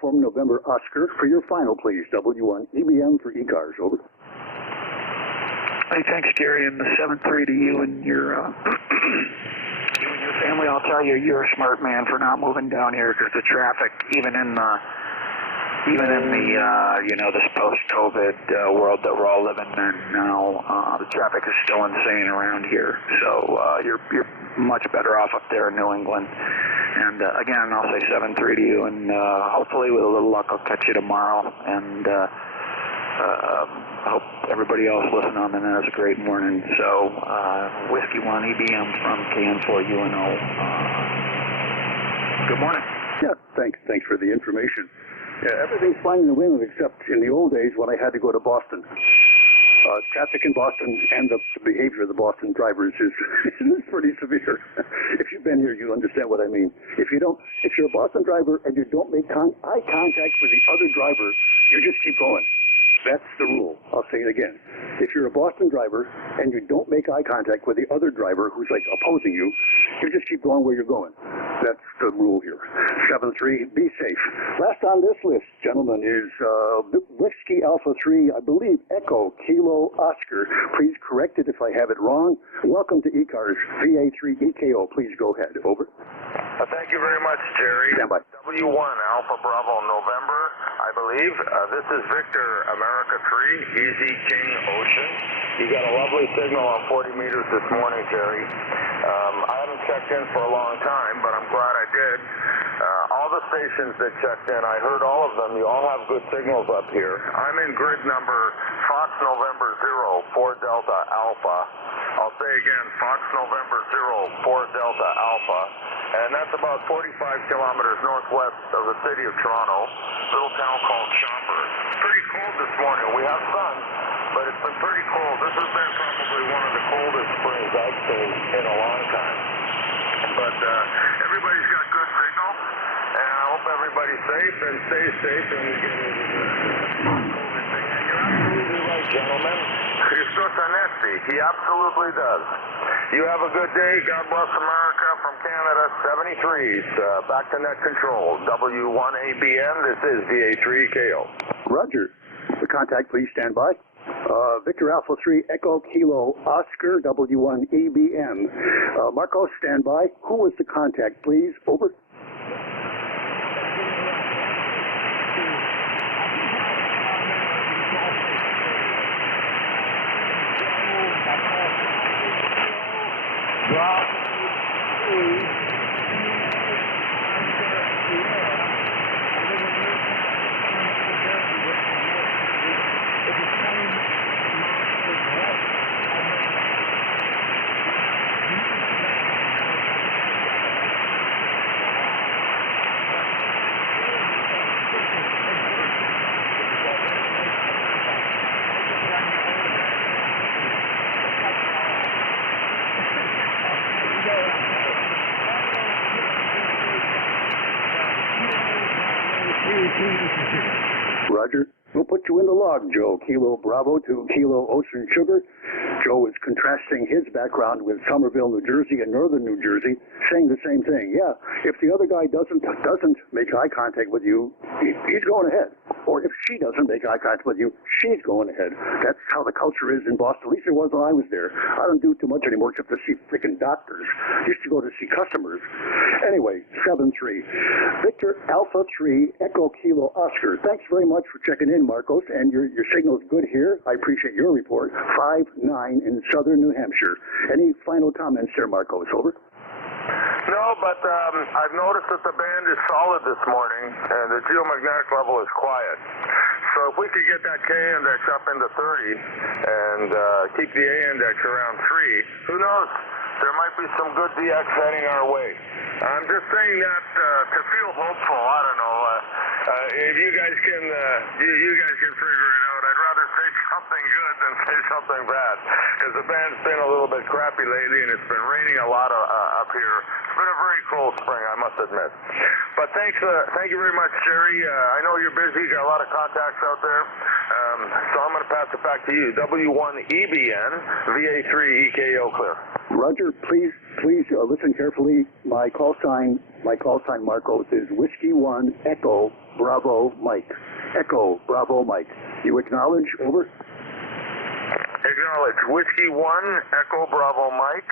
Uniform November Oscar for your final, please. W1 EBM for ECARS. Over. Hey, thanks, Gary, and the 7-3 to you and your you and your family. I'll tell you, you're a smart man for not moving down here because the traffic, even in the this post-COVID world that we're all living in now, the traffic is still insane around here. So you're much better off up there in New England. And again, I'll say 7-3 to you, and hopefully with a little luck, I'll catch you tomorrow. And I hope everybody else listening on then has a great morning. So, Whiskey 1 EBM from KN4UNO. Good morning. Yeah, thanks for the information. Yeah, everything's fine in New England except in the old days when I had to go to Boston. Traffic in Boston and the behavior of the Boston drivers is pretty severe. If you've been here, you understand what I mean. If you're a Boston driver and you don't make eye contact with the other driver, you just keep going. That's the rule. I'll say it again. If you're a Boston driver and you don't make eye contact with the other driver who's like opposing you, you just keep going where you're going. That's the rule here. 7-3, be safe. Last on this list, gentlemen, is Whiskey Alpha 3, I believe, Echo Kilo Oscar. Please correct it if I have it wrong. Welcome to ECARS VA3 EKO. Please go ahead. Over. Thank you very much, Jerry. Stand by. W1 Alpha Bravo November, I believe. This is Victor America 3, Easy King Ocean. You got a lovely signal on 40 meters this morning, Jerry. I haven't checked in for a long time, but I'm glad I did. All the stations that checked in, I heard all of them. You all have good signals up here. I'm in grid number Fox November 0, 4 Delta Alpha. I'll say again, Fox November 0, 4 Delta Alpha. And that's about 45 kilometers northwest of the city of Toronto, little town called Chomper. Pretty cold this morning. We have sun, but it's been pretty cold. This has been probably one of the coldest springs I've seen in a long time. But everybody's got good signal, and I hope everybody's safe and stays safe and we get over this COVID thing. And you're absolutely right, gentlemen. Christos Anesti, he absolutely does. You have a good day. God bless America from Canada. 73s. Back to net control. W1ABN. This is VA3KO. Roger. The contact, please stand by. Victor Alpha 3 Echo Kilo Oscar W1 EBM. Marcos, stand by. Who was the contact, please? Over. Roger. We'll put you in the log, Joe. Kilo Bravo to Kilo Ocean Sugar. Joe is contrasting his background with Somerville, New Jersey and northern New Jersey, saying the same thing. Yeah, if the other guy doesn't make eye contact with you, he's going ahead. Or if she doesn't make eye contact with you, she's going ahead. That's how the culture is in Boston. At least it was when I was there. I don't do too much anymore except to see freaking doctors. Used to go to see customers. Anyway, 7-3. Victor Alpha 3 Echo Kilo Oscar. Thanks very much for checking in, Marcos, and your signal's good here. I appreciate your report. 5-9 in southern New Hampshire. Any final comments there, Marcos? Over. No, but I've noticed that the band is solid this morning, and the geomagnetic level is quiet. So if we could get that K index up into 30 and keep the A index around 3, who knows? There might be some good DX heading our way. I'm just saying that to feel hopeful. I don't know. If you guys can, you guys can figure it out. I'd rather say something good than say something bad, because the band's been a little bit crappy lately, and it's been raining a lot up here. It's been a very cold spring, I must admit. But thank you very much, Jerry. I know you're busy. You got a lot of contacts out there. So I'm going to pass it back to you. W1EBN, VA3 EKO clear. Roger, please listen carefully. My call sign Marcos is Whiskey 1 Echo Bravo Mike. Echo Bravo Mike. You acknowledge? Over. Acknowledge. Whiskey 1, Echo Bravo Mike.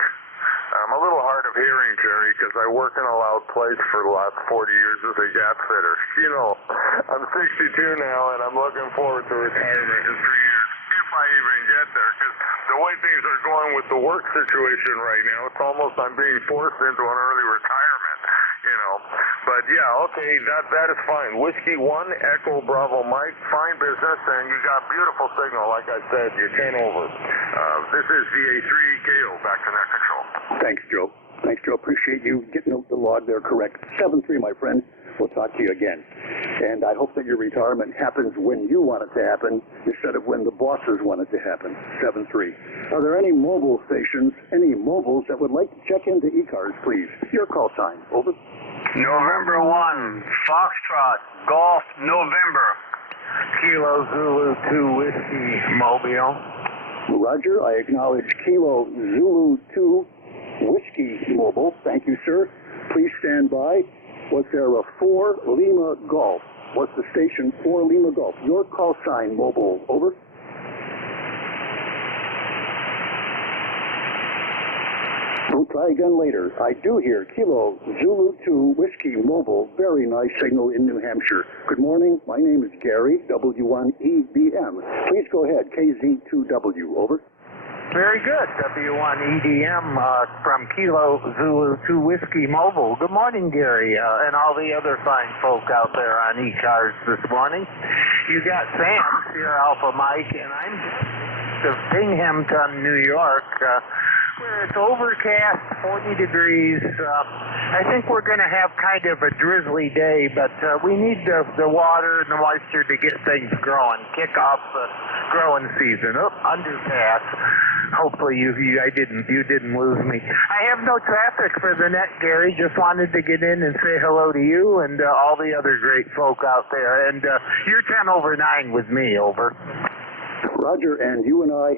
I'm a little hard of hearing, Jerry, because I work in a loud place for the last 40 years as a gas fitter. You know, I'm 62 now, and I'm looking forward to retirement in 3 years, if I even get there, because the way things are going with the work situation right now, it's almost I'm being forced into an early retirement, you know. But, yeah, okay, that is fine. Whiskey 1, Echo Bravo Mike, fine business, and you got beautiful signal, like I said, you can't over. This is VA3KO, back to net control. Thanks, Joe. Thanks, Joe. Appreciate you getting the log there correct. 7-3, my friend. We'll talk to you again. And I hope that your retirement happens when you want it to happen instead of when the bosses want it to happen. 7-3. Are there any mobile stations, any mobiles that would like to check into ECARS, please? Your call sign. Over. November 1, Foxtrot, Golf, November. Kilo Zulu 2 Whiskey, Mobile. Roger, I acknowledge Kilo Zulu 2 Whiskey Mobile. Thank you, sir. Please stand by. Was there a 4 Lima Golf? Was the station 4 Lima Golf? Your call sign, mobile. Over. We'll try again later. I do hear Kilo Zulu 2 Whiskey Mobile. Very nice signal in New Hampshire. Good morning. My name is Gary, W1EBM. Please go ahead. KZ2W. Over. Very good. W1EDM from Kilo Zulu 2 Whiskey Mobile. Good morning, Gary, and all the other fine folk out there on ECARS this morning. You got Sam, Sierra Alpha Mike, and I'm of Binghamton, New York, where it's overcast, 40 degrees. I think we're going to have kind of a drizzly day, but we need the water and the moisture to get things growing, kick off the growing season. Oh, underpass. Hopefully you didn't lose me. I have no traffic for the net, Gary. Just wanted to get in and say hello to you and all the other great folk out there. And you're 10/9 with me. Over. Roger, and you and I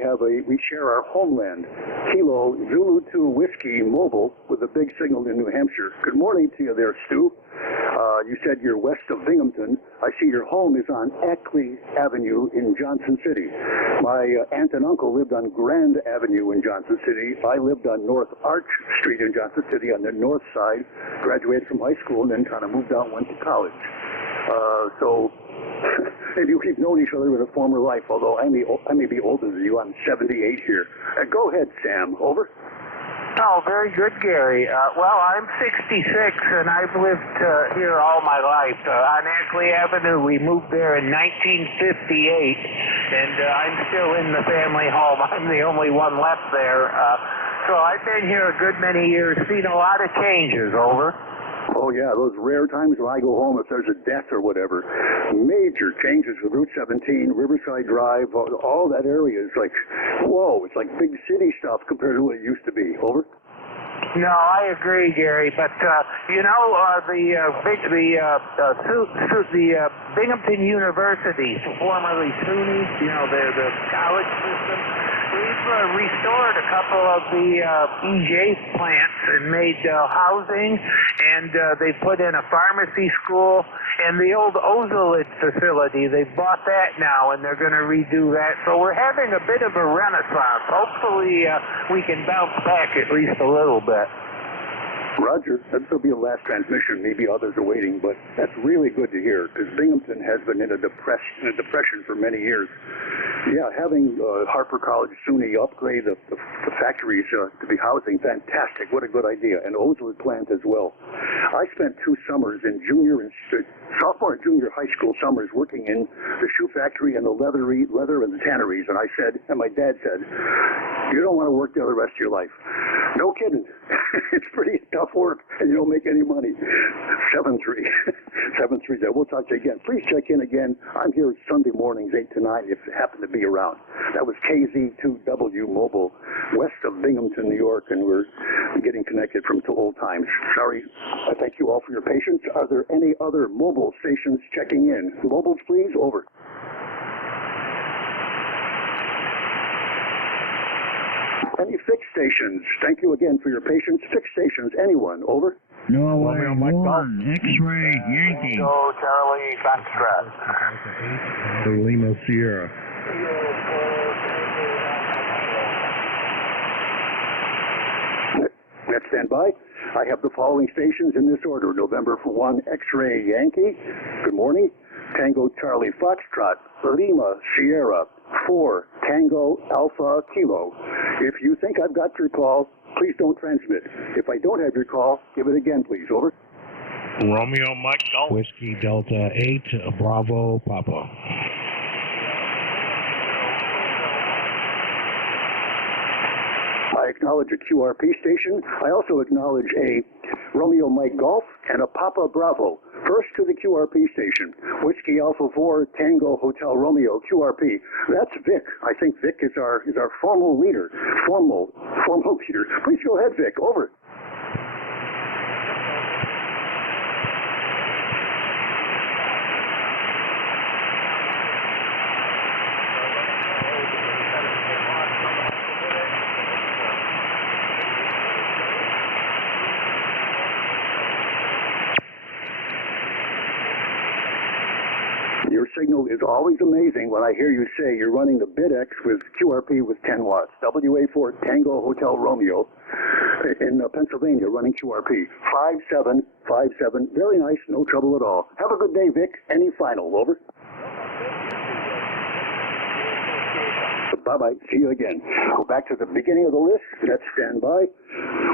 we share our homeland, Kilo Zulu 2 Whiskey Mobile, with a big signal in New Hampshire. Good morning to you there, Stu. You said you're west of Binghamton. I see your home is on Ackley Avenue in Johnson City. My aunt and uncle lived on Grand Avenue in Johnson City. I lived on North Arch Street in Johnson City on the north side, graduated from high school, and then kind of moved out and went to college. So maybe we've known each other in a former life, although I may be older than you. I'm 78 here. Go ahead, Sam. Over. Oh, very good, Gary. Well, I'm 66, and I've lived here all my life. On Ackley Avenue, we moved there in 1958, and I'm still in the family home. I'm the only one left there. So I've been here a good many years, seen a lot of changes. Over. Oh, yeah, those rare times when I go home, if there's a death or whatever. Major changes with Route 17, Riverside Drive, all that area is like, whoa, it's like big city stuff compared to what it used to be. Over? No, I agree, Gary, but, you know, the Binghamton University, formerly SUNY, you know, the college system, we've restored a couple of the EJ plants and made housing, and they put in a pharmacy school, and the old Ozolid facility, they've bought that now, and they're going to redo that. So we're having a bit of a renaissance. Hopefully we can bounce back at least a little bit. Roger, this will be a last transmission. Maybe others are waiting, but that's really good to hear because Binghamton has been in a depression for many years. Yeah, having Harper College SUNY upgrade the factories to be housing, fantastic. What a good idea. And Ozolid plant as well. I spent 2 summers in sophomore and junior high school summers working in the shoe factory and the leather and the tanneries. And I said, and my dad said, you don't want to work there the rest of your life. No kidding. It's pretty tough work, and you don't make any money. 7-3. 7-3 there. We'll talk to you again. Please check in again. I'm here Sunday mornings, 8 to 9, if you happen to be around. That was KZ2W Mobile, west of Binghamton, New York, and we're getting connected from old times. Sorry. I thank you all for your patience. Are there any other mobile stations checking in? Mobiles, please. Over. Any fixed stations? Thank you again for your patience. Fixed stations, anyone? Over. Norway 1, X-ray, Yankee. Tango Charlie Foxtrot. Lima Sierra. Let's stand by. I have the following stations in this order. November 1, X-ray Yankee. Good morning. Tango Charlie Foxtrot. Lima Sierra 4, Tango Alpha Kilo. If you think I've got your call, please don't transmit. If I don't have your call, give it again, please. Over. Romeo Mike Golf. Whiskey Delta 8, Bravo Papa. I acknowledge a QRP station. I also acknowledge a Romeo Mike Golf and a Papa Bravo. First to the QRP station. Whiskey Alpha 4 Tango Hotel Romeo QRP. That's Vic. I think Vic is our formal leader. Formal leader. Please go ahead, Vic. Over. Your signal is always amazing when I hear you say you're running the BidX with QRP with 10 watts. WA4 Tango Hotel Romeo in Pennsylvania running QRP. 5757. Very nice. No trouble at all. Have a good day, Vic. Any final? Over. Bye-bye. See you again. Go back to the beginning of the list. Let's stand by.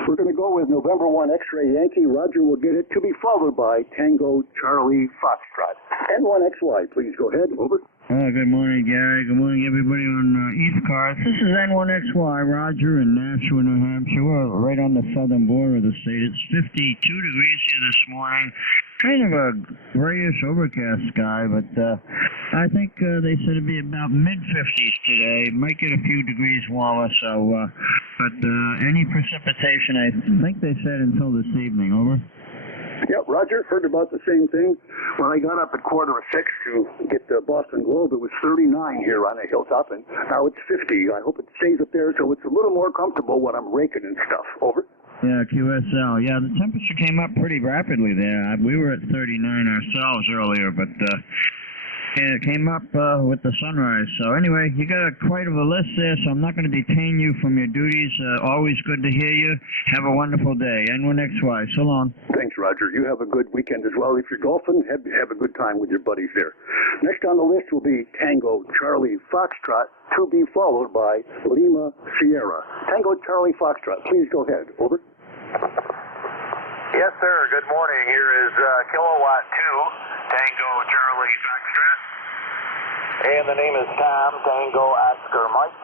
We're going to go with November 1 X-ray Yankee. Roger will get it, to be followed by Tango Charlie Foxtrot. N1XY, please go ahead. Over. Good morning, Gary. Good morning, everybody on ECARS. This is N1XY, Roger, in Nashua, New Hampshire. We're right on the southern border of the state. It's 52 degrees here this morning. Kind of a grayish overcast sky, but I think they said it'd be about mid-50s today. Might get a few degrees warmer, but any precipitation, I think they said until this evening. Over. Yep, Roger, heard about the same thing. When I got up at 5:45 to get the Boston Globe, it was 39 here on the hilltop, and now it's 50. I hope it stays up there so it's a little more comfortable when I'm raking and stuff. Over. Yeah, QSL. Yeah, the temperature came up pretty rapidly there. We were at 39 ourselves earlier, but it came up with the sunrise. So anyway, you got quite of a list there, so I'm not going to detain you from your duties. Always good to hear you. Have a wonderful day. N1XY. So long. Thanks, Roger. You have a good weekend as well. If you're golfing, have a good time with your buddies there. Next on the list will be Tango Charlie Foxtrot, to be followed by Lima Sierra. Tango Charlie Foxtrot, please go ahead. Over. Yes, sir. Good morning. Here is Kilowatt 2, Tango Charlie Foxtrot. And the name is Tom, Tango Oscar Mike.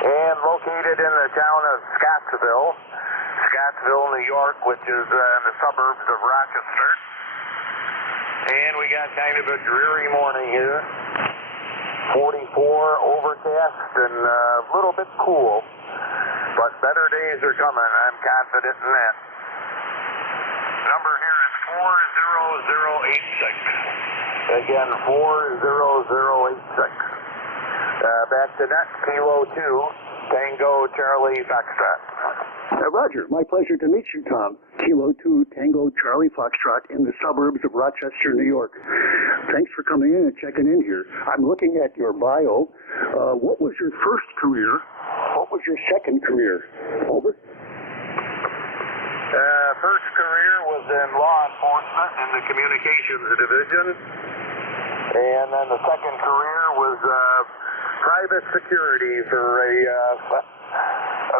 And located in the town of Scottsville, New York, which is in the suburbs of Rochester. And we got kind of a dreary morning here. 44, overcast, and a little bit cool. But better days are coming. I'm confident in that. Number here is 40086. Again, 40086. Back to net, Kilo 2, Tango Charlie Foxtrot. Roger, my pleasure to meet you, Tom. Kilo 2, Tango Charlie Foxtrot in the suburbs of Rochester, New York. Thanks for coming in and checking in here. I'm looking at your bio. What was your first career? What was your second career? Over. First career was in law enforcement in the communications division. And then the second career was private security for a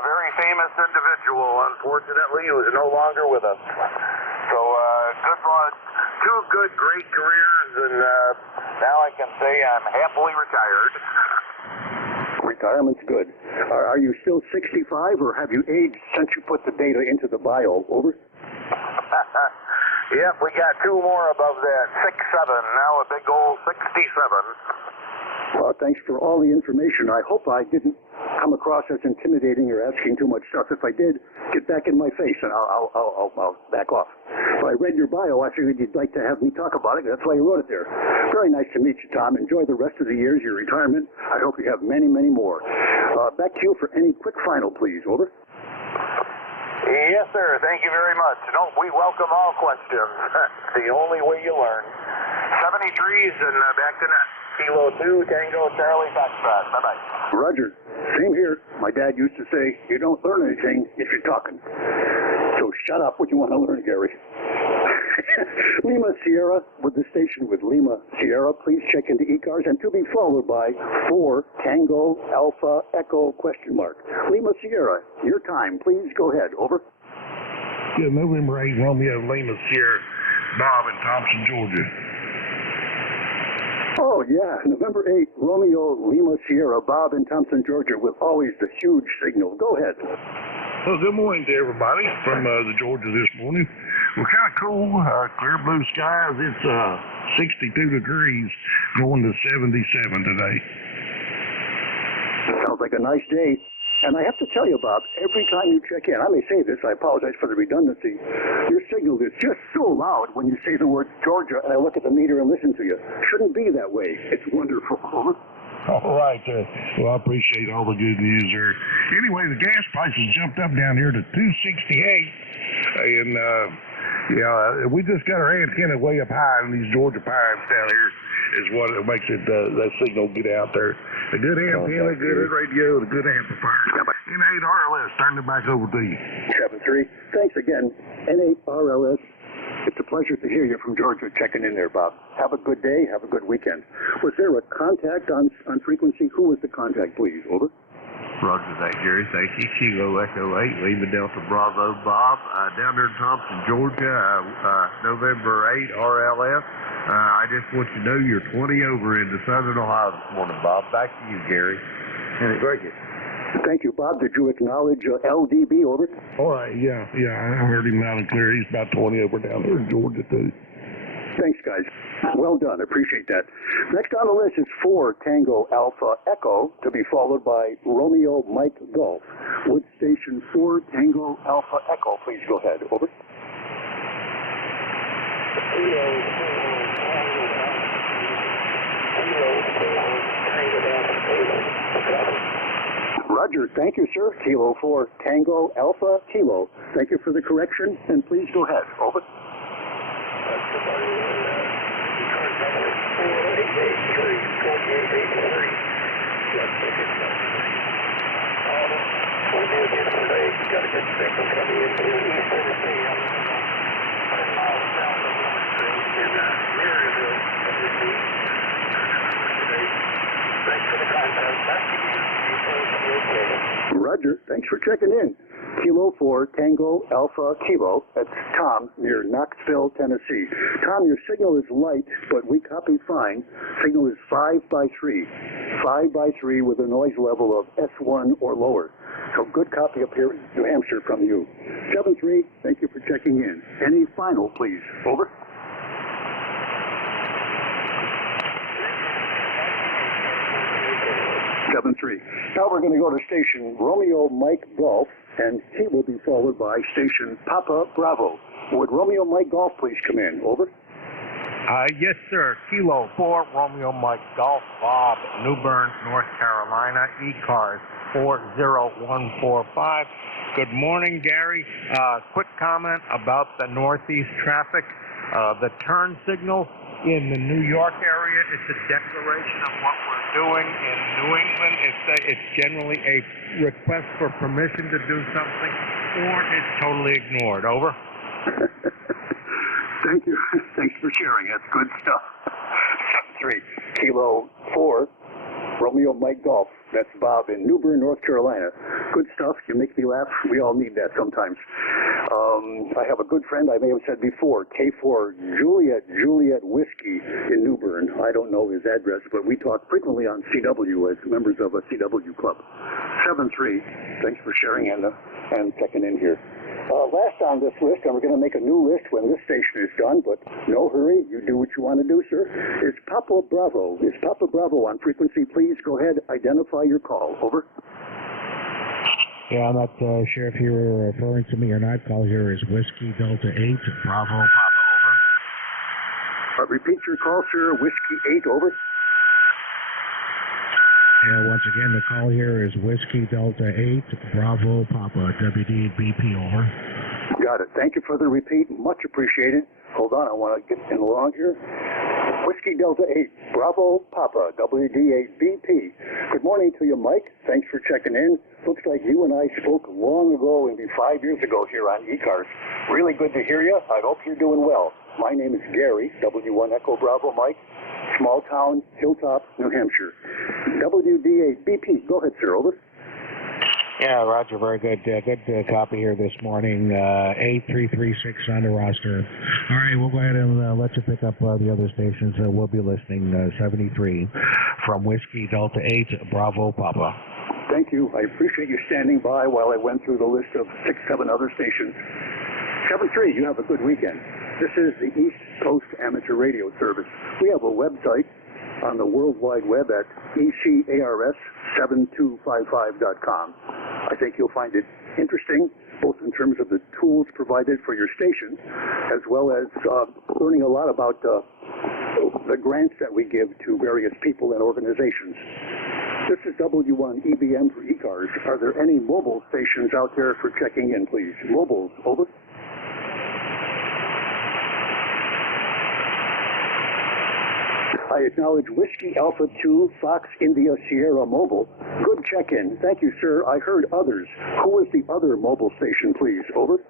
very famous individual, unfortunately, who is no longer with us. So, two good, great careers, and now I can say I'm happily retired. Retirement's good. Are you still 65, or have you aged since you put the data into the bio? Over. Yep, we got two more above that, 67, now a big old 67. Well, thanks for all the information. I hope I didn't come across as intimidating or asking too much stuff. If I did, get back in my face and I'll back off. When I read your bio, I figured you'd like to have me talk about it. That's why you wrote it there. Very nice to meet you, Tom. Enjoy the rest of the years, your retirement. I hope you have many, many more. Back to you for any quick final, please. Over. Yes, sir. Thank you very much. No, we welcome all questions. It's the only way you learn. 73s and back to net. Kilo 2, Tango, Charlie, Foxtrot. Bye-bye. Roger. Same here. My dad used to say, you don't learn anything if you're talking. So shut up what you want to learn, Gary. Lima Sierra with the station with Lima Sierra. Please check into ECARS and to be followed by 4 Tango Alpha Echo question mark. Lima Sierra, your time. Please go ahead. Over. Yeah, November 8, Romeo, Lima, Sierra, Bob in Thompson, Georgia. Oh, yeah. November 8, Romeo, Lima Sierra, Bob in Thompson, Georgia, with always the huge signal. Go ahead. Well, good morning to everybody from the Georgia this morning. We're kind of cool, clear blue skies. It's 62 degrees, going to 77 today. Sounds like a nice day. And I have to tell you, Bob, every time you check in, I may say this, I apologize for the redundancy, your signal is just so loud when you say the word Georgia, and I look at the meter and listen to you. Shouldn't be that way. It's wonderful. All right. Well, I appreciate all the good news there. Anyway, the gas prices jumped up down here to $2.68, and we just got our antenna way up high in these Georgia pines down here. Is what it makes it that signal get out there. A good antenna, good radio, and a good amplifier. N8 RLS, turn it back over to you. 7-3. Thanks again. N8 RLS. It's a pleasure to hear you from Georgia checking in there, Bob. Have a good day. Have a good weekend. Was there a contact on frequency? Who was the contact, please? Over. Roger that, Gary. Thank you. Kilo Echo 8, Lima Delta Bravo, Bob. Down there in Thompson, Georgia, November 8, RLS. I just want you to know you're 20 over into Southern Ohio this morning, Bob. Back to you, Gary. And break it. Thank you, Bob. Did you acknowledge LDB? Over. All right, yeah, I heard him loud and clear. He's about 20 over down there in Georgia, too. Thanks, guys. Well done. Appreciate that. Next on the list is 4 Tango Alpha Echo, to be followed by Romeo Mike Golf. Wood Station 4 Tango Alpha Echo. Please go ahead. Over. Roger. Thank you, sir. Kilo 4 Tango Alpha Kilo. Thank you for the correction, and please go ahead. Over. Roger. Thanks for checking in. Kilo 4 Tango Alpha Kilo. That's Tom near Knoxville, Tennessee. Tom, your signal is light, but we copy fine. Signal is 5x3. 5x3 with a noise level of S1 or lower. So good copy up here in New Hampshire from you. 7-3, thank you for checking in. Any final, please? Over. Now we're going to go to station Romeo Mike Golf, and he will be followed by station Papa Bravo. Would Romeo Mike Golf please come in? Over. Yes, sir. Kilo 4, Romeo Mike Golf, Bob, New Bern, North Carolina, ECARS 40145. Good morning, Gary. Quick comment about the northeast traffic. The turn signal in the New York area, it's a declaration of what we're doing. In New England, it's generally a request for permission to do something, or it's totally ignored. Over. Thank you. Thanks for sharing. That's good stuff. 3, Kilo 4, Romeo Mike Golf. That's Bob in New Bern, North Carolina. Good stuff. You make me laugh. We all need that sometimes. I have a good friend, I may have said before, K4 Juliet Whiskey in New Bern. I don't know his address, but we talk frequently on CW as members of a CW club. 7-3. Thanks for sharing and checking in here. Last on this list, and we're going to make a new list when this station is done, but no hurry. You do what you want to do, sir. Is Papa Bravo. Is Papa Bravo on frequency? Please go ahead, identify your call. Over. Yeah, I'm not sure if you're referring to me or not. Call here is Whiskey Delta 8, Bravo, Papa. Over. Repeat your call, sir. Whiskey 8, over. And once again, the call here is Whiskey Delta 8, Bravo Papa, WDBP, over. Got it. Thank you for the repeat. Much appreciated. Hold on, I want to get in the log here. Whiskey Delta 8, Bravo Papa, WD8BP. Good morning to you, Mike. Thanks for checking in. Looks like you and I spoke long ago, maybe 5 years ago here on ECARS. Really good to hear you. I hope you're doing well. My name is Gary, W1 Echo Bravo Mike, small town, Hilltop, New Hampshire. WD8BP. Go ahead, sir. Over. Yeah, Roger, very good. Good copy here this morning. 8336 on the roster. All right, we'll go ahead and let you pick up the other stations. We'll be listening 73 from Whiskey Delta 8, Bravo Papa. Thank you. I appreciate you standing by while I went through the list of 6, 7 other stations. 7-3, you have a good weekend. This is the East Coast Amateur Radio Service. We have a website on the World Wide Web at ECARS7255.com. I think you'll find it interesting, both in terms of the tools provided for your station, as well as learning a lot about the grants that we give to various people and organizations. This is W1 EBM for ECARS. Are there any mobile stations out there for checking in, please? Mobiles, over. I acknowledge Whiskey Alpha 2, Fox India Sierra Mobile. Good check-in. Thank you, sir. I heard others. Who is the other mobile station, please? Over.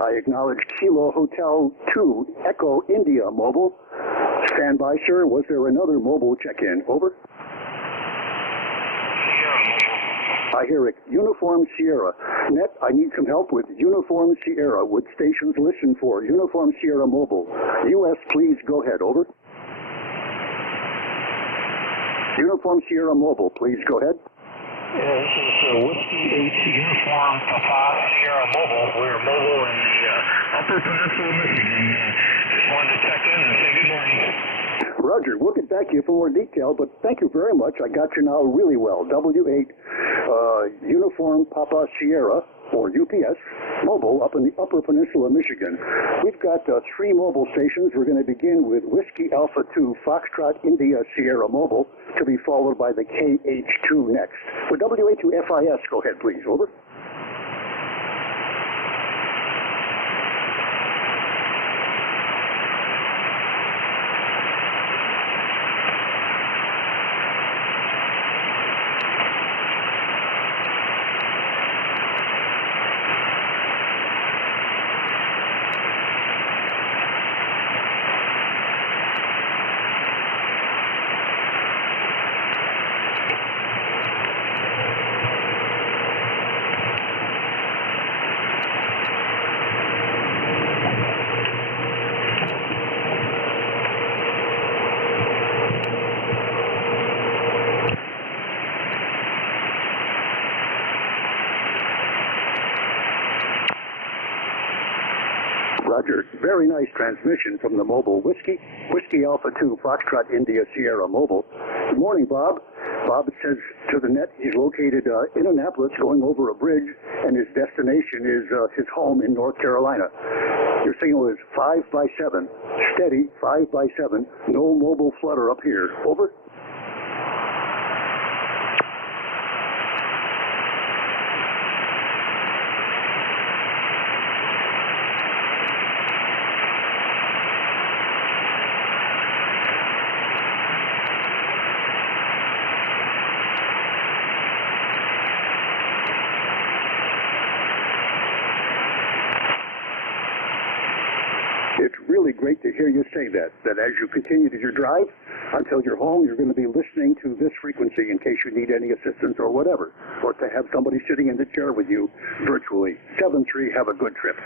I acknowledge Kilo Hotel 2, Echo India Mobile. Stand by, sir. Was there another mobile check-in? Over. I hear it. Uniform Sierra. Net, I need some help with Uniform Sierra. Would stations listen for Uniform Sierra Mobile? U.S., please go ahead. Over. Uniform Sierra Mobile, please go ahead. Yeah, this is Whiskey 8 Uniform Papa Sierra Mobile. We're mobile in the Upper Peninsula of Michigan. Just wanted to check in and say good morning. Roger, we'll get back to you for more detail, but thank you very much. I got you now really well. W8 Uniform Papa Sierra, or UPS, mobile up in the Upper Peninsula of Michigan. We've got 3 mobile stations. We're going to begin with Whiskey Alpha 2 Foxtrot India Sierra Mobile, to be followed by the KH2 next. For WA2FIS, go ahead, please. Over. Roger. Very nice transmission from the mobile Whiskey Alpha 2 Foxtrot India Sierra Mobile. Good morning, Bob. Bob says to the net he's located in Annapolis, going over a bridge, and his destination is his home in North Carolina. Your signal is 5x7, steady 5x7, no mobile flutter up here. Over. It's really great to hear you say that as you continue to your drive until you're home, you're going to be listening to this frequency in case you need any assistance or whatever, or to have somebody sitting in the chair with you virtually. 7-3, have a good trip.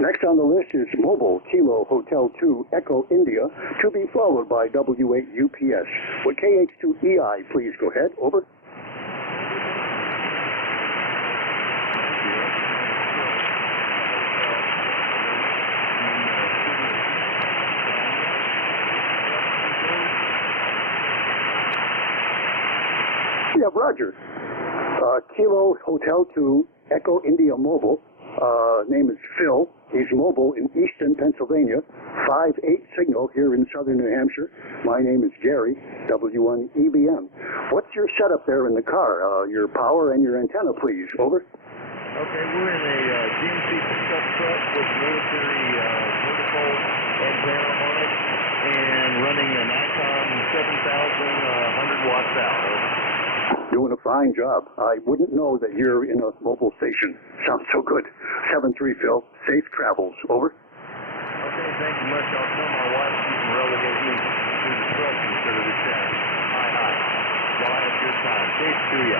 Next on the list is Mobile Kilo Hotel 2 Echo India, to be followed by W8 UPS. With KH2EI, please go ahead. Over. Yeah, Roger. Kilo Hotel 2 Echo India Mobile, Name is Phil. He's mobile in Easton, Pennsylvania. 5-8 signal here in southern New Hampshire. My name is Gary, W1EBM. What's your setup there in the car? Your power and your antenna, please. Over. Okay, we're in a GMC pickup truck with military vertical antenna on it and running an Icon 7,100 watts out. Over. Doing a fine job. I wouldn't know that you're in a mobile station. Sounds so good. 7-3, Phil. Safe travels. Over. Okay, thank you much. I'll tell my wife she can relegate me to the truck instead of the chat. Hi. Y'all have a good time. Safe to ya.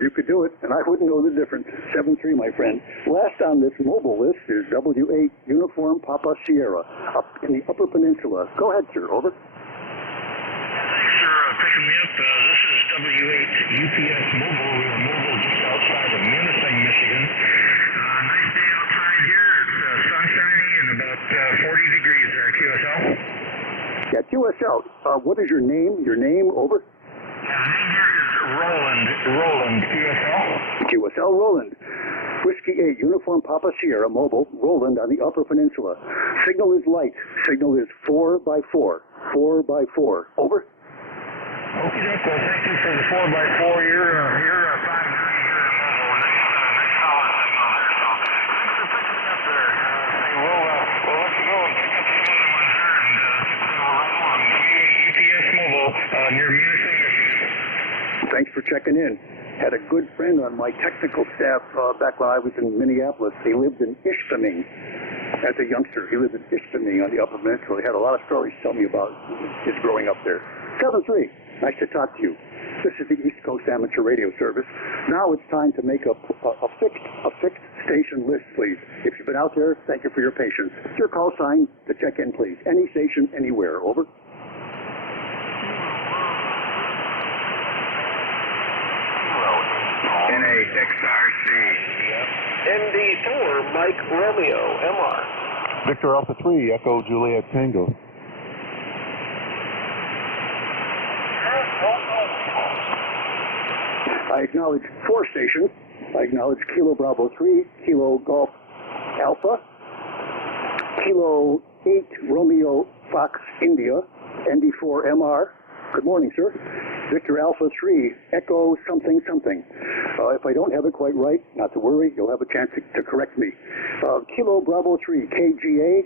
You could do it, and I wouldn't know the difference. 7-3, my friend. Last on this mobile list is W8 Uniform Papa Sierra, up in the Upper Peninsula. Go ahead, sir. Over. Thanks for picking me up. This is W8 UPS Mobile. We are mobile just outside of Menacing, Michigan. Nice day outside here. It's sunshiny and about 40 degrees there at QSL. Yeah, QSL. What is your name? Your name? Over. My name here is Roland, QSL. QSL Roland. Whiskey 8, Uniform Papa Sierra, mobile, Roland on the Upper Peninsula. Signal is light. Signal is 4x4. 4x4. Over. Okay, thank you for the 4x4. You're 5-9 here in mobile. Nice solid signal there. So thanks for picking me up there. We'll let you go and pick up some other ones there and right along. UPS Mobile near Menacing, Michigan. Thanks for checking in. Had a good friend on my technical staff back when I was in Minneapolis. He lived in Ishpeming as a youngster. He lived in Ishpeming on the Upper Peninsula. He had a lot of stories to tell me about his growing up there. 7-3. Nice to talk to you. This is the East Coast Amateur Radio Service. Now it's time to make a fixed station list, please. If you've been out there, thank you for your patience. Your call sign to check in, please. Any station, anywhere. Over. NAXRC. ND4 Mike Romeo MR. Victor Alpha 3, Echo Juliet Tango. I acknowledge 4 stations. I acknowledge Kilo Bravo 3, Kilo Golf Alpha, Kilo 8 Romeo Fox India, ND4 MR. Good morning, sir. Victor Alpha 3, Echo something something. If I don't have it quite right, not to worry, you'll have a chance to correct me. Kilo Bravo 3, KGA,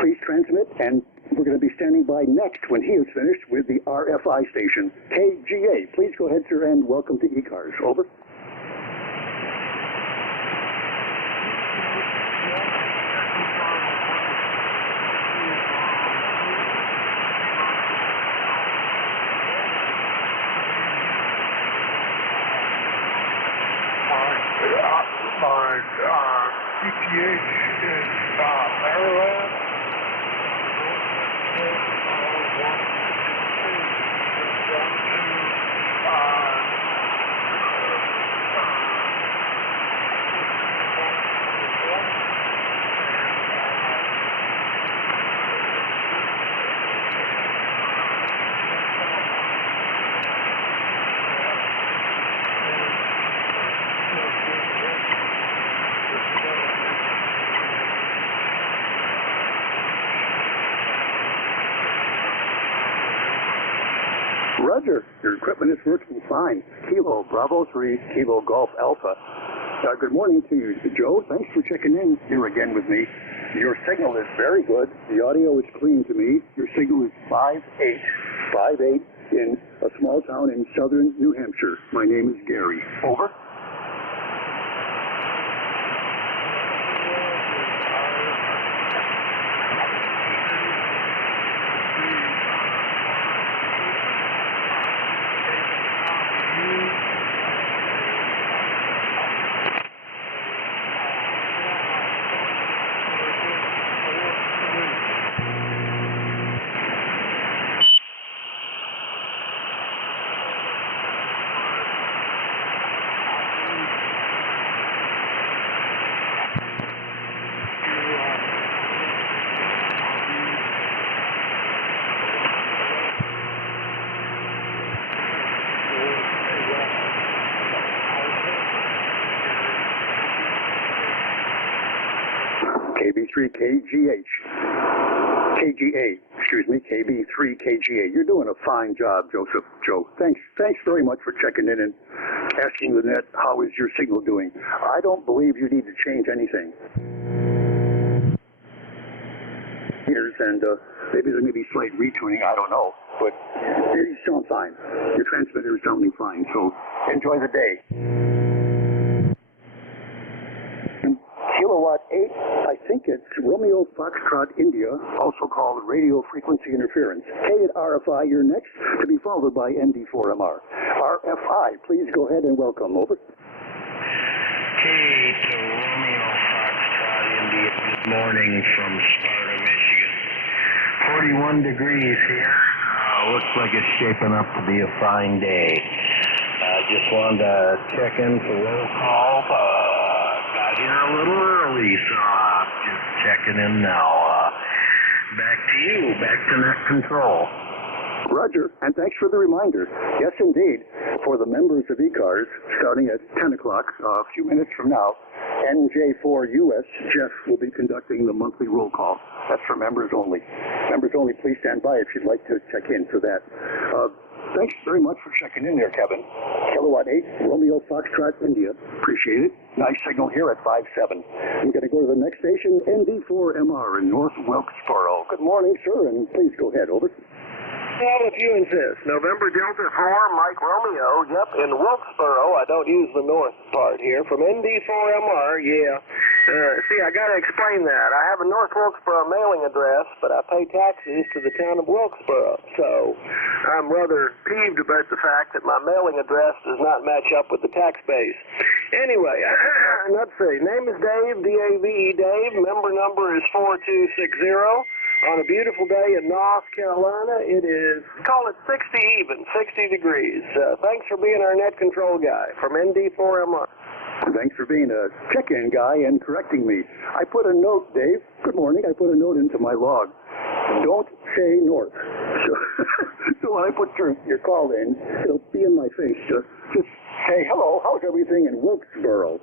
please transmit, and we're going to be standing by next when he is finished with the RFI station. KGA, please go ahead, sir, and welcome to ECARS. Over. My CPH is Maryland. Roger, your equipment is working fine. Kilo Bravo 3, Kilo Golf Alpha. Good morning to you, Joe. Thanks for checking in here again with me. Your signal is very good. The audio is clean to me. Your signal is 5-8 in a small town in southern New Hampshire. My name is Gary. Over. KB3KGA. You're doing a fine job, Joe. Thanks very much for checking in and asking the net, how is your signal doing? I don't believe you need to change anything. And maybe there may be slight retuning, I don't know, but you sound fine. Your transmitter is sounding fine, so enjoy the day. Kilowatt 8, I think it's Romeo Foxtrot India, also called radio frequency interference. K at RFI, you're next, to be followed by ND4MR. RFI, please go ahead and welcome. Over. K to Romeo Foxtrot India, good morning from Sparta, Michigan. 41 degrees here. Looks like it's shaping up to be a fine day. Just wanted to check in for roll call. Got here a little early, so just checking in now. Back to you, back to net control. Roger, and thanks for the reminder. Yes, indeed. For the members of ECARS, starting at 10 o'clock, a few minutes from now, NJ2US, Jeff will be conducting the monthly roll call. That's for members only. Members only, please stand by if you'd like to check in for that. Thanks very much for checking in there, Kevin. Kilowatt 8, Romeo Foxtrot, India. Appreciate it. Nice signal here at 5.7. I'm going to go to the next station, ND4MR in North Wilkesboro. Good morning, sir, and please go ahead. Over. Well, if you insist. November Delta 4, Mike Romeo. Yep, in Wilkesboro. I don't use the north part here. From ND4MR, yeah. See, I got to explain that. I have a North Wilkesboro mailing address, but I pay taxes to the town of Wilkesboro. So I'm rather peeved about the fact that my mailing address does not match up with the tax base. Anyway, let's see. Name is Dave, D-A-V-E, Dave. Member number is 4260. On a beautiful day in North Carolina, it is, call it 60 even, 60 degrees. Thanks for being our net control guy from ND4MR. Thanks for being a check-in guy and correcting me. I put a note, Dave. Good morning. I put a note into my log. Don't say north. So when I put your call in, it'll be in my face. Just say, hello, how's everything in Wilkesboro?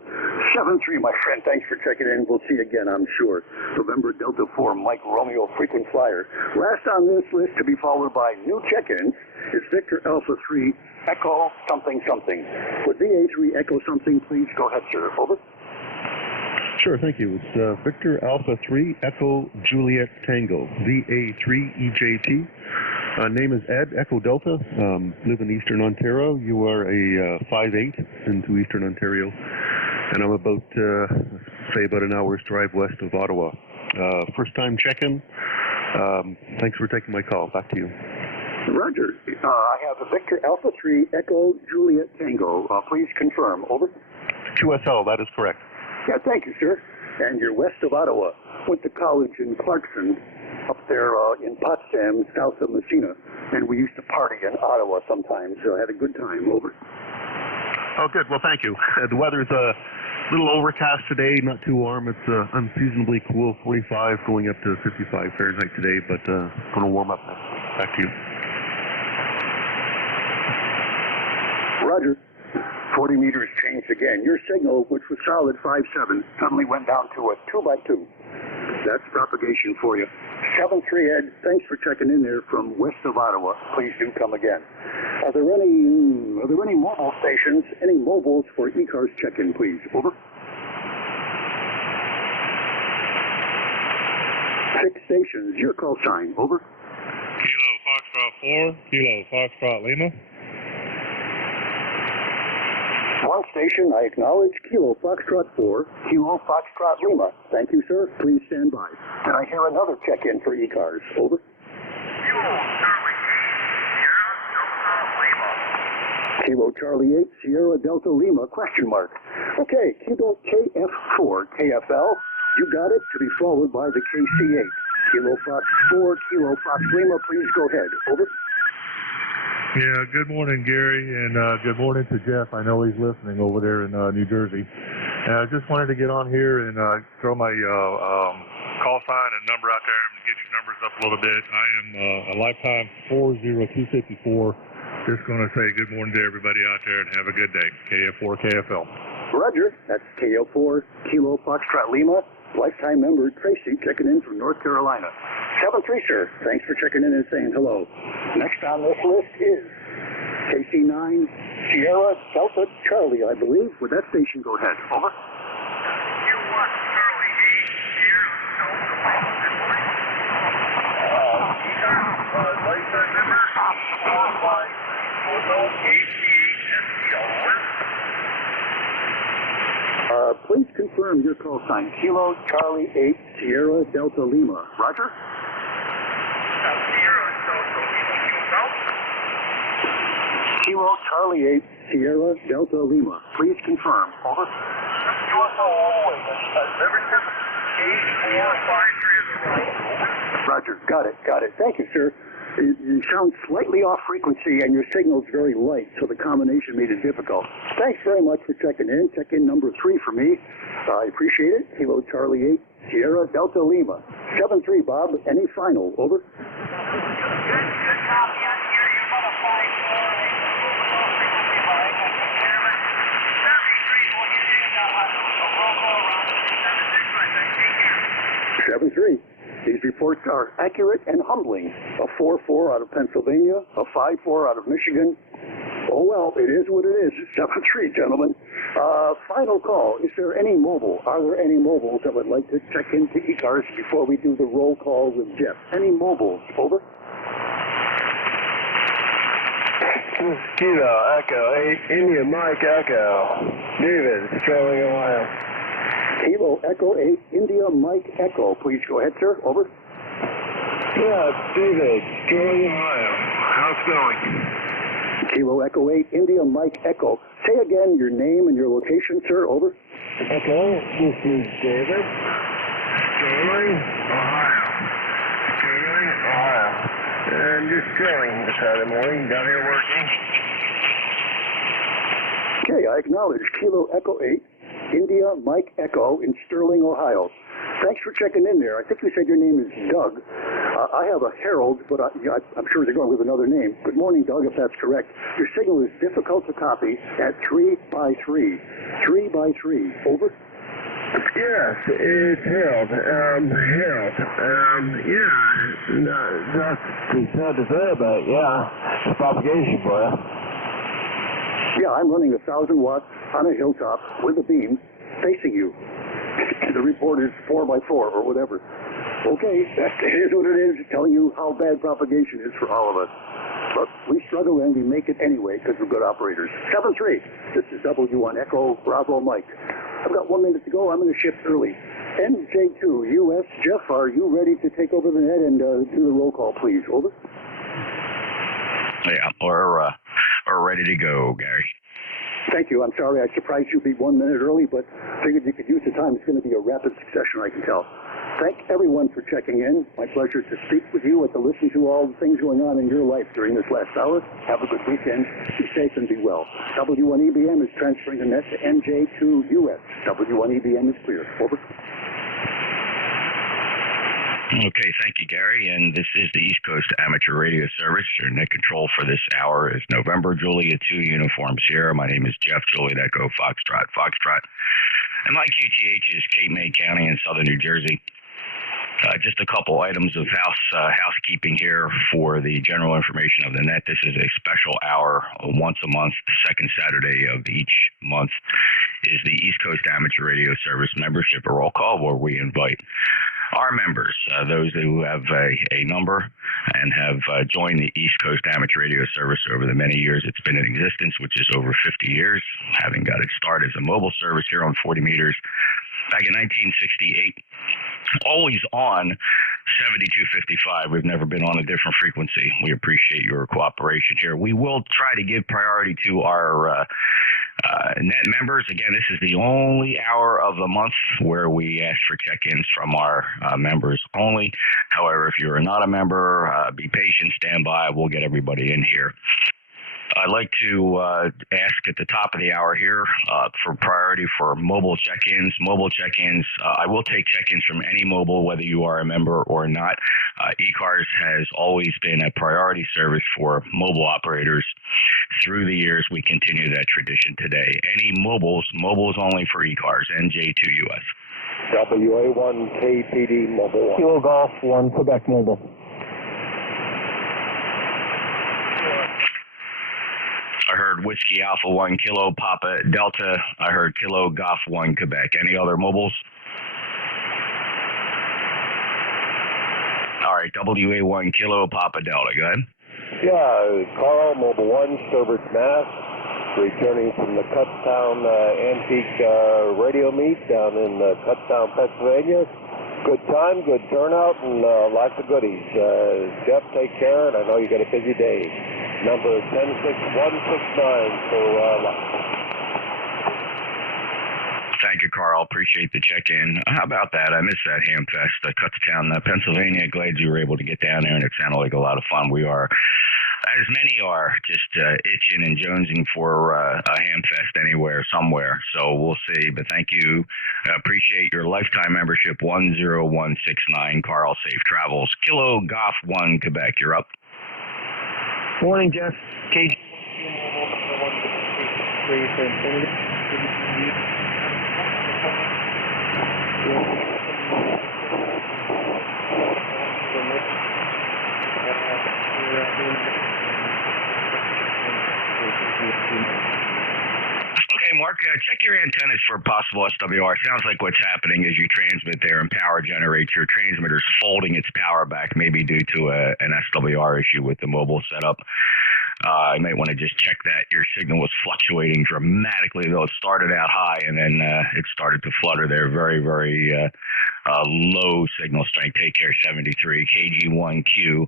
7-3, my friend. Thanks for checking in. We'll see you again, I'm sure. November Delta 4, Mike Romeo, frequent flyer. Last on this list to be followed by new check-ins is Victor Alpha 3, Echo something something. Would VA3 Echo something, please? Go ahead, sir. Over. Sure, thank you. It's Victor Alpha 3, Echo Juliet Tango, VA3EJT. Name is Ed, Echo Delta. Live in Eastern Ontario. You are a 5-8 into Eastern Ontario. And I'm about, say, about an hour's drive west of Ottawa. First time check-in. Thanks for taking my call. Back to you. Roger. I have a Victor Alpha 3, Echo Juliet Tango. Please confirm. Over. QSL, that is correct. Yeah, thank you, sir. And you're west of Ottawa. Went to college in Clarkson, up there in Potsdam, south of Messina. And we used to party in Ottawa sometimes, so I had a good time. Over. Oh, good. Well, thank you. The weather's a little overcast today, not too warm. It's unseasonably cool, 45 going up to 55 Fahrenheit today, but going to warm up next week. Back to you. Roger. 40 meters changed again. Your signal, which was solid 5.7, suddenly went down to a 2x2. That's propagation for you. 7-3 Ed, thanks for checking in there from west of Ottawa. Please do come again. Are there any mobile stations, any mobiles for ECARS check-in, please? Over. 6 stations, your call sign. Over. Kilo Foxtrot 4, Kilo Foxtrot Lima. 1 station, I acknowledge. Kilo Foxtrot 4, Kilo Foxtrot Lima. Thank you, sir. Please stand by. Can I hear another check-in for ECARS? Over. Kilo Charlie 8, Sierra Delta Lima, question mark. Okay, Kilo KF4, KFL, you got it, to be followed by the KC8. Kilo Fox 4, Kilo Fox Lima, please go ahead. Over. Yeah, good morning, Gary, and good morning to Jeff. I know he's listening over there in New Jersey. I just wanted to get on here and throw my call sign and number out there and get your numbers up a little bit. I am a lifetime 40254. Just going to say good morning to everybody out there and have a good day. KF4, KFL. Roger. That's KO4, Kilo Foxtrot Lima. Lifetime member Tracy checking in from North Carolina. 7-3, sir. Thanks for checking in and saying hello. Next on this list is KC9 Sierra Delta Charlie, I believe. Would that station go ahead? Over. Lifetime member, 4-5-4-8-SDO. Please confirm your call sign. Kilo Charlie 8 Sierra Delta Lima. Roger? Sierra Delta Lima, Kilo Charlie 8 Sierra Delta Lima. Please confirm. Over. USO always. Membership 8453 is the right. Roger. Got it. Got it. Thank you, sir. You sound slightly off frequency and your signal's very light, so the combination made it difficult. Thanks very much for checking in. Check in number 3 for me. I appreciate it. Kilo Charlie 8 Sierra Delta Lima. 7-3, Bob. Any final? Over. Good copy on here. You're about a 7-3. These reports are accurate and humbling. A 4-4 out of Pennsylvania, a 5-4 out of Michigan. Oh, well, it is what it is. 7-3, gentlemen. Final call. Is there any mobile? Are there any mobiles that would like to check into ECARS before we do the roll call with Jeff? Any mobiles? Over. Kilo Echo 8, India Mike Echo. David, Sterling, Ohio. Kilo Echo 8, India Mike Echo. Please go ahead, sir. Over. Yeah, David, Sterling, Ohio. How's it going? Kilo Echo 8, India Mike Echo. Say again your name and your location, sir. Over. Okay, this is David, Sterling, Ohio. Sterling, Ohio. And just Sterling this Saturday morning, down here working. Okay, I acknowledge Kilo Echo 8, India Mike Echo in Sterling, Ohio. Thanks for checking in there. I think you said your name is Doug. I have a Harold, but I'm sure they're going with another name. Good morning, Doug, if that's correct. Your signal is difficult to copy at 3x3. 3x3. Over. Yes, it's Harold. Harold. That's sad to say about it. Yeah, it's propagation for you. Yeah, I'm running 1,000 watts on a hilltop with a beam facing you. The report is 4x4 or whatever. Okay, it is what it is, telling you how bad propagation is for all of us. But we struggle and we make it anyway because we're good operators. 7-3, this is W1 Echo Bravo Mike. I've got 1 minute to go. I'm going to shift early. NJ2US, Jeff, are you ready to take over the net and do the roll call, please? Over. Yeah, we're ready to go, Gary. Thank you. I'm sorry I surprised you be 1 minute early, but figured you could use the time. It's going to be a rapid succession, I can tell. Thank everyone for checking in. My pleasure to speak with you and to listen to all the things going on in your life during this last hour. Have a good weekend. Be safe and be well. W1EBM is transferring the net to NJ2US. W1EBM is clear. Over. Okay, thank you, Gary. And this is the East Coast Amateur Radio Service. Your net control for this hour is November Juliet 2 Uniform Sierra. My name is Jeff Juliet Echo Foxtrot. And my QTH is Cape May County in southern New Jersey. Just a couple items of housekeeping here for the general information of the net. This is a special hour once a month. The second Saturday of each month is the East Coast Amateur Radio Service membership roll call, where we invite our members, those who have a number and have joined the East Coast Amateur Radio Service over the many years it's been in existence, which is over 50 years, having got its start as a mobile service here on 40 meters back in 1968. Always on 7255. We've never been on a different frequency. We appreciate your cooperation here. We will try to give priority to our net members. Again, this is the only hour of the month where we ask for check-ins from our members only. However, if you're not a member, be patient, stand by. We'll get everybody in here. I'd like to ask at the top of the hour here for priority for mobile check-ins. I will take check-ins from any mobile, whether you are a member or not. ECARS has always been a priority service for mobile operators. Through the years, we continue that tradition today. Any mobiles only for ECARS, NJ2US. WA1KPD Mobile 1. Kilo Golf 1, Quebec Mobile. I heard Whiskey Alpha 1 Kilo Papa Delta. I heard Kilo Golf 1 Quebec. Any other mobiles? All right, WA1 Kilo Papa Delta. Go ahead. Yeah, Carl, Mobile 1, Sturbridge, Mass. Returning from the Kutztown Antique Radio Meet down in Kutztown, Pennsylvania. Good time, good turnout, and lots of goodies. Jeff, take care, and I know you got a busy day. Number 10169 for Thank you, Carl. Appreciate the check-in. How about that? I missed that Ham Fest, Kutztown, Pennsylvania. Glad you were able to get down there, and it sounded like a lot of fun. We are, as many are, just itching and jonesing for a Ham Fest anywhere, somewhere. So we'll see. But thank you. Appreciate your lifetime membership. 10169. Carl, safe travels. Kilo Golf 1 Quebec. You're up. Morning, Jeff. KG. Okay, Mark, check your antennas for possible SWR. Sounds like what's happening is you transmit there and power generates. Your transmitter's folding its power back, maybe due to an SWR issue with the mobile setup. You might want to just check that. Your signal was fluctuating dramatically, though. It started out high, and then it started to flutter there. Very, very low signal strength. Take care, 73. KG1Q,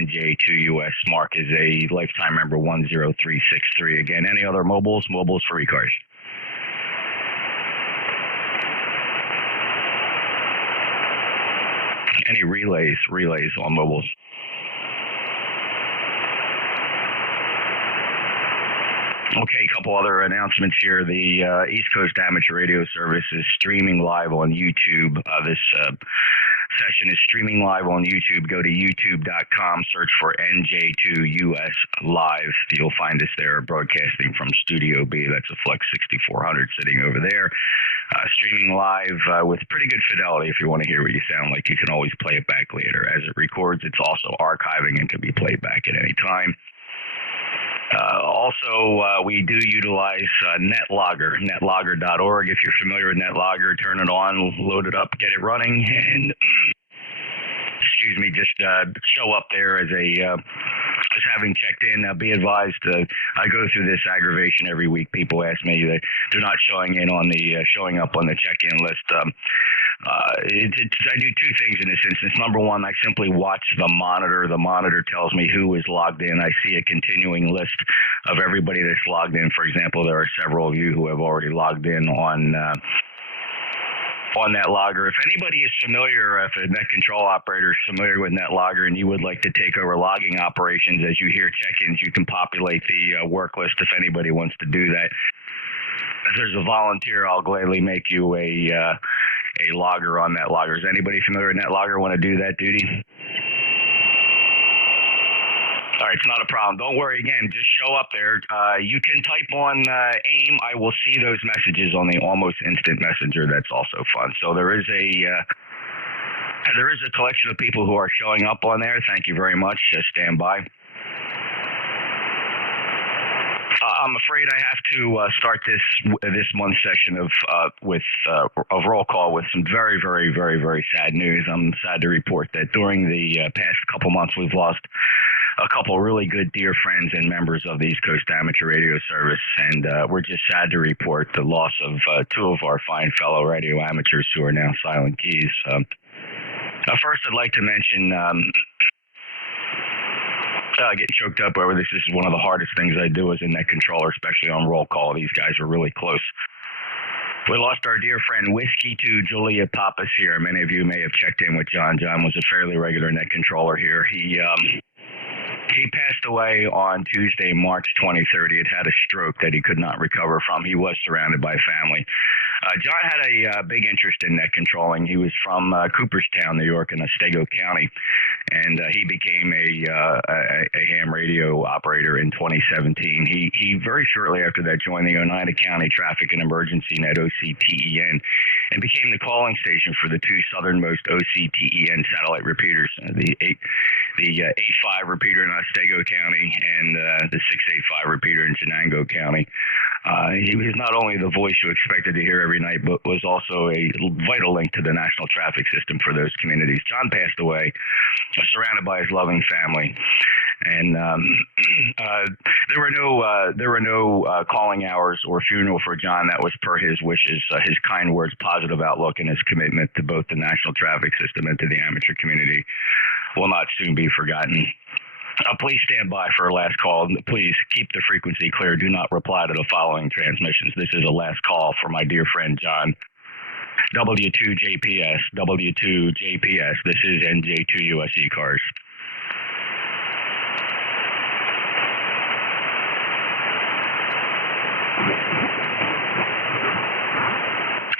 NJ2US. Mark is a lifetime member, 10363. Again, any other mobiles? Mobiles for ECARS. Any relays on mobiles? Okay, a couple other announcements here. The East Coast Amateur Radio Service is streaming live on YouTube. This session is streaming live on YouTube. Go to youtube.com, search for NJ2US Live. You'll find us there broadcasting from Studio B. That's a Flex 6400 sitting over there. Streaming live with pretty good fidelity. If you want to hear what you sound like, you can always play it back later. As it records, it's also archiving and can be played back at any time. Also, we do utilize NetLogger, netlogger.org. If you're familiar with NetLogger, turn it on, load it up, get it running, and excuse me, just show up there as just having checked in. Be advised, I go through this aggravation every week. People ask me that they're not showing up on the check-in list. I do two things in this instance. Number one, I simply watch the monitor. The monitor tells me who is logged in. I see a continuing list of everybody that's logged in. For example, there are several of you who have already logged in on NetLogger. If anybody is familiar, if a net control operator is familiar with NetLogger and you would like to take over logging operations as you hear check-ins, you can populate the work list if anybody wants to do that. If there's a volunteer, I'll gladly make you a logger on NetLogger. Is anybody familiar with NetLogger want to do that duty? All right, it's not a problem. Don't worry. Again, just show up there. You can type on AIM. I will see those messages on the almost instant messenger. That's also fun. So there is a collection of people who are showing up on there. Thank you very much. Stand by. I'm afraid I have to start this month's session of roll call with some very, very, very, very sad news. I'm sad to report that during the past couple months, we've lost a couple really good dear friends and members of the East Coast Amateur Radio Service, and we're just sad to report the loss of two of our fine fellow radio amateurs who are now silent keys. First, I'd like to mention. I get choked up over this. This is one of the hardest things I do as a net controller, especially on roll call. These guys are really close. We lost our dear friend Whiskey to Julia Pappas here. Many of you may have checked in with John. John was a fairly regular net controller here. He passed away on Tuesday, March 23rd. He had a stroke that he could not recover from. He was surrounded by family. John had a big interest in net controlling. He was from Cooperstown, New York, in Otsego County, and he became a ham radio operator in 2017. He very shortly after that joined the Oneida County Traffic and Emergency Net, OCTEN, and became the calling station for the two southernmost OCTEN satellite repeaters, the 8.5 repeater in Otsego County and the 6.85 repeater in Chenango County. He was not only the voice you expected to hear every night, but was also a vital link to the national traffic system for those communities. John passed away, surrounded by his loving family, and there were no calling hours or funeral for John. That was per his wishes. His kind words, positive outlook, and his commitment to both the national traffic system and to the amateur community will not soon be forgotten. Please stand by for a last call. Please keep the frequency clear. Do not reply to the following transmissions. This is a last call for my dear friend John. W2JPS, W2JPS. This is NJ2US ECARS.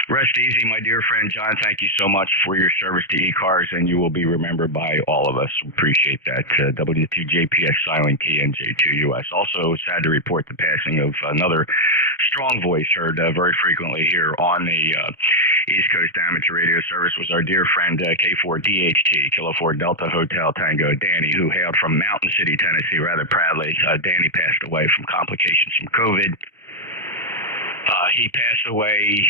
Rest easy, my dear friend John. Thank you so much for your service to ECARS, and you will be remembered by all of us. Appreciate that. W2JPS Silent Key NJ2US. Also, sad to report the passing of another strong voice heard very frequently here on the East Coast Amateur Radio Service was our dear friend K4DHT, Kilo 4 Delta Hotel Tango, Danny, who hailed from Mountain City, Tennessee, rather proudly. Danny passed away from complications from COVID. He passed away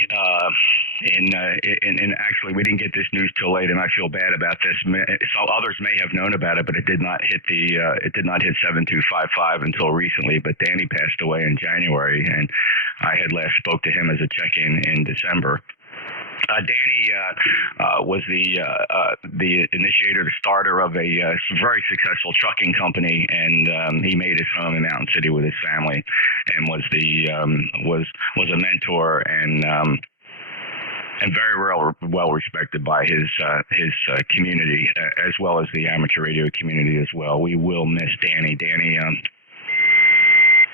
in actually, we didn't get this news till late, and I feel bad about this. So others may have known about it, but it did not hit 7255 until recently. But Danny passed away in January, and I had last spoke to him as a check-in in December. Danny was the initiator, the starter of a very successful trucking company, and he made his home in Mountain City with his family, and was a mentor and very well respected by his community as well as the amateur radio community as well. We will miss Danny. Danny.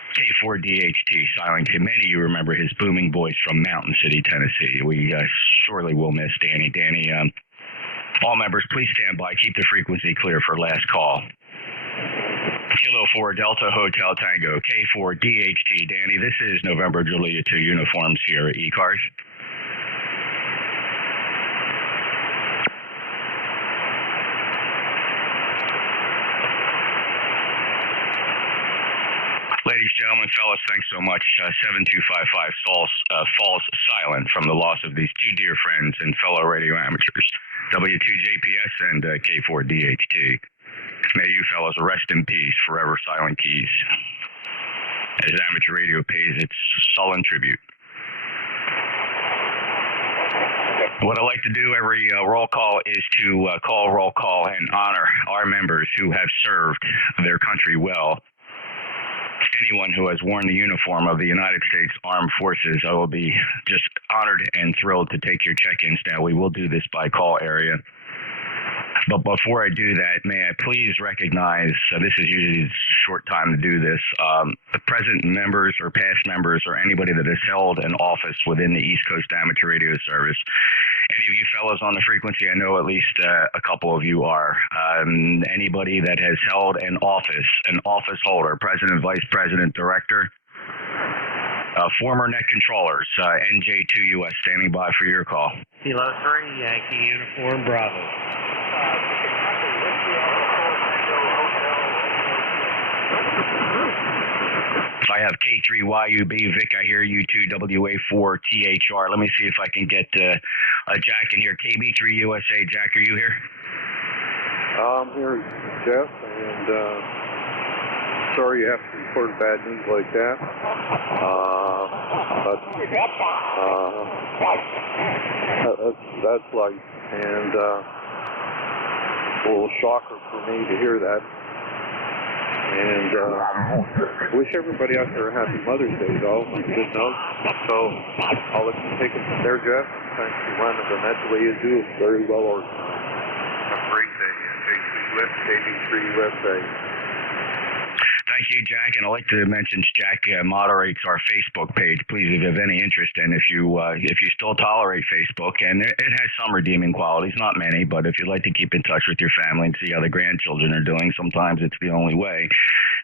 K4DHT, Silent Key. Many of you remember his booming voice from Mountain City, Tennessee. We surely will miss Danny. Danny, all members, please stand by. Keep the frequency clear for last call. Kilo 4 Delta Hotel Tango, K4DHT. Danny, this is November Julia 2 Uniforms here at ECARS. Ladies, gentlemen, fellas, thanks so much. 7255 falls silent from the loss of these two dear friends and fellow radio amateurs, W2JPS and K4DHT. May you fellows rest in peace, forever silent keys, as amateur radio pays its sullen tribute. What I like to do every roll call is to call roll call and honor our members who have served their country well. Anyone who has worn the uniform of the United States Armed Forces, I will be just honored and thrilled to take your check-ins now. We will do this by call area. But before I do that, may I please recognize, this is usually a short time to do this, the present members or past members or anybody that has held an office within the East Coast Amateur Radio Service. Any of you fellows on the frequency, I know at least a couple of you are. Anybody that has held an office holder, president, vice president, director, former net controllers, NJ2US standing by for your call. Kilo 3, Yankee Uniform, Bravo. I have K3YUB, Vic, I hear you too, WA4THR. Let me see if I can get Jack in here. KB3USA, Jack, are you here? I'm here, Jeff, and sorry you have to report bad news like that. But that's life, and a little shocker for me to hear that. And wish everybody out there a happy Mother's Day, though. Good note. So I'll let you take it from there, Jeff. Thanks for running the net the way you do. It's very well organized. Have a great day. NJ2US, KB3USA. Thank you, Jack. And I'd like to mention Jack moderates our Facebook page. Please, if you have any interest, and if you still tolerate Facebook, and it has some redeeming qualities, not many, but if you'd like to keep in touch with your family and see how the grandchildren are doing, sometimes it's the only way.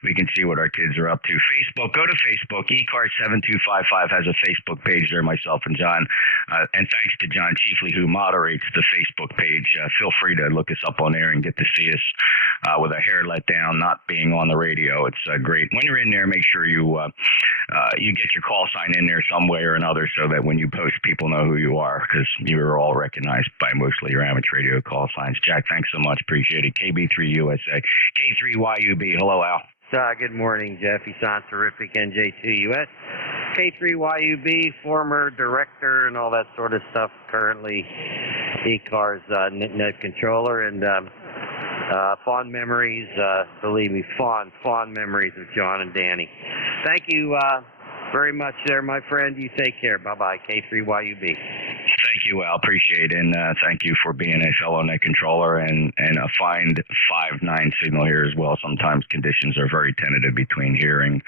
We can see what our kids are up to. Facebook, go to Facebook. ECARS7255 has a Facebook page there, myself and John. And thanks to John Chiefly, who moderates the Facebook page. Feel free to look us up on there and get to see us with our hair let down, not being on the radio. It's great. When you're in there, make sure you get your call sign in there some way or another so that when you post, people know who you are, because you're all recognized by mostly your amateur radio call signs. Jack, thanks so much. Appreciate it. KB3USA. K3YUB. Hello, Al. Good morning, Jeff. You sound terrific. NJ2US. K3YUB, former director and all that sort of stuff. Currently, ECARS net controller, and fond memories. Believe me, fond memories of John and Danny. Thank you very much there, my friend. You take care. Bye-bye. K3YUB. Thank you, Al. Appreciate it. And thank you for being a fellow net controller and a fine 5.9 signal here as well. Sometimes conditions are very tentative between here and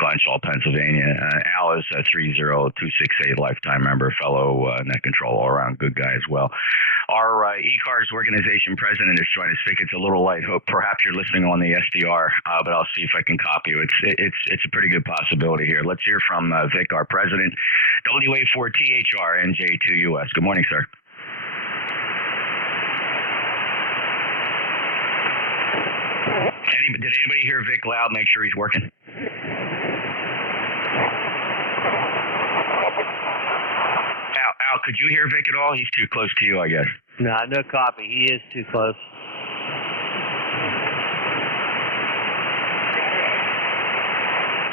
Glenshaw, Pennsylvania. Al is a 30268 lifetime member, fellow net control, all around good guy as well. Our ECARS organization president is trying to speak. It's a little light. Hope perhaps you're listening on the SDR, but I'll see if I can copy you. It's a pretty good possibility here. Let's hear from Vic, our president, WA4THR NJ2US. Good morning, sir. Did anybody hear Vic loud? Make sure he's working. Al, could you hear Vic at all? He's too close to you, I guess. No copy. He is too close.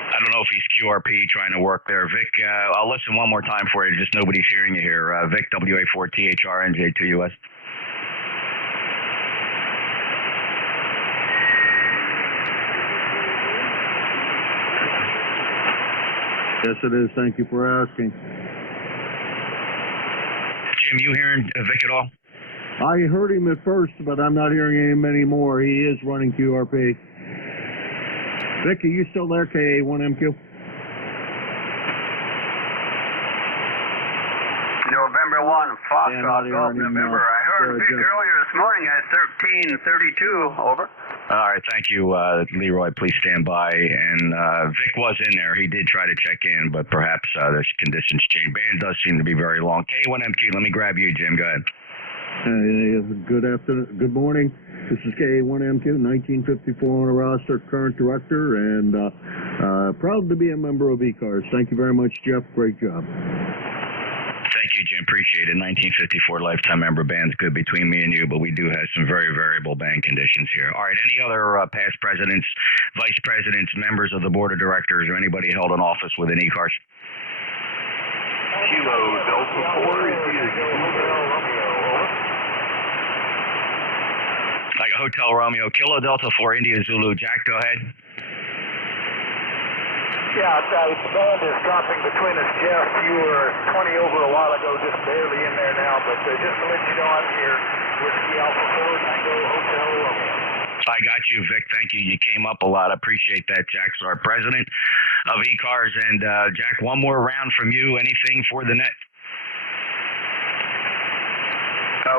I don't know if he's QRP trying to work there. Vic, I'll listen one more time for you. Just nobody's hearing you here. Vic, WA4THR NJ2US. Yes, it is. Thank you for asking. Jim, you hearing Vic at all? I heard him at first, but I'm not hearing him anymore. He is running QRP. Vic, are you still there, KA1MQ? November 1, Foxtrot, Golf, November. I heard Vic earlier this morning at 13:32, over. All right, thank you, Leroy. Please stand by. And Vic was in there. He did try to check in, but perhaps the conditions changed. Band does seem to be very long. K1MQ, let me grab you, Jim. Go ahead. Good afternoon. Good morning. This is KA1MQ, 1954 on a roster, current director, and proud to be a member of ECARS. Thank you very much, Jeff. Great job. Thank you, Jim. Appreciate it. 1954 lifetime member. Band's good between me and you, but we do have some very variable band conditions here. All right, any other past presidents, vice presidents, members of the board of directors, or anybody held an office within ECARS? Kilo Delta 4 is like a Hotel Romeo. Kilo Delta 4 India Zulu. Jack, go ahead. Yeah, the band is dropping between us, Jeff. You were 20 over a while ago, just barely in there now, but just to let you know I'm here. Whiskey Alpha 4, Tango Hotel Romeo. I got you, Vic. Thank you. You came up a lot. I appreciate that. Jack's our president of ECARS. And Jack, one more round from you. Anything for the net?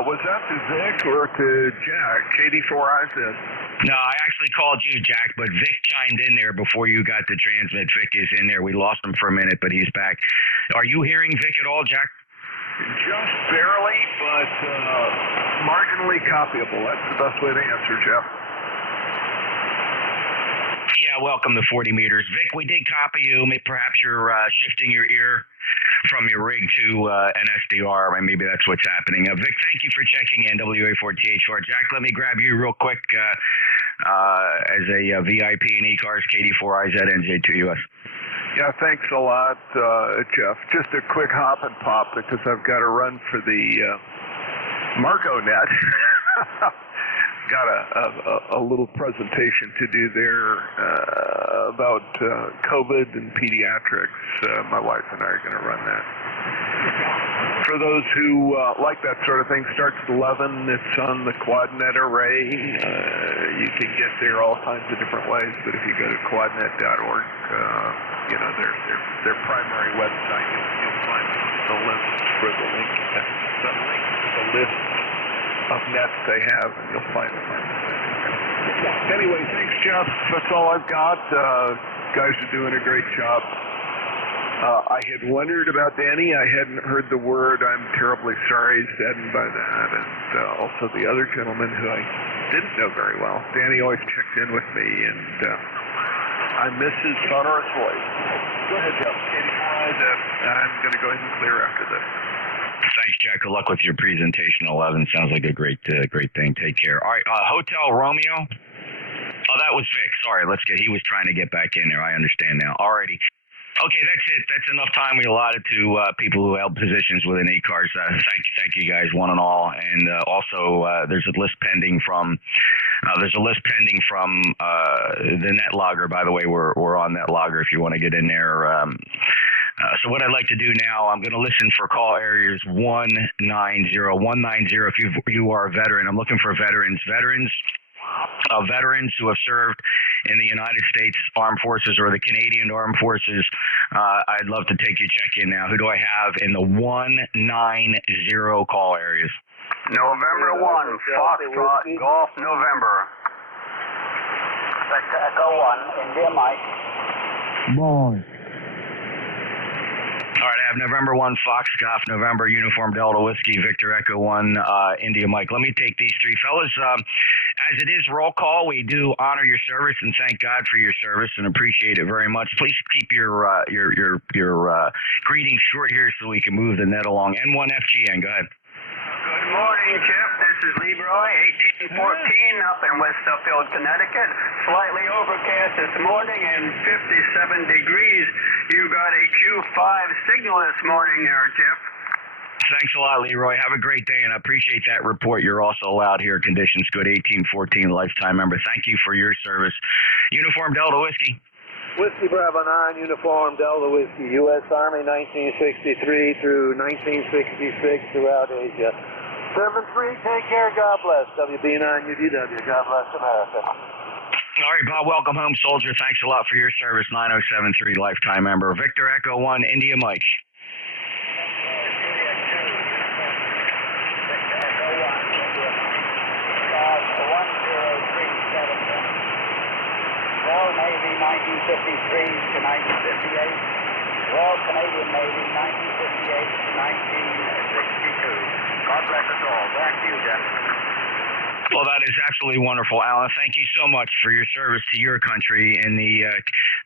Was that to Vic or to Jack? KD4IZ. No, I actually called you, Jack, but Vic chimed in there before you got to transmit. Vic is in there. We lost him for a minute, but he's back. Are you hearing Vic at all, Jack? Just barely, but marginally copyable. That's the best way to answer, Jeff. Yeah, welcome to 40 meters. Vic, we did copy you. Perhaps you're shifting your ear from your rig to an SDR. Maybe that's what's happening. Vic, thank you for checking in, WA4THR. Jack, let me grab you real quick as a VIP in ECARS, KD4IZ, NJ2US. Yeah, thanks a lot, Jeff. Just a quick hop and pop because I've got to run for the MarcoNet. Got a little presentation to do there about COVID and pediatrics. My wife and I are going to run that. For those who like that sort of thing, starts at 11. It's on the QuadNet array. You can get there all kinds of different ways, but if you go to quadnet.org, you know, their primary website, you'll find the list for the link. The list of nets they have, and you'll find them. Anyway, thanks, Jeff. That's all I've got. Guys are doing a great job. I had wondered about Danny. I hadn't heard the word. I'm terribly sorry, saddened by that. And also the other gentleman who I didn't know very well. Danny always checked in with me, and I miss his sonorous voice. Go ahead, Jeff. I'm going to go ahead and clear after this. Thanks, Jack. Good luck with your presentation. 11 sounds like a great thing. Take care. All right, Hotel Romeo. Oh, that was Vic. Sorry, he was trying to get back in there. I understand now. Alrighty. Okay, that's it. That's enough time we allotted to people who held positions within ECARS. Thank you guys, one and all. And also, there's a list pending from the NetLogger. By the way, we're on NetLogger if you want to get in there. So what I'd like to do now, I'm going to listen for call areas 190 if you are a veteran. I'm looking for veterans who have served in the United States Armed Forces or the Canadian Armed Forces. I'd love to take your check-in now. Who do I have in the 190 call areas? November 1, Foxtrot, Golf, November. Victor Echo 1, India Mike. Boy. All right, I have November 1, Foxtrot, November, Uniform Delta Whiskey, Victor Echo 1, India Mike. Let me take these three fellas. As it is roll call, we do honor your service and thank God for your service and appreciate it very much. Please keep your greetings short here so we can move the net along. N1FGN, go ahead. Good morning, Jeff. This is Leroy, 1814 up in West Suffield, Connecticut. Slightly overcast this morning and 57 degrees. You got a Q5 signal this morning there, Jeff. Thanks a lot, Leroy. Have a great day, and I appreciate that report. You're also allowed here. Conditions good. 1814, lifetime member. Thank you for your service. Uniform Delta Whiskey. Whiskey Bravo 9, Uniform Delta Whiskey, U.S. Army 1963 through 1966 throughout Asia. 7-3, take care, God bless. WB9 UDW, God bless America. All right, Bob, welcome home, soldier. Thanks a lot for your service. 9073, lifetime member. Victor Echo 1, India Mike. Royal Navy 1953 to 1958, Royal Canadian Navy 1958 to 1962. God bless us all. Back to you, Jeff. Well, that is absolutely wonderful, Alan. Thank you so much for your service to your country in the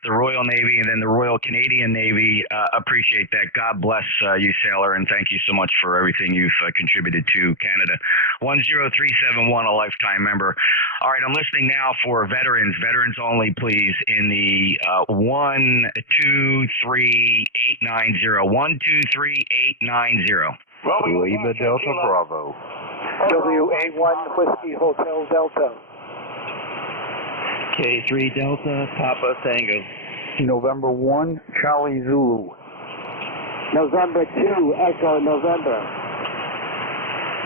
Royal Navy and then the Royal Canadian Navy. Appreciate that. God bless you, sailor, and thank you so much for everything you've contributed to Canada. 10371, a lifetime member. All right, I'm listening now for veterans only, please, in the 123890. 123890. Lima Delta Bravo. WA1 Whiskey Hotel Delta. K3 Delta, Papa Tango. November 1, Charlie Zulu. November 2, Echo November.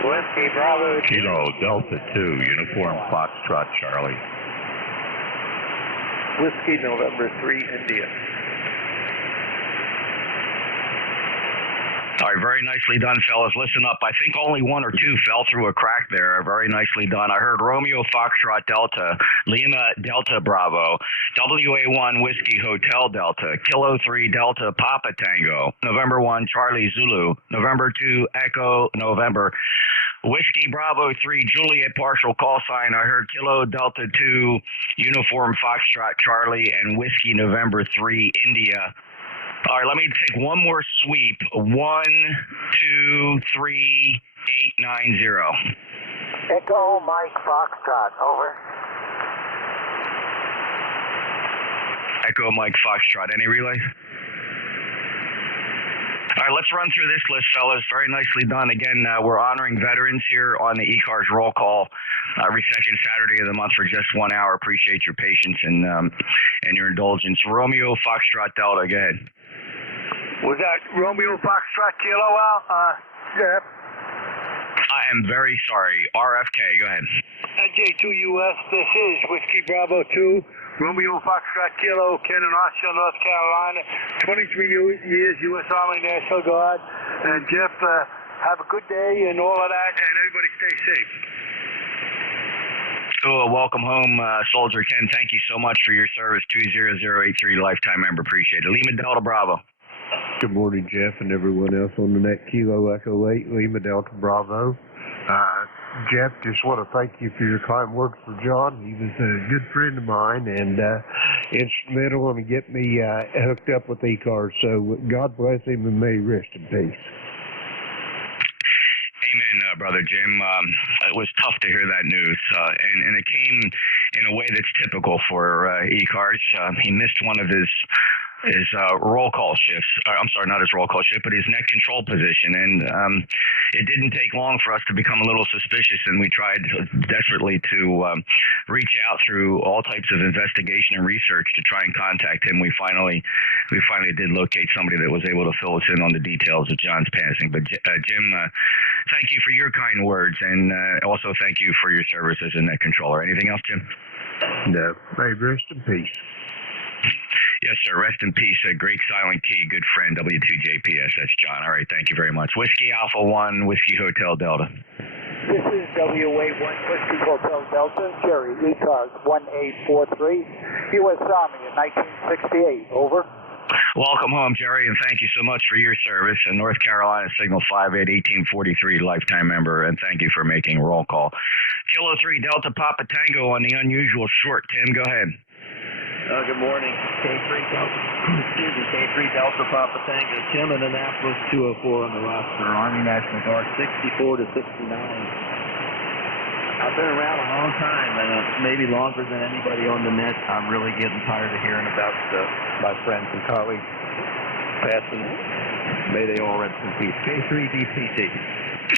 Whiskey Bravo 2. Kilo Delta 2, Uniform Foxtrot Charlie. Whiskey November 3, India. All right, very nicely done, fellas. Listen up. I think only one or two fell through a crack there. Very nicely done. I heard Romeo Foxtrot Delta, Lima Delta Bravo, WA1 Whiskey Hotel Delta, Kilo 3 Delta Papa Tango, November 1 Charlie Zulu, November 2 Echo November, Whiskey Bravo 3 Juliet partial call sign. I heard Kilo Delta 2 Uniform Foxtrot Charlie and Whiskey November 3 India. All right, let me take one more sweep. 123890. Echo Mike Foxtrot, over. Echo Mike Foxtrot. Any relay? All right, let's run through this list, fellas. Very nicely done. Again, we're honoring veterans here on the ECARS roll call every second Saturday of the month for just 1 hour. Appreciate your patience and your indulgence. Romeo Foxtrot Delta, go ahead. Was that Romeo Foxtrot Kilo out? Jeff? I am very sorry. RFK, go ahead. NJ2US, this is Whiskey Bravo 2, Romeo Foxtrot Kilo, Cannon, Arsenal, North Carolina, 23 years U.S. Army National Guard. And Jeff, have a good day and all of that, and everybody stay safe. Oh, welcome home, Soldier Ken. Thank you so much for your service. 20083 lifetime member. Appreciate it. Lima Delta Bravo. Good morning, Jeff, and everyone else on the net. Kilo Echo 8, Lima Delta Bravo. Jeff, just want to thank you for your kind words for John. He was a good friend of mine and instrumental in getting me hooked up with ECARS. So God bless him and may he rest in peace. Amen, Brother Jim. It was tough to hear that news, and it came in a way that's typical for ECARS. He missed one of his roll call shifts. I'm sorry, not his roll call shift, but his net control position. And it didn't take long for us to become a little suspicious, and we tried desperately to reach out through all types of investigation and research to try and contact him. We finally did locate somebody that was able to fill us in on the details of John's passing. But Jim, thank you for your kind words, and also thank you for your service as a net controller. Anything else, Jim? No. May rest in peace. Yes, sir. Rest in peace. A great silent key, good friend, W2JPS. That's John. All right. Thank you very much. Whiskey Alpha 1, Whiskey Hotel Delta. This is WA1 Whiskey Hotel Delta, Cherry, ECARS 1843, U.S. Army in 1968. Over. Welcome home, Jerry, and thank you so much for your service. And North Carolina Signal 581843, lifetime member, and thank you for making roll call. Kilo 3 Delta Papa Tango on the unusual short. Tim, go ahead. Good morning. K3 Delta Papa Tango. Tim in Annapolis, 204 on the roster. Army National Guard, 64 to 69. I've been around a long time, and maybe longer than anybody on the net. I'm really getting tired of hearing about my friends and colleagues passing. May they all rest in peace. K3 DPT.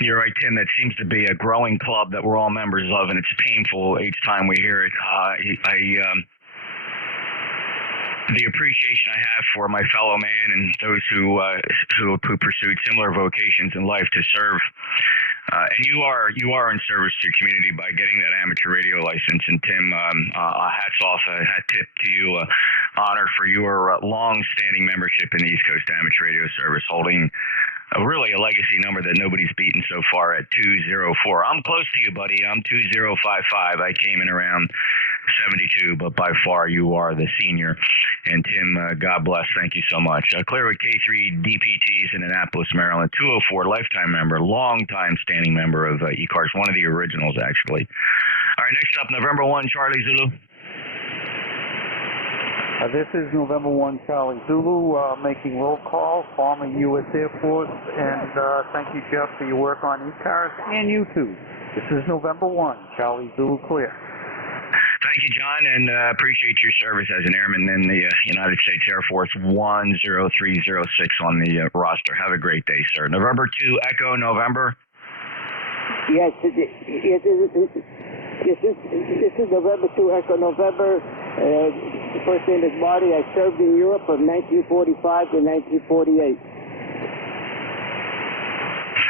You're right, Tim. That seems to be a growing club that we're all members of, and it's painful each time we hear it. The appreciation I have for my fellow man and those who pursued similar vocations in life to serve, and you are in service to your community by getting that amateur radio license. And Tim, hats off, hat tip to you, honor for your long-standing membership in the East Coast Amateur Radio Service, holding really a legacy number that nobody's beaten so far at 204. I'm close to you, buddy. I'm 2055. I came in around 72, but by far you are the senior. And Tim, God bless. Thank you so much. Clearwood K3 DPTs in Annapolis, Maryland, 204, lifetime member, long-time standing member of ECARS, one of the originals, actually. All right, next up, November 1, Charlie Zulu. This is November 1, Charlie Zulu, making roll call, former U.S. Air Force, and thank you, Jeff, for your work on ECARS, and you too. This is November 1, Charlie Zulu clear. Thank you, John, and appreciate your service as an airman in the United States Air Force 10306 on the roster. Have a great day, sir. November 2, Echo, November. Yes, this is November 2, Echo, November. The first name is Marty. I served in Europe from 1945 to 1948.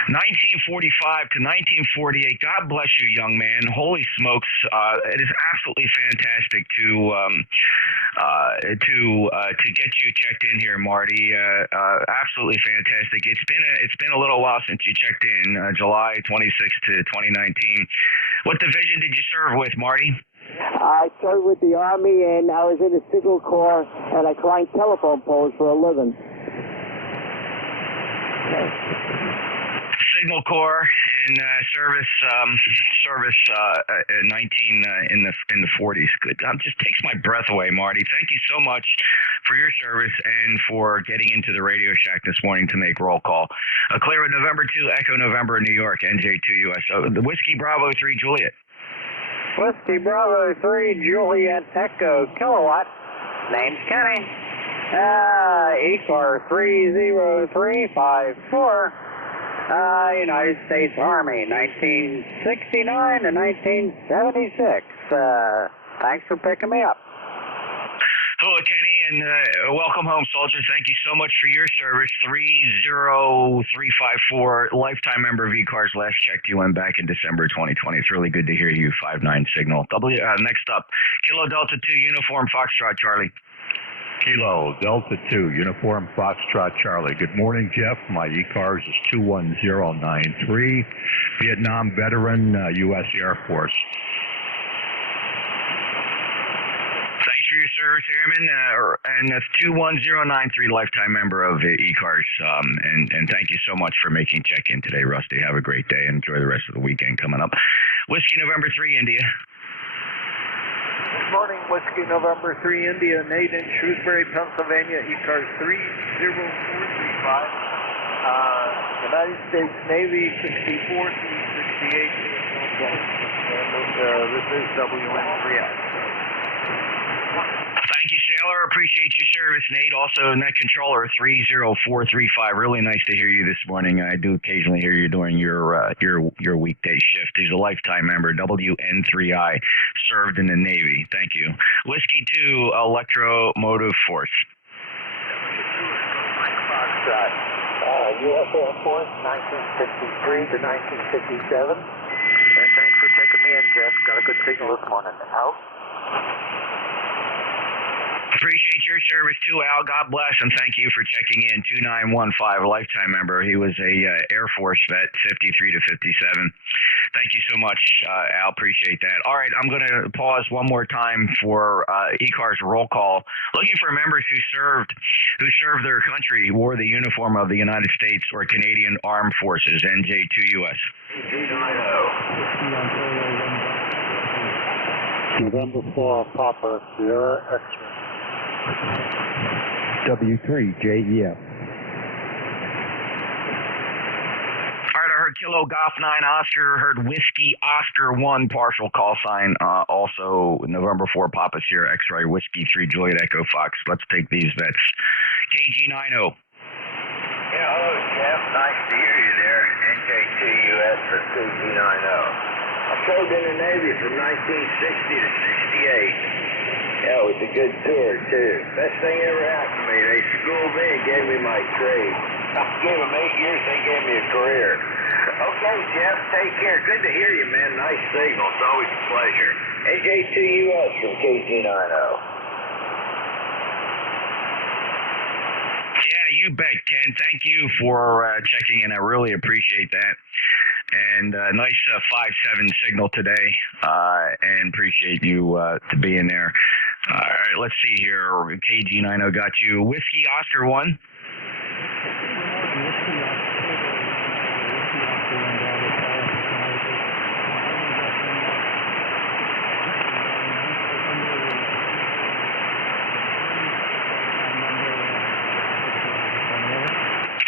1945 to 1948. God bless you, young man. Holy smokes! It is absolutely fantastic to get you checked in here, Marty. Absolutely fantastic. It's been a little while since you checked in. July 26th to 2019. What division did you serve with, Marty? I served with the Army, and I was in the Signal Corps, and I climbed telephone poles for a living. Signal Corps and service 19 in the 40s. Good. Just takes my breath away, Marty. Thank you so much for your service and for getting into the Radio Shack this morning to make roll call. Clear at November 2, Echo November, New York, NJ2US. The Whiskey Bravo 3, Juliet. Whiskey Bravo 3, Juliet Echo Kilowatt. Name's Kenny. ECAR 30354. United States Army, 1969 to 1976. Thanks for picking me up. Hello, Kenny, and welcome home, soldier. Thank you so much for your service. 30354, lifetime member of ECARS. Last checked you in back in December 2020. It's really good to hear you. 59 signal. Next up, Kilo Delta 2, Uniform Foxtrot, Charlie. Kilo Delta 2, Uniform Foxtrot Charlie. Good morning, Jeff. My ECARS is 21093. Vietnam veteran, U.S. Air Force. service, Airman, and that's 21093, lifetime member of ECARS. And thank you so much for making check-in today, Rusty. Have a great day. Enjoy the rest of the weekend coming up. Whiskey November 3, India. Good morning, Whiskey November 3 India, Nate in Shrewsbury, Pennsylvania, ECARS 30435. United States Navy 64 through 68. This is WN3X. Thank you, Sailor. Appreciate your service, Nate. Also, Net Controller 30435. Really nice to hear you this morning. I do occasionally hear you during your weekday shift. He's a lifetime member, WN3I, served in the Navy. Thank you. Whiskey 2, Electromotive Force. U.S. Air Force, 1953 to 1957. And thanks for checking me in, Jeff. Got a good signal this morning. Out. Appreciate your service too, Al. God bless, and thank you for checking in. 2915, lifetime member. He was a Air Force vet, 53 to 57. Thank you so much, Al. Appreciate that. All right, I'm going to pause one more time for ECARS roll call. Looking for members who served their country, wore the uniform of the United States or Canadian Armed Forces, NJ2US. November 4, Papa, Sierra X-ray. W3JEF. All right, I heard Kilo Golf 9 Oscar, heard Whiskey Oscar 1 partial call sign, also November 4 Papa Sierra X-ray, Whiskey 3 Juliet Echo Fox. Let's take these bets. KG90. Yeah, hello, Jeff. Nice to hear you there. NJ2US for KG90. I served in the Navy from 1960 to 68. Yeah, it was a good tour, too. Best thing ever happened to me. They schooled me and gave me my trade. I gave them 8 years, they gave me a career. Okay, Jeff, take care. Good to hear you, man. Nice signal. It's always a pleasure. NJ2US from KG90. Yeah, you bet, Ken. Thank you for checking in. I really appreciate that. And nice 5-7 signal today, and appreciate you to being there. All right, let's see here. KG90 got you. Whiskey Oscar 1.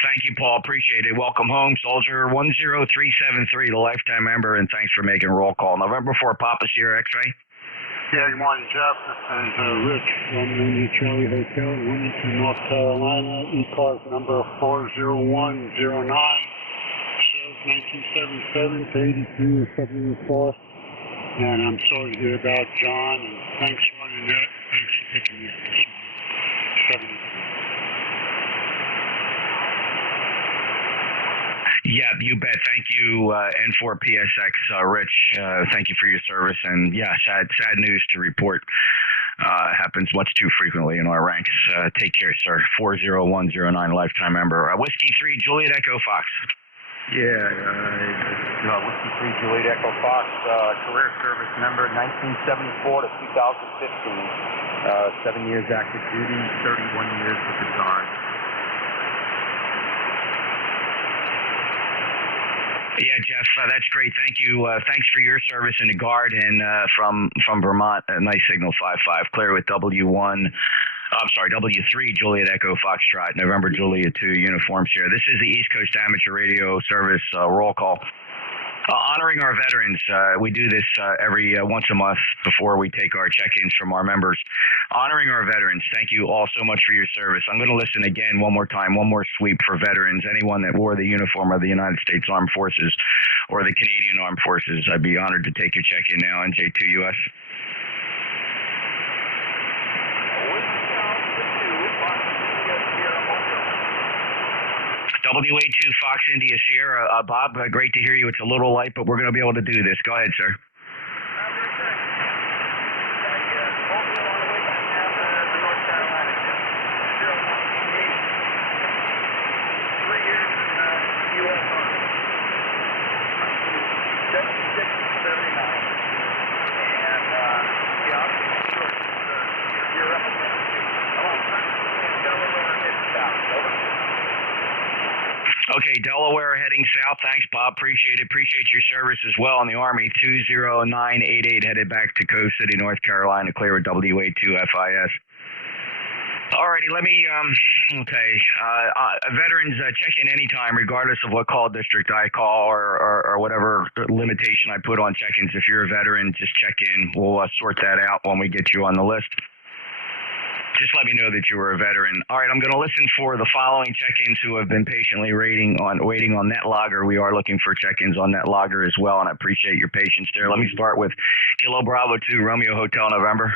Thank you, Paul. Appreciate it. Welcome home, Soldier 10373, the lifetime member, and thanks for making roll call. November 4 Papa Sierra X-ray. Yeah, good morning, Jeff. This is Rich from the Charlie Hotel, Wilmington, North Carolina. ECARS number 40109. Served 1977 to 82 Southern Force. And I'm sorry to hear about John, and thanks for running that. Thanks for picking me up this morning. 73. Yeah, you bet. Thank you, N4PSX, Rich. Thank you for your service. And yeah, sad news to report. Happens much too frequently in our ranks. Take care, sir. 40109, lifetime member. Whiskey 3, Juliet Echo Fox. Yeah, Whiskey 3 Juliet Echo Fox, career service member, 1974 to 2015. 7 years active duty, 31 years with the Guard. Yeah, Jeff, that's great. Thank you. Thanks for your service in the Guard and from Vermont. Nice signal 5-5. Clear with W3 Juliet Echo Foxtrot, November Juliet 2 uniforms here. This is the East Coast Amateur Radio Service roll call. Honoring our veterans. We do this every once a month before we take our check-ins from our members. Honoring our veterans. Thank you all so much for your service. I'm going to listen again one more time, one more sweep for veterans. Anyone that wore the uniform of the United States Armed Forces or the Canadian Armed Forces, I'd be honored to take your check-in now, NJ2US. WA2 Fox India Sierra. Bob, great to hear you. It's a little light, but we're going to be able to do this. Go ahead, sir. You're up Okay, Delaware heading south. Thanks, Bob. Appreciate it. Appreciate your service as well in the Army. 20988 headed back to Coast City, North Carolina, clear with WA2FIS. Alrighty, let me, veterans check in anytime, regardless of what call district I call or whatever limitation I put on check-ins. If you're a veteran, just check in. We'll sort that out when we get you on the list. Just let me know that you were a veteran. All right, I'm going to listen for the following check-ins who have been patiently waiting on NetLogger. We are looking for check-ins on NetLogger as well, and I appreciate your patience there. Let me start with Kilo Bravo 2 Romeo Hotel November.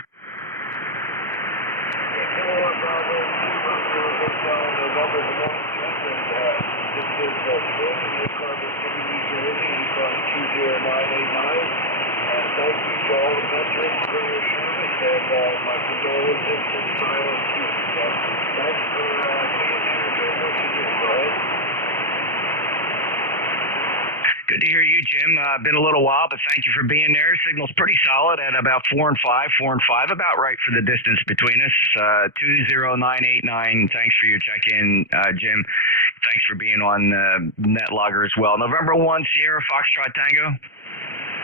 Thank you to all the veterans for your service, and my condolences to the silent youth. Thanks for being here and doing what you do. Go ahead. Good to hear you, Jim. Been a little while, but thank you for being there. Signal's pretty solid at about 4 and 5, about right for the distance between us. 20989. Thanks for your check-in, Jim. Thanks for being on NetLogger as well. November 1, Sierra Foxtrot Tango.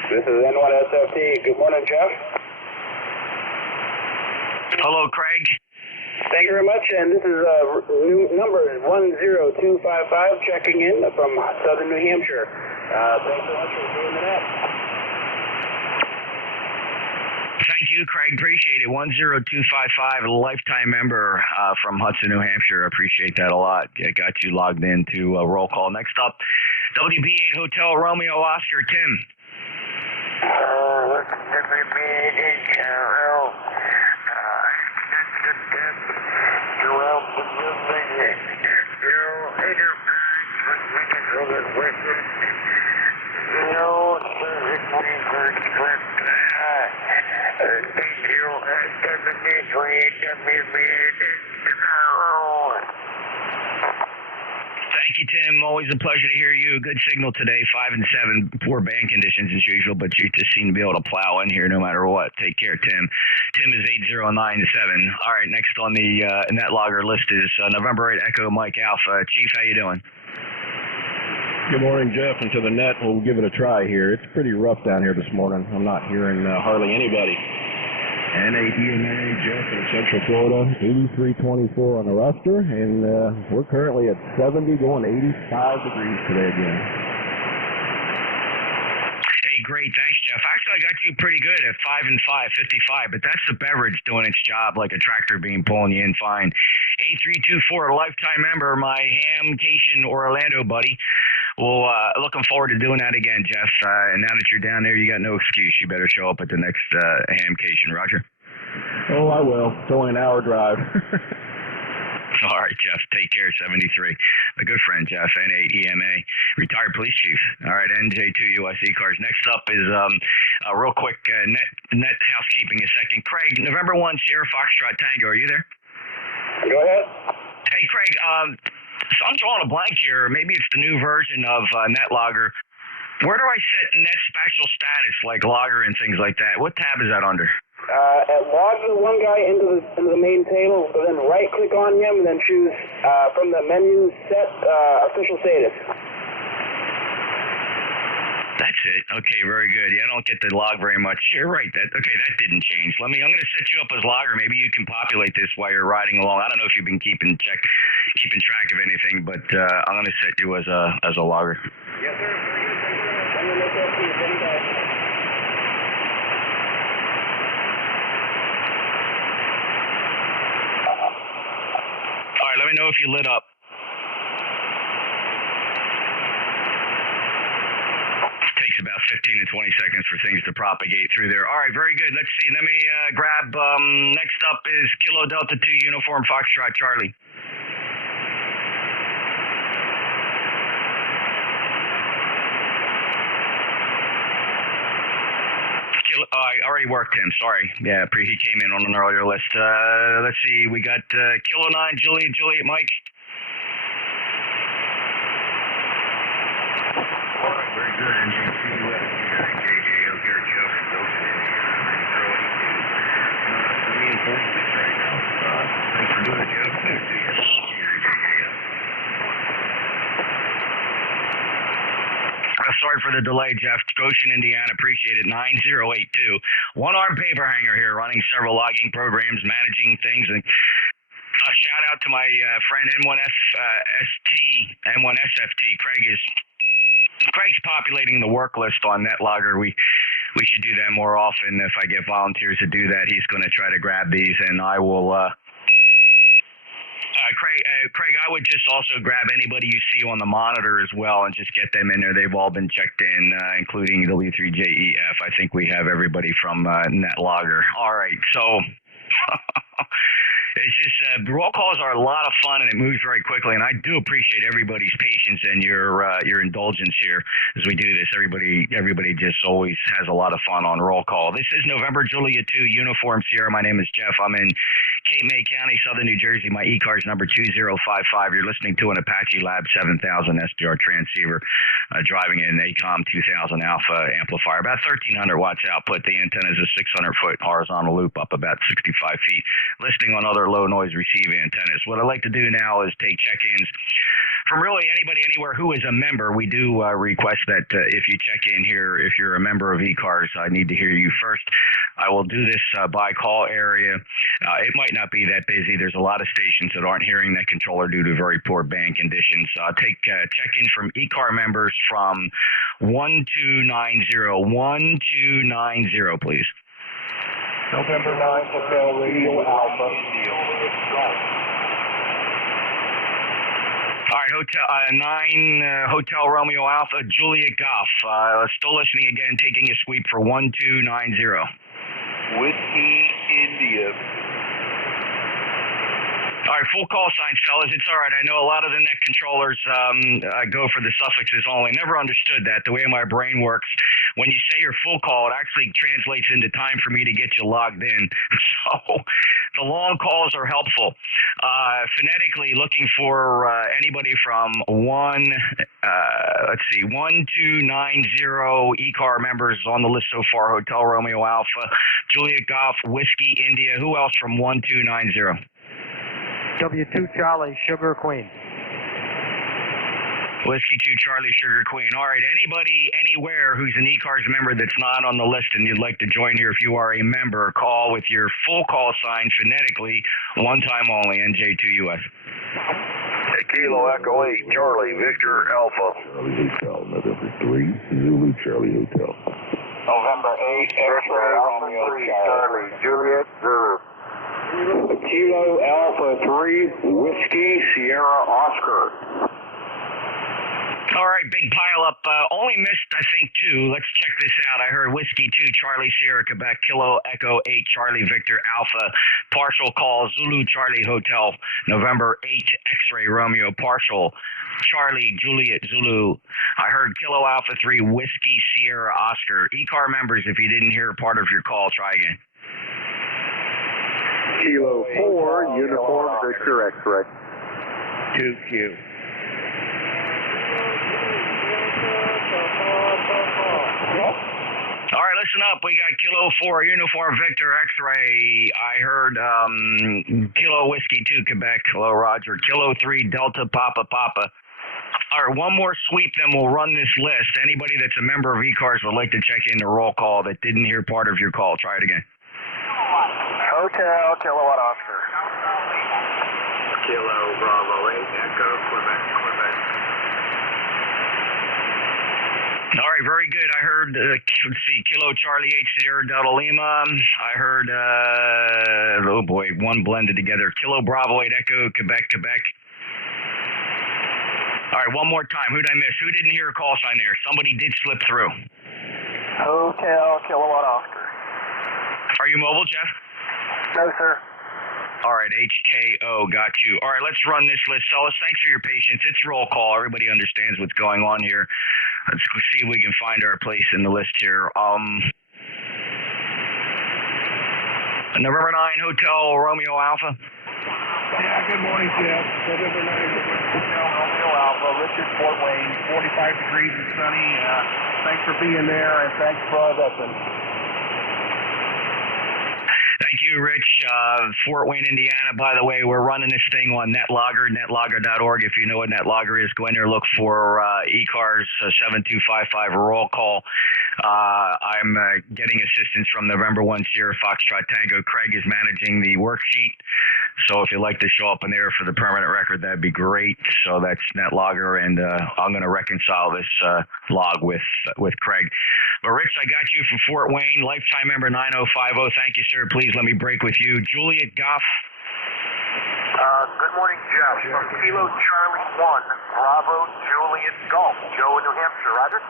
This is N1SFT. Good morning, Jeff. Hello, Craig. Thank you very much, and this is number 10255 checking in from southern New Hampshire. Thanks so much for doing the net. Thank you, Craig. Appreciate it. 10255, lifetime member from Hudson, New Hampshire. Appreciate that a lot. I got you logged into roll call. Next up, WB8 Hotel Romeo Oscar, Tim. Thank you, Tim. Always a pleasure to hear you. Good signal today, 5 and 7. Poor band conditions as usual, but you just seem to be able to plow in here no matter what. Take care, Tim. Tim is 8097. All right, next on the NetLogger list is November 8 Echo Mike Alpha. Chief, how you doing? Good morning, Jeff, and to the net. We'll give it a try here. It's pretty rough down here this morning. I'm not hearing hardly anybody. NADMA, Jeff in Central Florida, 8324 on the roster, and we're currently at 70, going 85 degrees today again. Hey, great. Thanks, Jeff. Actually, I got you pretty good at 5 and 5, 55, but that's the beverage doing its job like a tractor beam pulling you in fine. 8324, a lifetime member, my Hamcation Orlando buddy. Well, looking forward to doing that again, Jeff. And now that you're down there, you got no excuse. You better show up at the next Hamcation. Roger? Oh, I will. It's only an hour drive. All right, Jeff. Take care, 73. My good friend, Jeff, NADMA, retired police chief. All right, NJ2US ECARS. Next up is real quick, net housekeeping a second. Craig, November 1, Sierra Foxtrot Tango. Are you there? Go ahead. Hey, Craig. So I'm drawing a blank here. Maybe it's the new version of NetLogger. Where do I set net special status, like logger and things like that? What tab is that under? Log the one guy into the main table, but then right-click on him, and then choose from the menu set official status. That's it. Okay, very good. Yeah, I don't get the log very much. You're right. That didn't change. I'm going to set you up as logger. Maybe you can populate this while you're riding along. I don't know if you've been keeping track of anything, but I'm going to set you as a logger. Yes, sir. I'm going to look up to you. All right, let me know if you lit up. Takes about 15 to 20 seconds for things to propagate through there. All right, very good. Let's see. Let me grab, next up is Kilo Delta 2 Uniform Foxtrot Charlie. I already worked him. Sorry. Yeah, he came in on an earlier list. Let's see. We got Kilo 9, Juliet, Mike. All right, very good. NJ2US. JJO here, Joe. Intro 82. 3 and 46 right now. Thanks for doing it, Joe. for the delay, Jeff. Goshen, Indiana. Appreciate it. 9082. One-arm paper hanger here, running several logging programs, managing things. And a shout out to my friend N1SFT. Craig's populating the work list on NetLogger. We should do that more often. If I get volunteers to do that, he's going to try to grab these, and I will. Craig, I would just also grab anybody you see on the monitor as well and just get them in there. They've all been checked in, including W3JEF. I think we have everybody from NetLogger. All right, so it's just roll calls are a lot of fun and it moves very quickly. And I do appreciate everybody's patience and your indulgence here as we do this. Everybody just always has a lot of fun on roll call. This is November Juliet 2 Uniform Sierra. My name is Jeff. I'm in Cape May County, Southern New Jersey. My ECARS number 2055. You're listening to an Apache Lab 7000 SDR transceiver, driving an ACOM 2000 alpha amplifier, about 1300 watts output. The antenna is a 600-foot horizontal loop up about 65 feet, listening on other low noise receiving antennas. What I'd like to do now is take check-ins from really anybody anywhere who is a member. We do request that if you check in here, if you're a member of ECARS, I need to hear you first. I will do this by call area. It might not be that busy. There's a lot of stations that aren't hearing that controller due to very poor band conditions. I'll take check-ins from ECAR members from 1290. 1290, please. November 9, Hotel Radio Alpha. All right, Hotel Romeo Alpha, Juliet Golf. Still listening again, taking a sweep for 1290. Whiskey India. All right, full call signs, fellas. It's all right. I know a lot of the net controllers go for the suffixes only. Never understood that. The way my brain works, when you say your full call, it actually translates into time for me to get you logged in. So the long calls are helpful. Phonetically, looking for anybody from 1290 ECAR members on the list so far. Hotel Romeo Alpha, Juliet Golf, Whiskey India. Who else from 1290? W2 Charlie, Sugar Queen. Whiskey 2 Charlie, Sugar Queen. All right, anybody, anywhere who's an ECARS member that's not on the list and you'd like to join here, if you are a member, call with your full call sign phonetically, one time only, NJ2US. Kilo Echo 8, Charlie, Victor Alpha. Charlie Hotel, November 3, Zulu Charlie Hotel. November 8, X-Ray Romeo Charlie, Juliet Zulu. Kilo Alpha 3, Whiskey Sierra Oscar. All right, big pile up. Only missed, I think, 2. Let's check this out. I heard Whiskey 2 Charlie Sierra Quebec, Kilo Echo 8 Charlie Victor Alpha. Partial call Zulu Charlie Hotel, November 8 X-Ray Romeo. Partial Charlie Juliet Zulu. I heard Kilo Alpha 3 Whiskey Sierra Oscar. ECAR members, if you didn't hear part of your call, try again. Kilo 4, Uniform Victor X-Ray. 2Q. All right, listen up. We got Kilo 4, Uniform Victor X-Ray. I heard Kilo Whiskey 2, Quebec. Hello, Roger. Kilo 3, Delta Papa Papa. All right, one more sweep, then we'll run this list. Anybody that's a member of ECARS would like to check in the roll call that didn't hear part of your call. Try it again. Hotel Kilowatt Oscar. Kilo Bravo 8, Echo, Quebec. All right, very good. I heard, let's see, Kilo Charlie 8 Sierra Delta Lima. I heard, oh boy, one blended together. Kilo Bravo 8 Echo, Quebec. All right, one more time. Who'd I miss? Who didn't hear a call sign there? Somebody did slip through. Hotel Kilowatt Oscar. Are you mobile, Jeff? No, sir. All right, HKO, got you. All right, let's run this list, fellas. Thanks for your patience. It's roll call. Everybody understands what's going on here. Let's see if we can find our place in the list here. November 9, Hotel Romeo Alpha. Yeah, good morning, Jeff. November 9, Hotel Romeo Alpha, Richard, Fort Wayne, 45 degrees and sunny. Thanks for being there, and thanks for all that. Thank you, Rich. Fort Wayne, Indiana, by the way, we're running this thing on NetLogger, netlogger.org. If you know what NetLogger is, go in there, look for ECARS 7255 roll call. I'm getting assistance from November 1 Sierra Foxtrot Tango. Craig is managing the worksheet. So if you'd like to show up in there for the permanent record, that'd be great. So that's NetLogger, and I'm going to reconcile this log with Craig. But Rich, I got you from Fort Wayne, lifetime member 9050. Thank you, sir. Please let me break with you. Juliet Goff. Good morning, Jeff. From Kilo Charlie 1, Bravo Juliet Golf. Joe in New Hampshire, Roger.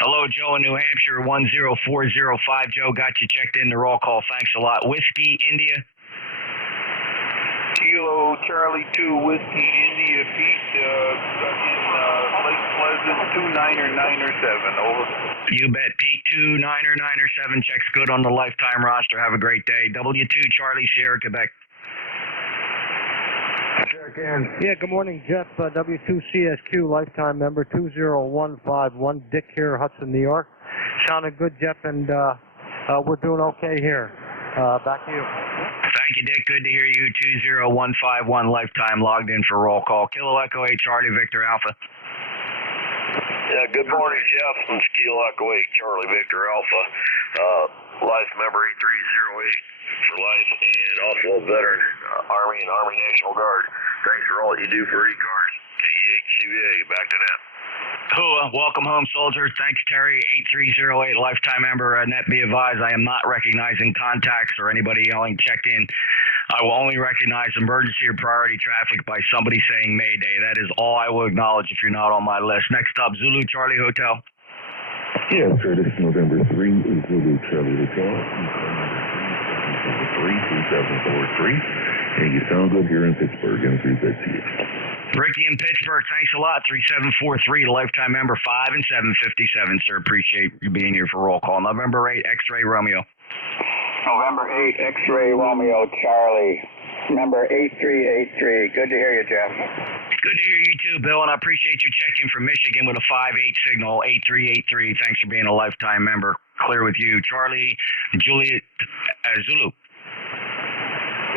Hello, Joe in New Hampshire, 10405. Joe, got you checked in the roll call. Thanks a lot. Whiskey, India. Kilo Charlie 2, Whiskey India, Pete, stuck in Lake Pleasant, 29907, over. You bet, Pete, 29907, checks good on the lifetime roster. Have a great day. W2 Charlie Sierra, Quebec. Yeah, good morning, Jeff. W2CSQ, lifetime member 20151. Dick here, Hudson, New York. Sounded good, Jeff, and we're doing okay here. Back to you. Thank you, Dick. Good to hear you. 20151, lifetime logged in for roll call. Kilo Echo 8, Charlie Victor Alpha. Yeah, good morning, Jeff. From Kilo Echo 8, Charlie Victor Alpha. Life member 8308 for life, and also a veteran, Army and Army National Guard. Thanks for all you do for ECARS. KEHCBA, back to net. Welcome home, soldier. Thanks, Terry. 8308, lifetime member. Net be advised, I am not recognizing contacts or anybody yelling checked in. I will only recognize emergency or priority traffic by somebody saying Mayday. That is all I will acknowledge if you're not on my list. Next up, Zulu Charlie Hotel. Yeah, sir. This is November 3, Zulu Charlie Hotel. 3743. And you sound good here in Pittsburgh. And 350. Ricky in Pittsburgh, thanks a lot. 3743, lifetime member 5 and 757, sir. Appreciate you being here for roll call. November 8, X-Ray Romeo. November 8, X-Ray Romeo Charlie. Number 8383. Good to hear you, Jeff. Good to hear you too, Bill, and I appreciate you checking from Michigan with a 5-8 signal, 8383. Thanks for being a lifetime member. Clear with you. Charlie, Juliet, Zulu.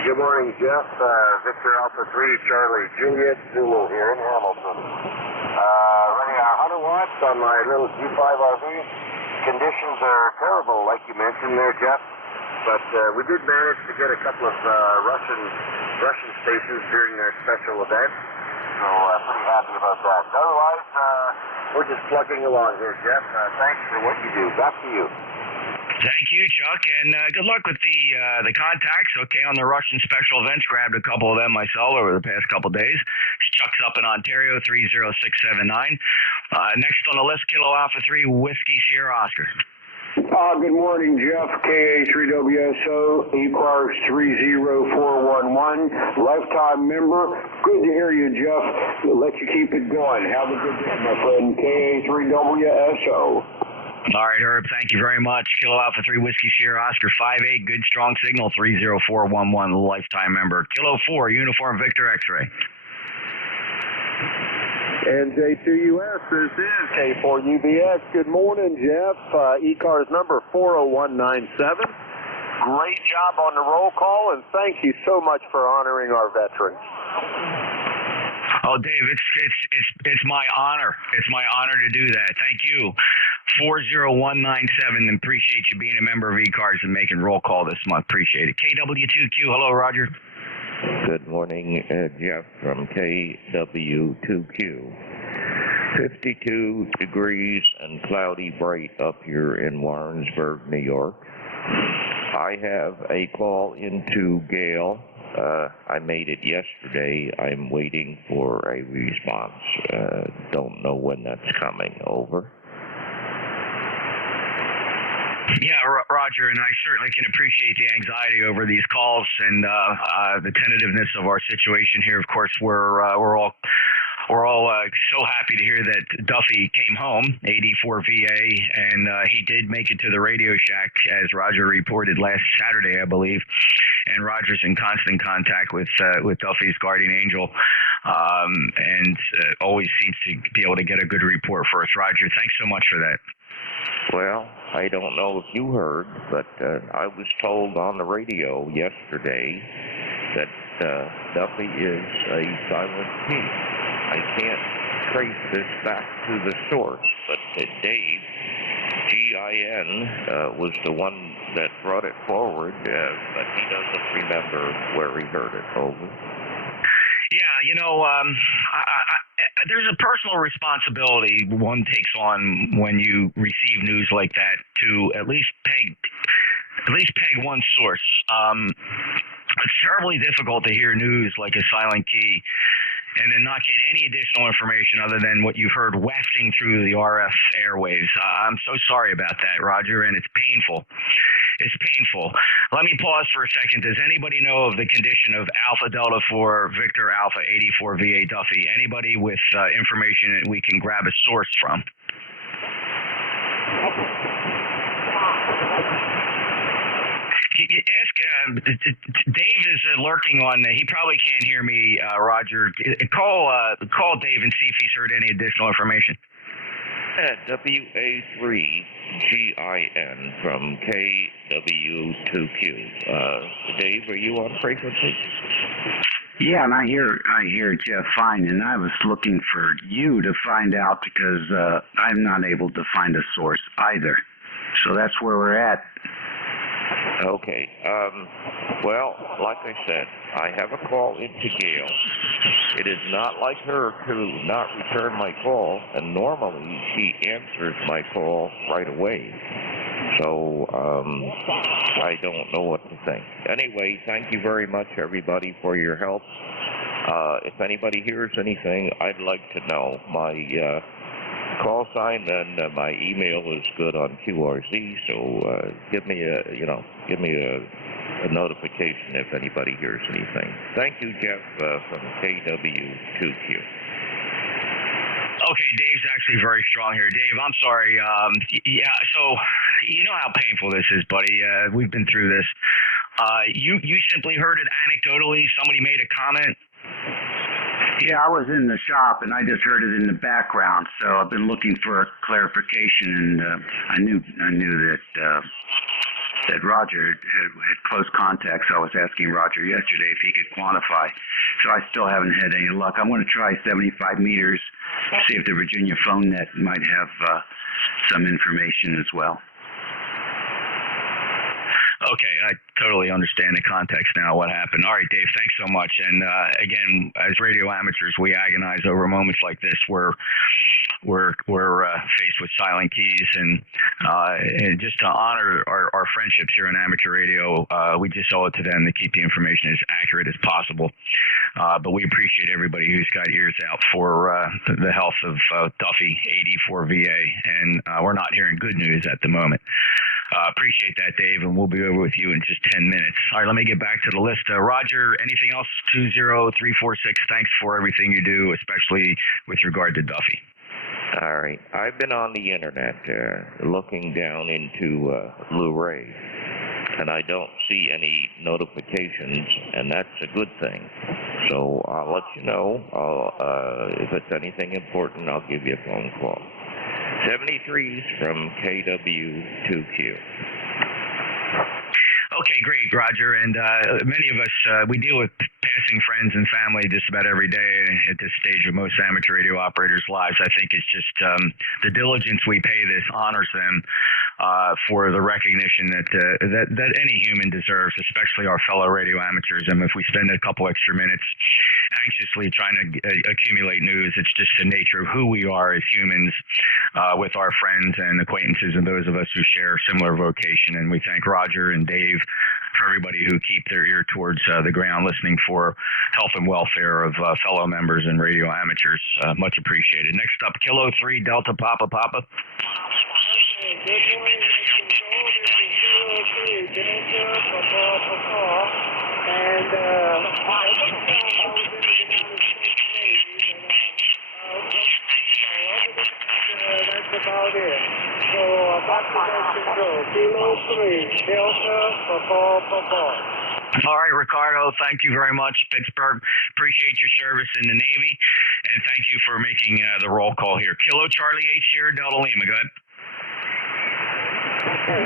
Good morning, Jeff. Victor Alpha 3, Charlie Juliet Zulu here in Hamilton. Running 100 watts on my little G5 RV. Conditions are terrible, like you mentioned there, Jeff. But we did manage to get a couple of Russian stations during their special event. So pretty happy about that. Otherwise, we're just plugging along here, Jeff. Thanks for what you do. Back to you. Thank you, Chuck, and good luck with the contacts. Okay, on the Russian special events, grabbed a couple of them myself over the past couple of days. Chuck's up in Ontario, 30679. Next on the list, Kilo Alpha 3, Whiskey Sierra Oscar. Good morning, Jeff. KA3WSO, ECARS 30411, lifetime member. Good to hear you, Jeff. Let you keep it going. Have a good day, my friend. KA3WSO. All right, Herb, thank you very much. Kilo Alpha 3, Whiskey Sierra Oscar 5-8, good strong signal, 30411, lifetime member. Kilo 4, Uniform Victor X-Ray. NJ2US, this is K4UBS. Good morning, Jeff. ECARS number 40197. Great job on the roll call, and thank you so much for honoring our veterans. Oh, Dave, it's my honor. It's my honor to do that. Thank you. 40197, and appreciate you being a member of ECARS and making roll call this month. Appreciate it. KW2Q, hello, Roger. Good morning, Jeff from KW2Q. 52 degrees and cloudy bright up here in Warrensburg, New York. I have a call into Gale. I made it yesterday. I'm waiting for a response. Don't know when that's coming. Over. Yeah, Roger, and I certainly can appreciate the anxiety over these calls and the tentativeness of our situation here. Of course, we're all so happy to hear that Duffy came home, 84 VA, and he did make it to the Radio Shack, as Roger reported last Saturday, I believe. And Roger's in constant contact with Duffy's guardian angel, and always seems to be able to get a good report for us. Roger, thanks so much for that. Well, I don't know if you heard, but I was told on the radio yesterday that Duffy is a silent P. I can't trace this back to the source, but Dave, G-I-N, was the one that brought it forward, but he doesn't remember where he heard it. Over. Yeah, there's a personal responsibility one takes on when you receive news like that to at least peg one source. It's terribly difficult to hear news like a silent key and then not get any additional information other than what you've heard wafting through the RF airwaves. I'm so sorry about that, Roger, and it's painful. It's painful. Let me pause for a second. Does anybody know of the condition of Alpha Delta 4 Victor Alpha 84 VA Duffy? Anybody with information that we can grab a source from? Ask Dave is lurking on. He probably can't hear me, Roger. Call Dave and see if he's heard any additional information. WA3GIN from KW2Q. Dave, are you on frequency? Yeah, and I hear Jeff fine, and I was looking for you to find out because I'm not able to find a source either. So that's where we're at. Okay. Well, like I said, I have a call into Gail. It is not like her to not return my call, and normally she answers my call right away. So I don't know what to think. Anyway, thank you very much, everybody, for your help. If anybody hears anything, I'd like to know. My call sign and my email is good on QRZ, so give me a notification if anybody hears anything. Thank you, Jeff, from KW2Q. Okay, Dave's actually very strong here. Dave, I'm sorry. Yeah, so you know how painful this is, buddy. We've been through this. You simply heard it anecdotally. Somebody made a comment. Yeah, I was in the shop and I just heard it in the background, so I've been looking for a clarification, and I knew that Roger had close contact, so I was asking Roger yesterday if he could quantify. So I still haven't had any luck. I'm going to try 75 meters, see if the Virginia phone net might have some information as well. Okay, I totally understand the context now, what happened. All right, Dave, thanks so much. And again, as radio amateurs, we agonize over moments like this where we're faced with silent keys, and just to honor our friendships here on amateur radio, we just owe it to them to keep the information as accurate as possible. But we appreciate everybody who's got ears out for the health of Duffy 84 VA, and we're not hearing good news at the moment. Appreciate that, Dave, and we'll be over with you in just 10 minutes. All right, let me get back to the list. Roger, anything else? 20346, thanks for everything you do, especially with regard to Duffy. All right. I've been on the internet looking down into Blu-ray, and I don't see any notifications, and that's a good thing. So I'll let you know. If it's anything important, I'll give you a phone call. 73's from KW2Q. Okay, great, Roger. And many of us, we deal with passing friends and family just about every day at this stage of most amateur radio operators' lives. I think it's just the diligence we pay this honors them for the recognition that any human deserves, especially our fellow radio amateurs. And if we spend a couple extra minutes anxiously trying to accumulate news, it's just the nature of who we are as humans with our friends and acquaintances and those of us who share similar vocation. And we thank Roger and Dave for everybody who keep their ear towards the ground listening for health and welfare of fellow members and radio amateurs. Much appreciated. Next up, Kilo 3 Delta Papa Papa. Good morning, this is Delta Papa, and I was in the United States Navy, that's about it. So back to that control. Kilo 3 Delta Papa. All right, Ricardo, thank you very much. Pittsburgh, appreciate your service in the Navy, and thank you for making the roll call here. Kilo Charlie H here, Delta Lima, go ahead. Thanks,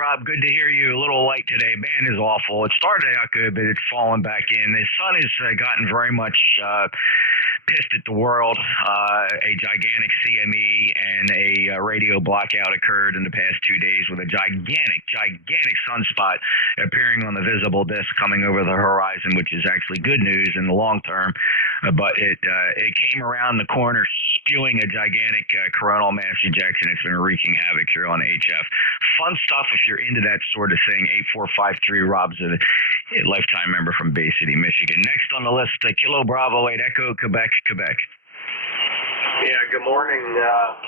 Rob. Good to hear you. A little light today. Band is awful. It started out good, but it's fallen back in. The sun has gotten very much pissed at the world. A gigantic CME and a radio blackout occurred in the past 2 days with a gigantic sunspot appearing on the visible disk coming over the horizon, which is actually good news in the long term. But it came around the corner spewing a gigantic coronal mass ejection. It's been wreaking havoc here on HF. Fun stuff if you're into that sort of thing. 8453 Rob's a lifetime member from Bay City, Michigan. Next on the list, Kilo Bravo 8 Echo, Quebec. Yeah, good morning.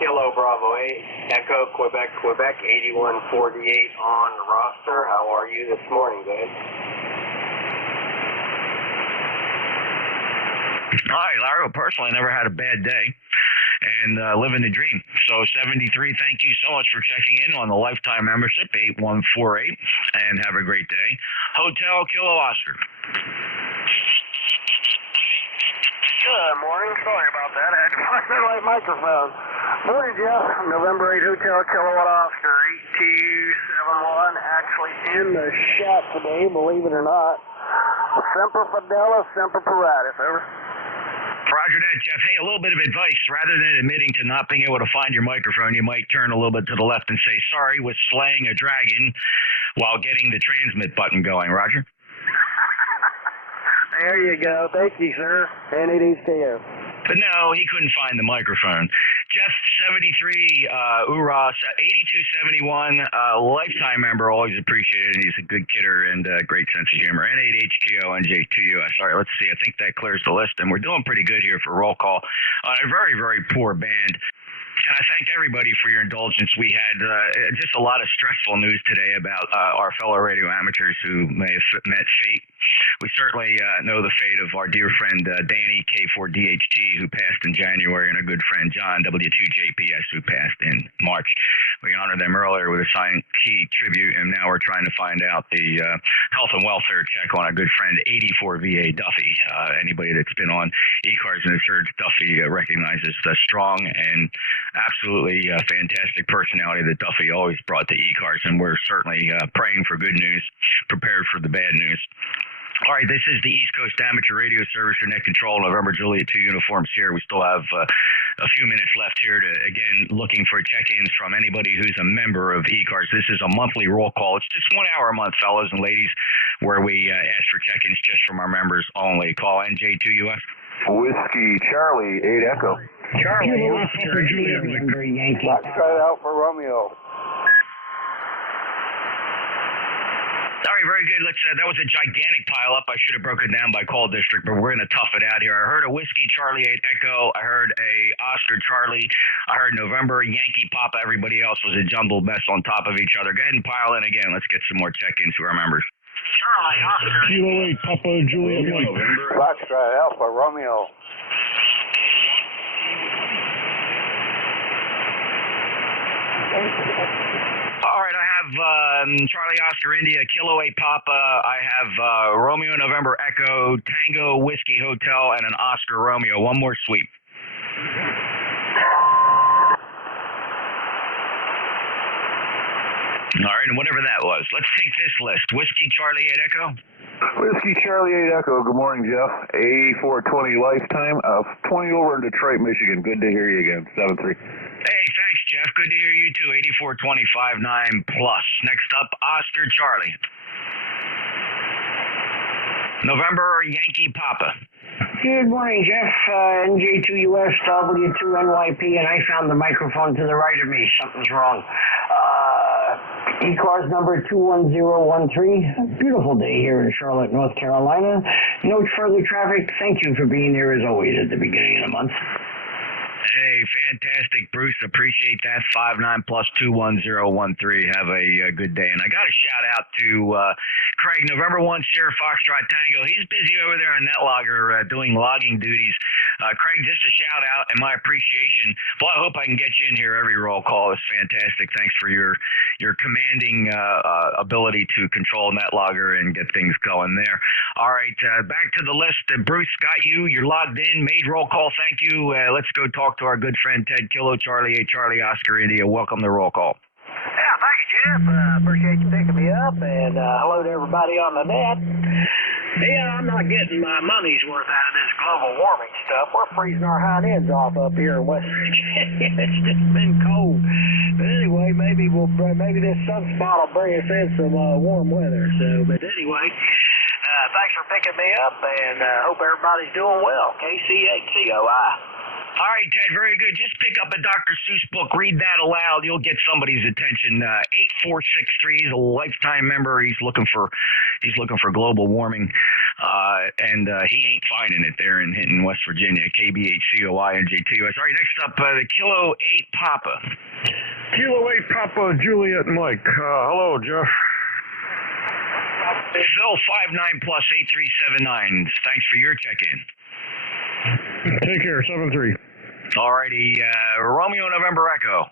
Kilo Bravo 8 Echo, Quebec, 8148 on the roster. How are you this morning, guys? All right, Larry, well, personally, I never had a bad day and living the dream. So 73, thank you so much for checking in on the lifetime membership, 8148, and have a great day. Hotel Kilo Oscar. Good morning. Sorry about that. I had to find the right microphone. Morning, Jeff. November 8 Hotel Kilowatt Oscar 8271. Actually in the shop today, believe it or not. Semper Fidelis, Semper Paratus. Over. Roger that, Jeff. Hey, a little bit of advice. Rather than admitting to not being able to find your microphone, you might turn a little bit to the left and say, sorry, was slaying a dragon while getting the transmit button going. Roger? There you go. Thank you, sir. And it is to you. But no, he couldn't find the microphone. Jeff, 73, Ura, 8271, lifetime member, always appreciated, and he's a good kidder and great sense of humor. N8HKO, NJ2US. All right, let's see. I think that clears the list, and we're doing pretty good here for roll call on a very, very poor band. And I thank everybody for your indulgence. We had just a lot of stressful news today about our fellow radio amateurs who may have met fate. We certainly know the fate of our dear friend Danny K4DHT, who passed in January, and our good friend John W2JPS, who passed in March. We honored them earlier with a silent key tribute, and now we're trying to find out the health and welfare check on our good friend 84VA Duffy. Anybody that's been on ECARS and has heard Duffy recognizes the strong and absolutely fantastic personality that Duffy always brought to ECARS, and we're certainly praying for good news, prepared for the bad news. All right, this is the East Coast Amateur Radio Service for Net Control, November Juliet 2 Uniform Sierra. We still have a few minutes left here to, again, looking for check-ins from anybody who's a member of ECARS. This is a monthly roll call. It's just 1 hour a month, fellas and ladies, where we ask for check-ins just from our members only. Call NJ2US. Whiskey Charlie 8 Echo. Charlie, Oscar, Juliet, November, Yankee. Foxtrot out for Romeo. All right, very good. That was a gigantic pileup. I should have broken it down by call district, but we're going to tough it out here. I heard a Whiskey Charlie 8 Echo. I heard a Oscar Charlie. I heard November Yankee Papa. Everybody else was a jumbled mess on top of each other. Go ahead and pile in again. Let's get some more check-ins to our members. Charlie, Oscar. Kilo 8 Papa Juliet Mike. Foxtrot Alpha Romeo. All right, I have Charlie Oscar India, Kilo 8 Papa. I have Romeo November Echo, Tango Whiskey Hotel, and an Oscar Romeo. One more sweep. All right, and whatever that was. Let's take this list. Whiskey Charlie 8 Echo. Whiskey Charlie 8 Echo. Good morning, Jeff. A420 Lifetime. 20 over in Detroit, Michigan. Good to hear you again. 7-3. Hey, thanks, Jeff. Good to hear you, too. 8425.9 plus. Next up, Oscar Charlie. November Yankee Papa. Good morning, Jeff. NJ2US W2NYP, and I found the microphone to the right of me. Something's wrong. ECARS number 21013. Beautiful day here in Charlotte, North Carolina. No further traffic. Thank you for being there as always at the beginning of the month. Hey, fantastic, Bruce. Appreciate that. 59 plus 21013. Have a good day. And I got a shout out to Craig, November 1 Sierra Foxtrot Tango. He's busy over there on NetLogger doing logging duties Craig, just a shout out and my appreciation. Well, I hope I can get you in here every roll call. It's fantastic. Thanks for your commanding ability to control NetLogger and get things going there. All right, back to the list. Bruce, got you. You're logged in. Made roll call. Thank you. Let's go talk to our good friend Ted Kilo, Charlie 8, Charlie Oscar India. Welcome to roll call. Yeah, thanks, Jeff. Appreciate you picking me up, and hello to everybody on the net. Yeah, I'm not getting my money's worth out of this global warming stuff. We're freezing our hind ends off up here in West Virginia. It's just been cold. But anyway, maybe this sunspot will bring us in some warm weather. So, but anyway, thanks for picking me up, and hope everybody's doing well. KC8COI. All right, Ted, very good. Just pick up a Dr. Seuss book, read that aloud. You'll get somebody's attention. 8463, he's a lifetime member. He's looking for global warming, and he ain't finding it there in West Virginia. KBHCOI NJ2US. All right, next up, the Kilo 8 Papa. Kilo 8 Papa, Juliet Mike. Hello, Jeff. Phil 59 plus 8379. Thanks for your check-in. Take care, 7-3. Alrighty, Romeo November Echo.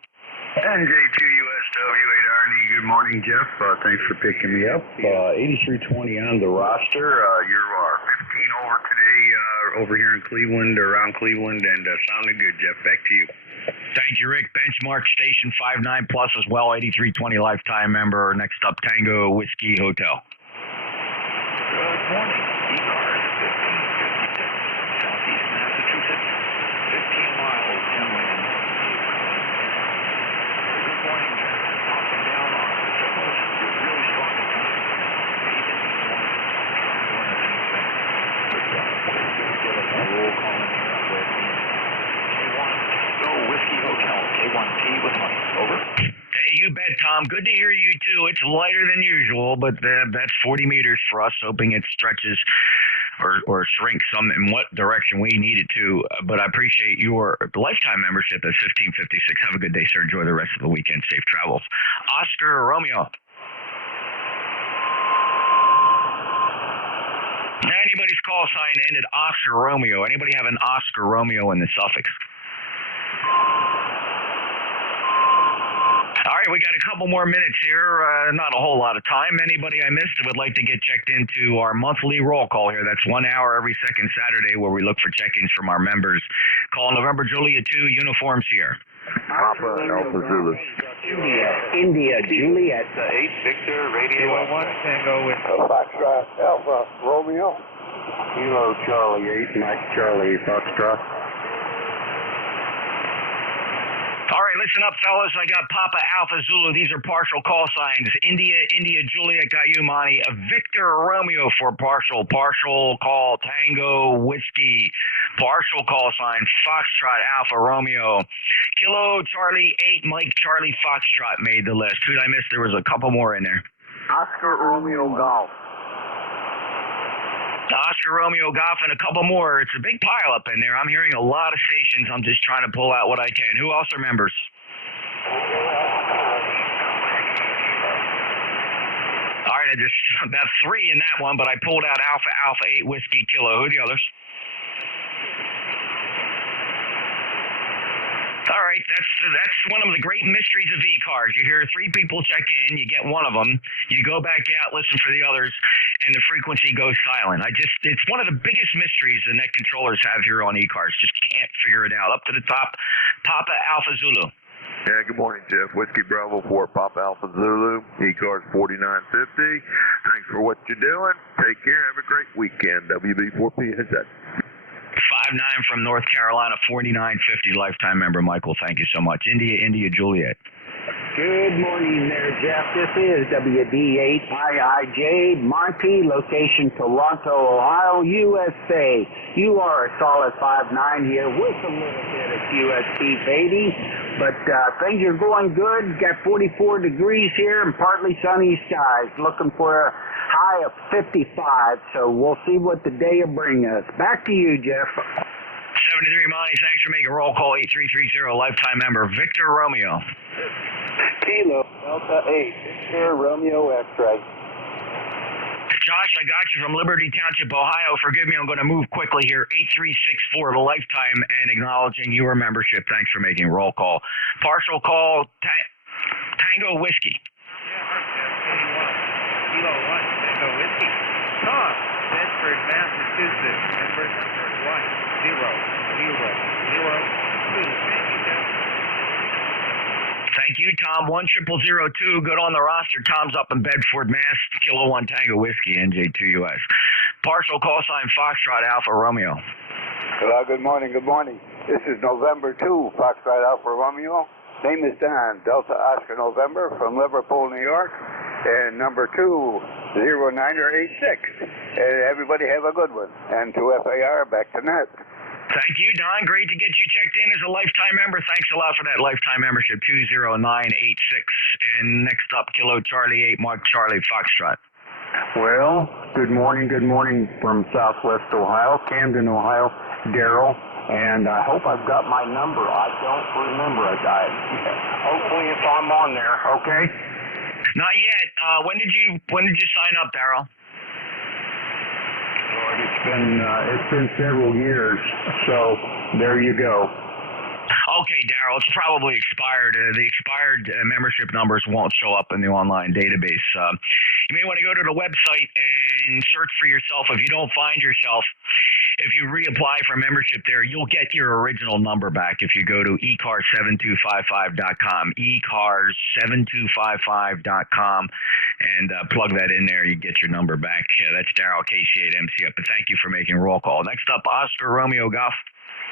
NJ2US W8RNE. Good morning, Jeff. Thanks for picking me up. 8320 on the roster. You are 15 over today over here in Cleveland, around Cleveland, and sounded good, Jeff. Back to you. Thank you, Rick. Benchmark Station 59 plus as well, 8320 lifetime member. Next up, Tango Whiskey Hotel. Good morning. ECARS 1556 Southeast Massachusetts, 15 miles inland. Good morning. Up and down on the signals. Really strong at times. Maybe this morning. Give us a roll call in here with K1 Go Whiskey Hotel. K1T with money. Over. Hey, you bet, Tom. Good to hear you, too. It's lighter than usual, but that's 40 meters for us, hoping it stretches or shrinks some in what direction we need it to. But I appreciate your lifetime membership at 1556. Have a good day, sir. Enjoy the rest of the weekend. Safe travels. Oscar Romeo. Anybody's call sign ended Oscar Romeo. Anybody have an Oscar Romeo in the suffix? All right, we got a couple more minutes here. Not a whole lot of time. Anybody I missed would like to get checked into our monthly roll call here. That's 1 hour every second Saturday where we look for check-ins from our members. Call November Juliet 2, uniforms here. Papa Alpha Zulu. India Juliet. 8 Victor Radio 1 Tango with Foxtrot Alpha Romeo. Kilo Charlie 8, Mike Charlie Foxtrot. All right, listen up, fellas. I got Papa Alpha Zulu. These are partial call signs. India Juliet got you, Monty. Victor Romeo for partial. Partial call Tango Whiskey. Partial call sign Foxtrot Alpha Romeo. Kilo Charlie 8 Mike Charlie Foxtrot made the list. Who did I miss? There was a couple more in there. Oscar Romeo Golf. Oscar Romeo Goff and a couple more. It's a big pile up in there. I'm hearing a lot of stations. I'm just trying to pull out what I can. Who else are members? All right, I just about 3 in that one, but I pulled out Alpha 8 Whiskey Kilo. Who are the others? All right, that's one of the great mysteries of ECARS. You hear 3 people check in, you get one of them, you go back out, listen for the others, and the frequency goes silent. It's one of the biggest mysteries the net controllers have here on ECARS. Just can't figure it out. Up to the top, Papa Alpha Zulu. Yeah, good morning, Jeff. Whiskey Bravo for Papa Alpha Zulu. ECARS 4950. Thanks for what you're doing. Take care. Have a great weekend. WB4P is that. 59 from North Carolina, 4950 lifetime member Michael. Thank you so much. India Juliet. Good morning there, Jeff. This is WD8IIJ Monty, location Toronto, Ohio, USA. You are a solid 5'9" here with a little bit of QSP, baby. But things are going good. Got 44 degrees here and partly sunny skies. Looking for a high of 55, so we'll see what the day will bring us. Back to you, Jeff. 73 Monty, thanks for making roll call 8330, lifetime member Victor Romeo. Kilo Delta 8, Victor Romeo X-ray. Josh, I got you from Liberty Township, Ohio. Forgive me, I'm going to move quickly here. 8364 to Lifetime and acknowledging your membership. Thanks for making roll call. Partial call, Tango Whiskey. Kilo 1, Tango Whiskey. Tom, Bedford, Massachusetts. Member number 1000. Thank you, Jeff. Thank you, Tom. 10002. Good on the roster. Tom's up in Bedford, Mass. Kilo 1 Tango Whiskey, NJ2US. Partial call sign Foxtrot Alpha Romeo. Hello, good morning, good morning. This is November 2, Foxtrot Alpha Romeo. Name is Don, Delta Oscar November from Liverpool, New York. And number 20986. Everybody have a good one. And to FAR, back to net. Thank you, Don. Great to get you checked in as a lifetime member. Thanks a lot for that lifetime membership, 20986. And next up, Kilo Charlie 8, Mark Charlie Foxtrot. Well, good morning from Southwest Ohio, Camden, Ohio, Daryl. And I hope I've got my number. I don't remember it. Hopefully if I'm on there, okay? Not yet. When did you sign up, Daryl? Lord, it's been several years, so there you go. Okay, Daryl, it's probably expired. The expired membership numbers won't show up in the online database. You may want to go to the website and search for yourself. If you don't find yourself, if you reapply for membership there, you'll get your original number back if you go to ECARS7255.com, ECARS7255.com, and plug that in there. You get your number back. That's Daryl, KC8MC up. But thank you for making roll call. Next up, Oscar Romeo Golf.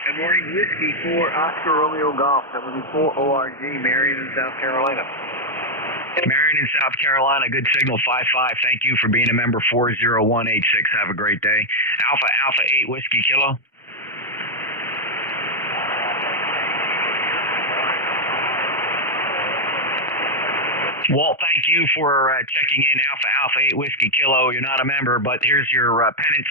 Good morning, Whiskey for Oscar Romeo Golf, 74ORG, Marion in South Carolina. Marion in South Carolina, good signal, 55. Thank you for being a member, 40186. Have a great day. Alpha 8 Whiskey Kilo. Walt, thank you for checking in. Alpha 8 Whiskey Kilo. You're not a member, but here's your penance.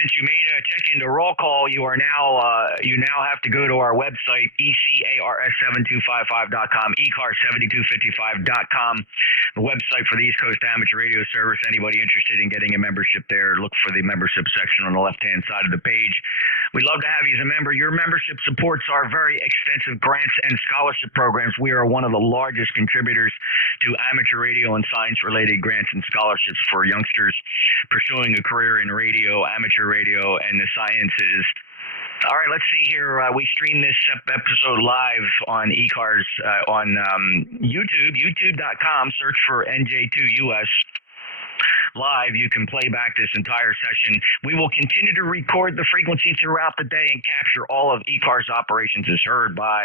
Since you made a check-in to roll call, you now have to go to our website, ECARS7255.com, ECARS7255.com, the website for the East Coast Amateur Radio Service. Anybody interested in getting a membership there, look for the membership section on the left-hand side of the page. We'd love to have you as a member. Your membership supports our very extensive grants and scholarship programs. We are one of the largest contributors to amateur radio and science-related grants and scholarships for youngsters pursuing a career in radio, amateur radio, and the sciences. All right, let's see here. We stream this episode live on ECARS on YouTube, youtube.com. Search for NJ2US Live. You can play back this entire session. We will continue to record the frequency throughout the day and capture all of ECARS operations as heard by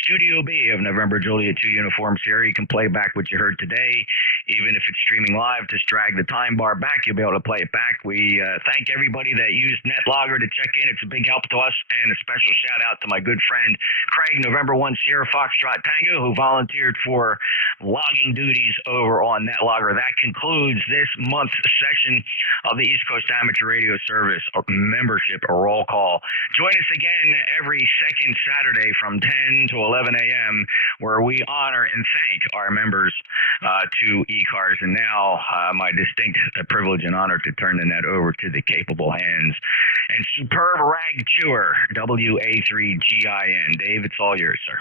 Studio B of November Juliet 2 Uniform Sierra. You can play back what you heard today. Even if it's streaming live, just drag the time bar back. You'll be able to play it back. We thank everybody that used NetLogger to check in. It's a big help to us. And a special shout out to my good friend Craig, November 1 Sierra Foxtrot Tango, who volunteered for logging duties over on NetLogger. That concludes this month's session of the East Coast Amateur Radio Service membership roll call. Join us again every second Saturday from 10 to 11 a.m. where we honor and thank our members to ECARS. And now my distinct privilege and honor to turn the net over to the capable hands and superb rag chewer, WA3GIN. Dave, it's all yours, sir.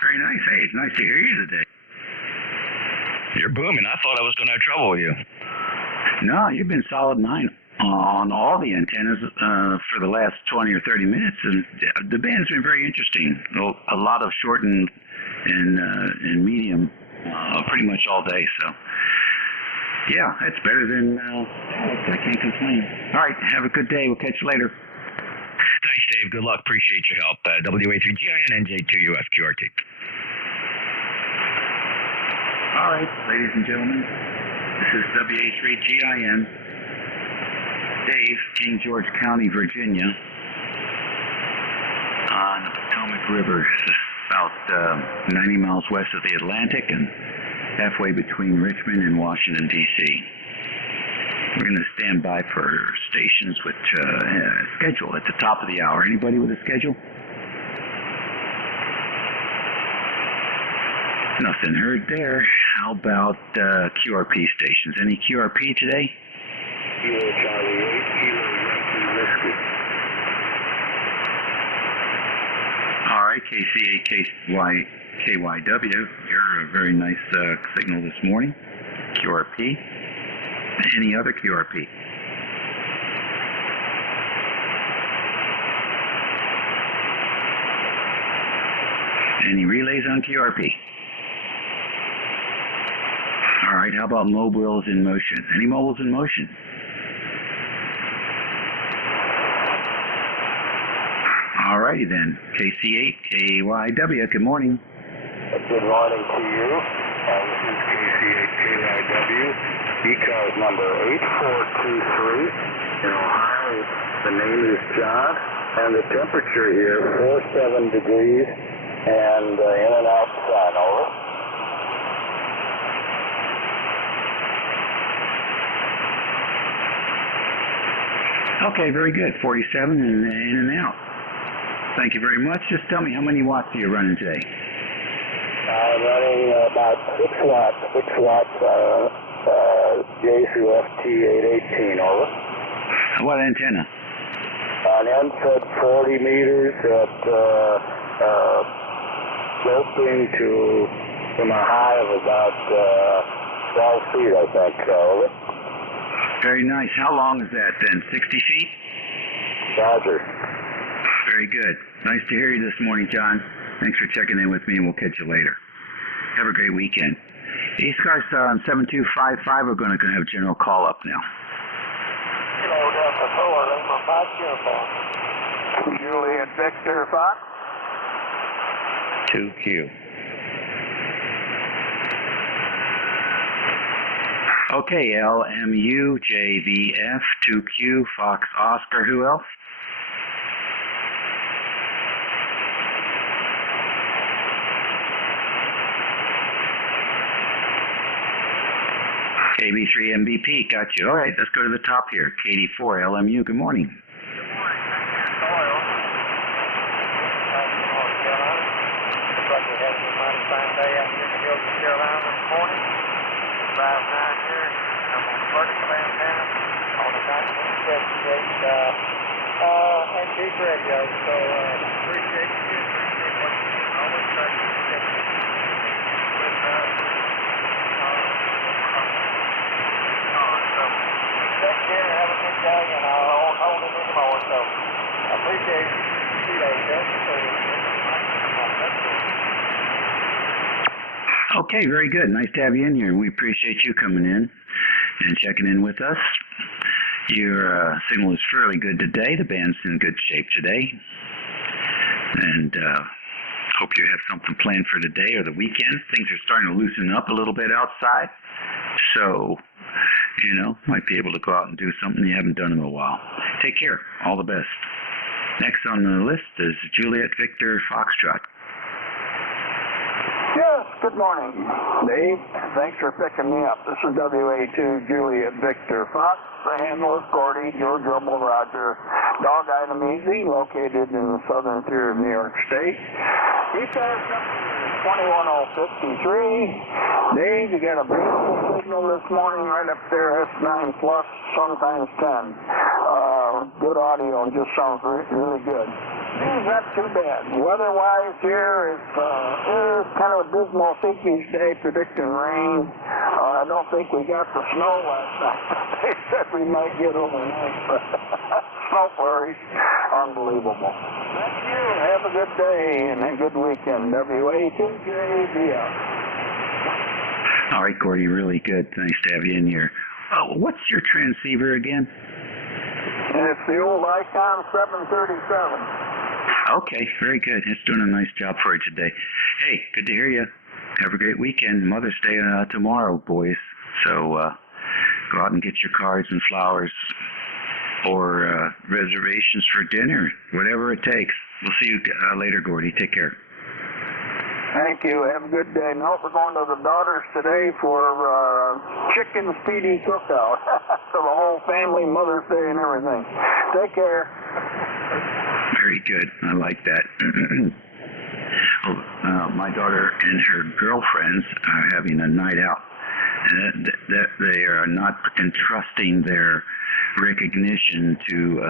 Very nice. Hey, it's nice to hear you today. You're booming. I thought I was going to have trouble with you. No, you've been solid 9 on all the antennas for the last 20 or 30 minutes, and the band's been very interesting. A lot of short and medium pretty much all day, so yeah, it's better than I can't complain. All right, have a good day. We'll catch you later. Thanks, Dave. Good luck. Appreciate your help. WA3GIN, NJ2US QRT. All right, ladies and gentlemen, this is WA3GIN, Dave, King George County, Virginia, on the Potomac River, about 90 miles west of the Atlantic and halfway between Richmond and Washington, D.C. We're going to stand by for stations with schedule at the top of the hour. Anybody with a schedule? Nothing heard there. How about QRP stations? Any QRP today? Kilo Charlie 8, Kilo Yankee Whiskey. All right, KCA, KYW. You're a very nice signal this morning. QRP. Any other QRP? Any relays on QRP? All right, how about mobiles in motion? Any mobiles in motion? All righty then. KC8, KYW, good morning. Good morning to you. This is KC8KYW, ECARS number 8423 in Ohio. The name is John, and the temperature here, 47 degrees, and in and out sun, over. Okay, very good. 47 and in and out. Thank you very much. Just tell me, how many watts are you running today? I'm running about 6 watts, J2FT818, over. What antenna? An NFED 40 meters at sloping to from a high of about 12 feet, I think, over. Very nice. How long is that then? 60 feet? Roger. Very good. Nice to hear you this morning, John. Thanks for checking in with me, and we'll catch you later. Have a great weekend. ECARS on 7255, we're going to have general call-up now. Hello, Delta 4, Lima 5 uniform. Juliet Victor Fox. 2Q. Okay, LMU, JVF, 2Q, Fox Oscar, who else? KB3MVP, got you. All right, let's go to the top here. KD4, LMU, good morning. Good morning, Soil. North Carolina. Looks like we're having a mighty fine day out here in the hills of Carolina this morning. 5-9 here. I'm on vertical antenna on a 1978 antique radio. So appreciate you. Appreciate what you do. Always try to keep it with so take care. Have a good day, and I'll hold it anymore. So I appreciate it. See you later. Okay, very good. Nice to have you in here. We appreciate you coming in and checking in with us. Your signal is fairly good today. The band's in good shape today. And hope you have something planned for today or the weekend. Things are starting to loosen up a little bit outside. So, you know, might be able to go out and do something you haven't done in a while. Take care. All the best. Next on the list is Juliet Victor Foxtrot. Yes, good morning, Dave. Thanks for picking me up. This is WA2 Juliet Victor Fox, the handler Gordy, George Rumble Roger, Dog Item Easy, located in the southern tier of New York State. ECARS number 21053. Dave, you got a beautiful signal this morning right up there, S9 plus, sometimes 10. Good audio and just sounds really good. It's not too bad. Weather-wise here, it's kind of a dismal seekish day, predicting rain. I don't think we got the snow last night. They said we might get overnight, but snow flurries, unbelievable. Thank you. Have a good day and a good weekend. WA2JBL. All right, Gordy, really good. Nice to have you in here. What's your transceiver again? It's the old Icon 737. Okay, very good. It's doing a nice job for you today. Hey, good to hear you. Have a great weekend. Mother's Day tomorrow, boys. So go out and get your cards and flowers or reservations for dinner, whatever it takes. We'll see you later, Gordy. Take care. Thank you. Have a good day. No, we're going to the daughters today for chicken speedy cookout. For the whole family, Mother's Day and everything. Take care. Very good. I like that. my daughter and her girlfriends are having a night out. And that they are not entrusting their recognition to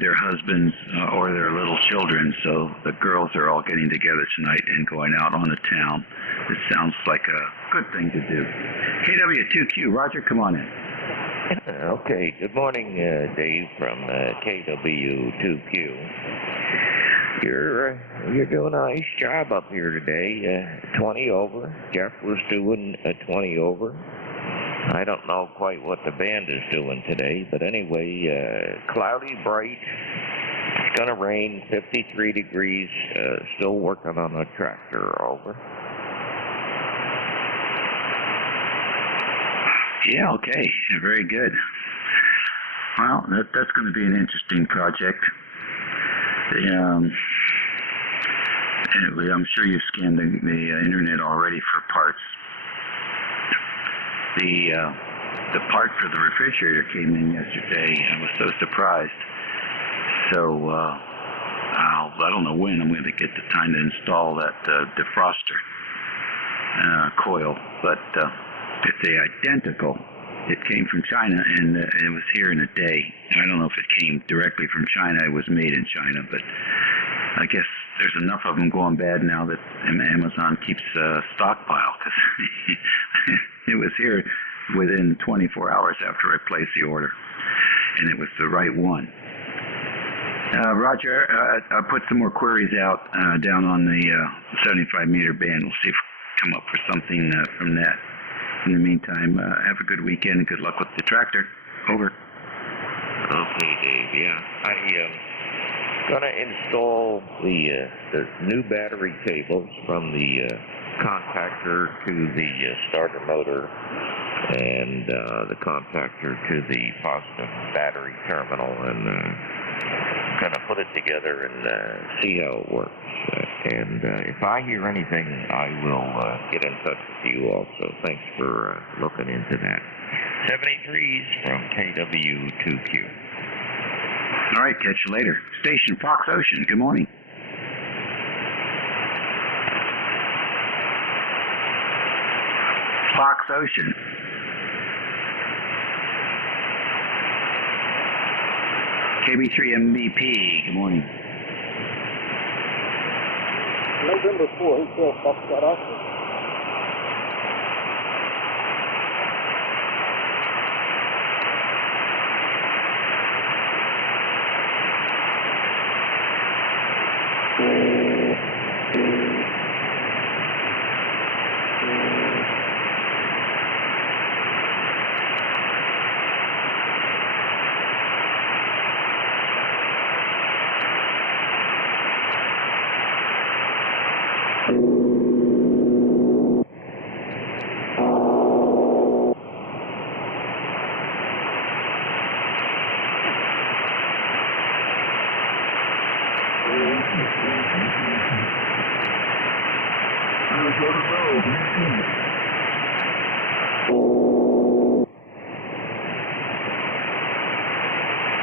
their husbands or their little children. So the girls are all getting together tonight and going out on the town. This sounds like a good thing to do. KW2Q, Roger, come on in. Okay, good morning, Dave from KW2Q. You're doing a nice job up here today. 20 over. Jeff was doing a 20 over. I don't know quite what the band is doing today, but anyway, cloudy, bright. It's gonna rain. 53 degrees. Still working on a tractor. Over. Yeah, okay. Very good. Well, that's going to be an interesting project. Anyway, I'm sure you scanned the internet already for parts. The part for the refrigerator came in yesterday. I was so surprised. So I don't know when I'm going to get the time to install that defroster coil, but it's identical. It came from China, and it was here in a day. I don't know if it came directly from China. It was made in China, but I guess there's enough of them going bad now that Amazon keeps a stockpile, because it was here within 24 hours after I placed the order, and it was the right one. Roger, I put some more queries out down on the 75-meter band. We'll see if we can come up with something from that. In the meantime, have a good weekend and good luck with the tractor. Over. Okay, Dave. Yeah, I'm gonna install the new battery cables from the contactor to the starter motor and the contactor to the positive battery terminal, and gonna put it together and see how it works. And if I hear anything, I will get in touch with you also. Thanks for looking into that. 73s from KW2Q. All right, catch you later. Station Fox Ocean, good morning. Fox Ocean. KB3MVP, good morning. November 4, Hotel Foxtrot Oscar.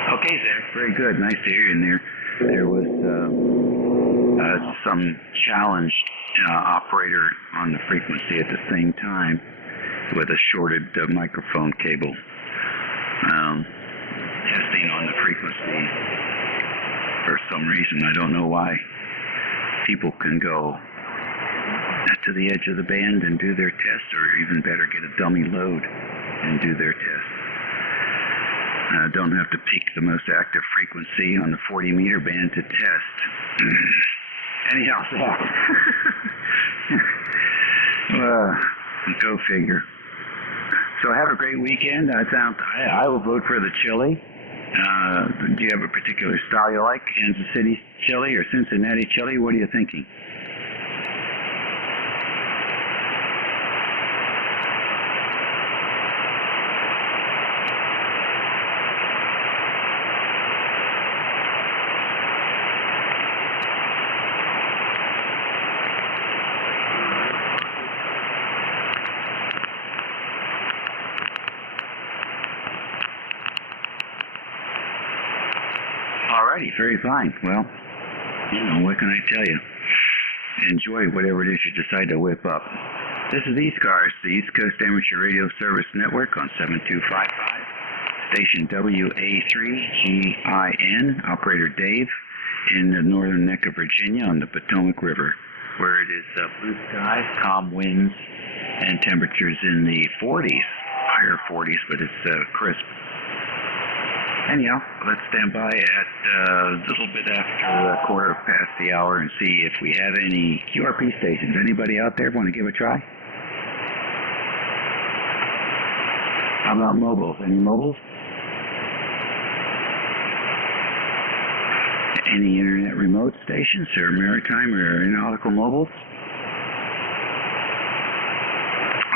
Okay, Zach, very good. Nice to hear you in there. There was some challenged operator on the frequency at the same time with a shorted microphone cable. Testing on the frequency for some reason. I don't know why. People can go to the edge of the band and do their test, or even better, get a dummy load and do their test. Don't have to peak the most active frequency on the 40-meter band to test. Anyhow, go figure. So have a great weekend. I will vote for the chili. Do you have a particular style you like? Kansas City chili or Cincinnati chili? What are you thinking? Alrighty, very fine. Well, what can I tell you? enjoy whatever it is you decide to whip up. This is ECARS, the East Coast Amateur Radio Service Network on 7255, station WA3GIN, operator Dave, in the northern neck of Virginia on the Potomac River, where it is blue skies, calm winds, and temperatures in the 40s, higher 40s, but it's crisp. Anyhow, let's stand by at a little bit after a quarter past the hour and see if we have any QRP stations. Anybody out there want to give a try? How about mobiles? Any mobiles? Any internet remote stations or maritime or aeronautical mobiles?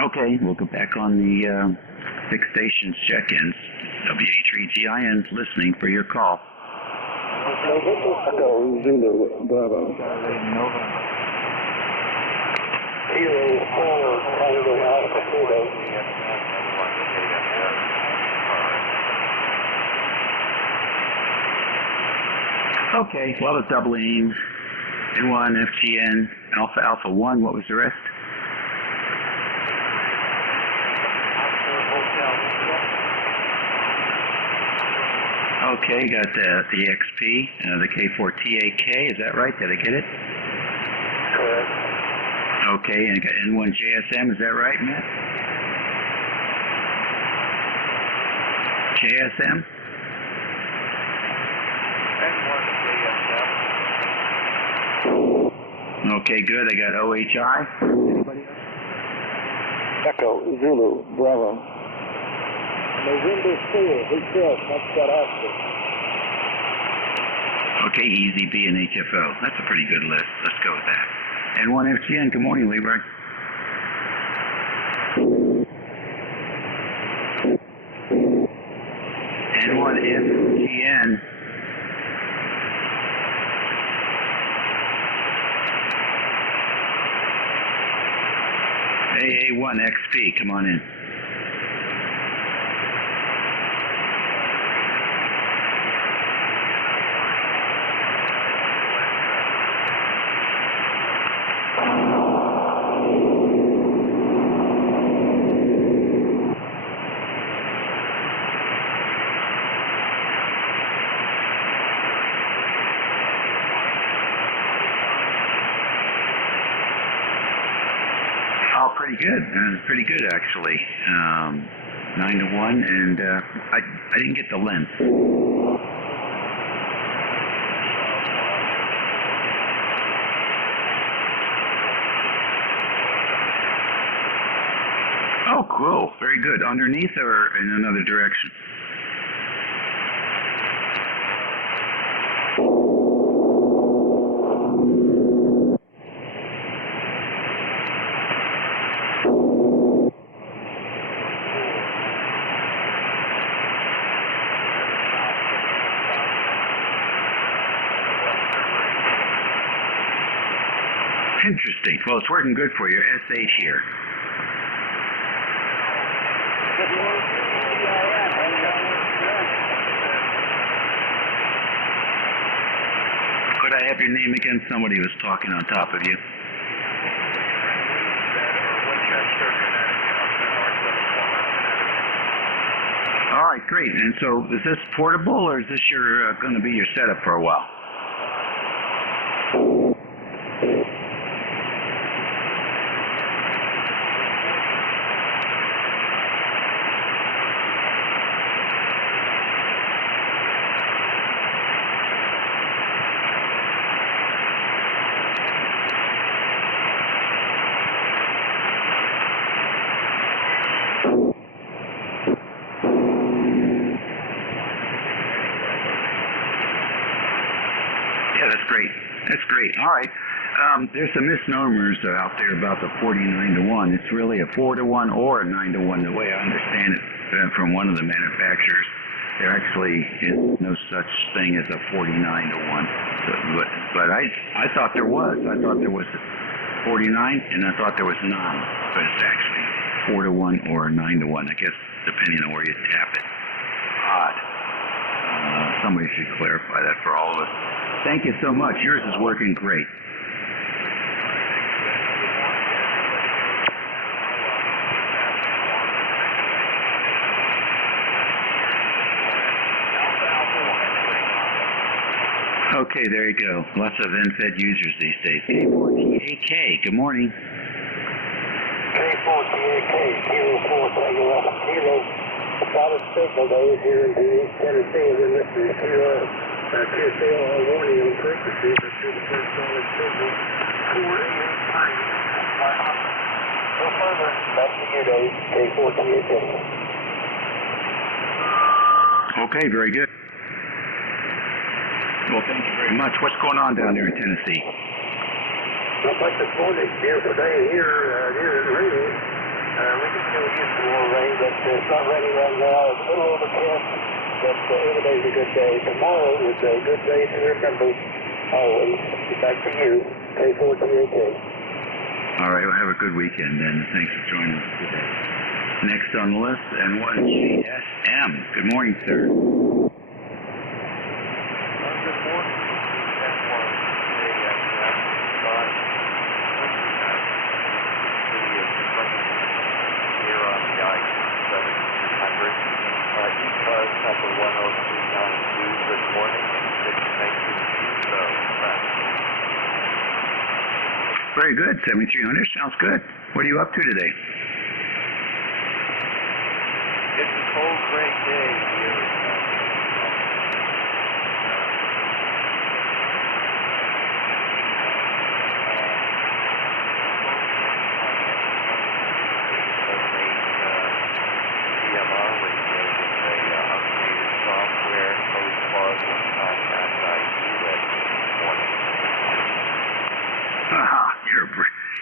Okay, we'll go back on the 6 stations check-ins. WA3GIN's listening for your call. Echo Zulu Bravo. Okay, well, it's double aim. N1, FGN, Alpha, Alpha 1, what was the rest? Okay, got the XP, the K4TAK, is that right? Did I get it? Correct. Okay, and got N1JSM, is that right, Matt? JSM? Okay, good. I got OHI. Anybody else? Echo Zulu Bravo. November 4, hotel, that's got access. Okay, Easy B and HFO. That's a pretty good list. Let's go with that. N1 FGN, good morning, Leroy. N1 FGN. AA1 XP, come on in. Pretty good actually. 9-1, and I didn't get the length. Oh, cool. Very good. Underneath or in another direction? Interesting. Well, it's working good for you. S8 here. Could I have your name again? Somebody was talking on top of you. All right, great. And so is this portable or is this your going to be your setup for a while? That's great. All right. There's some misnomers out there about the 49-1. It's really a 4-1 or a 9-1. The way I understand it from one of the manufacturers, there actually is no such thing as a 49-1. So, but I thought there was. I thought there was 49, and I thought there was 9. But it's actually 4-1 or 9-1. I guess depending on where you tap it. Odd. Somebody should clarify that for all of us. Thank you so much. Yours is working great. Okay, there you go. Lots of NFED users these days. K4TAK, good morning. K4TAK, Kilo 4, Tango Alpha Kilo. Solid signal those here in East Tennessee, and then this is QSL all morning on frequency, but through the first solid signal. 4 AM time. No further. Back to you, Dave. K4TAK. Okay, very good. Well, thank you very much. What's going on down there in Tennessee? Not much this morning. Beautiful day here. Here is raining. We can still use some more rain, but it's not raining right now. It's a little overcast, but every day's a good day. Tomorrow is a good day to remember always. Back to you, K4TAK. All right, well, have a good weekend, and thanks for joining us today. Next on the list, N1GSM. Good morning, sir. Good morning, here on the I-1700. ECARS number 10392. Good morning. It's nice to see you, Very good, 7300. Sounds good. What are you up to today? It's a cold, gray day here.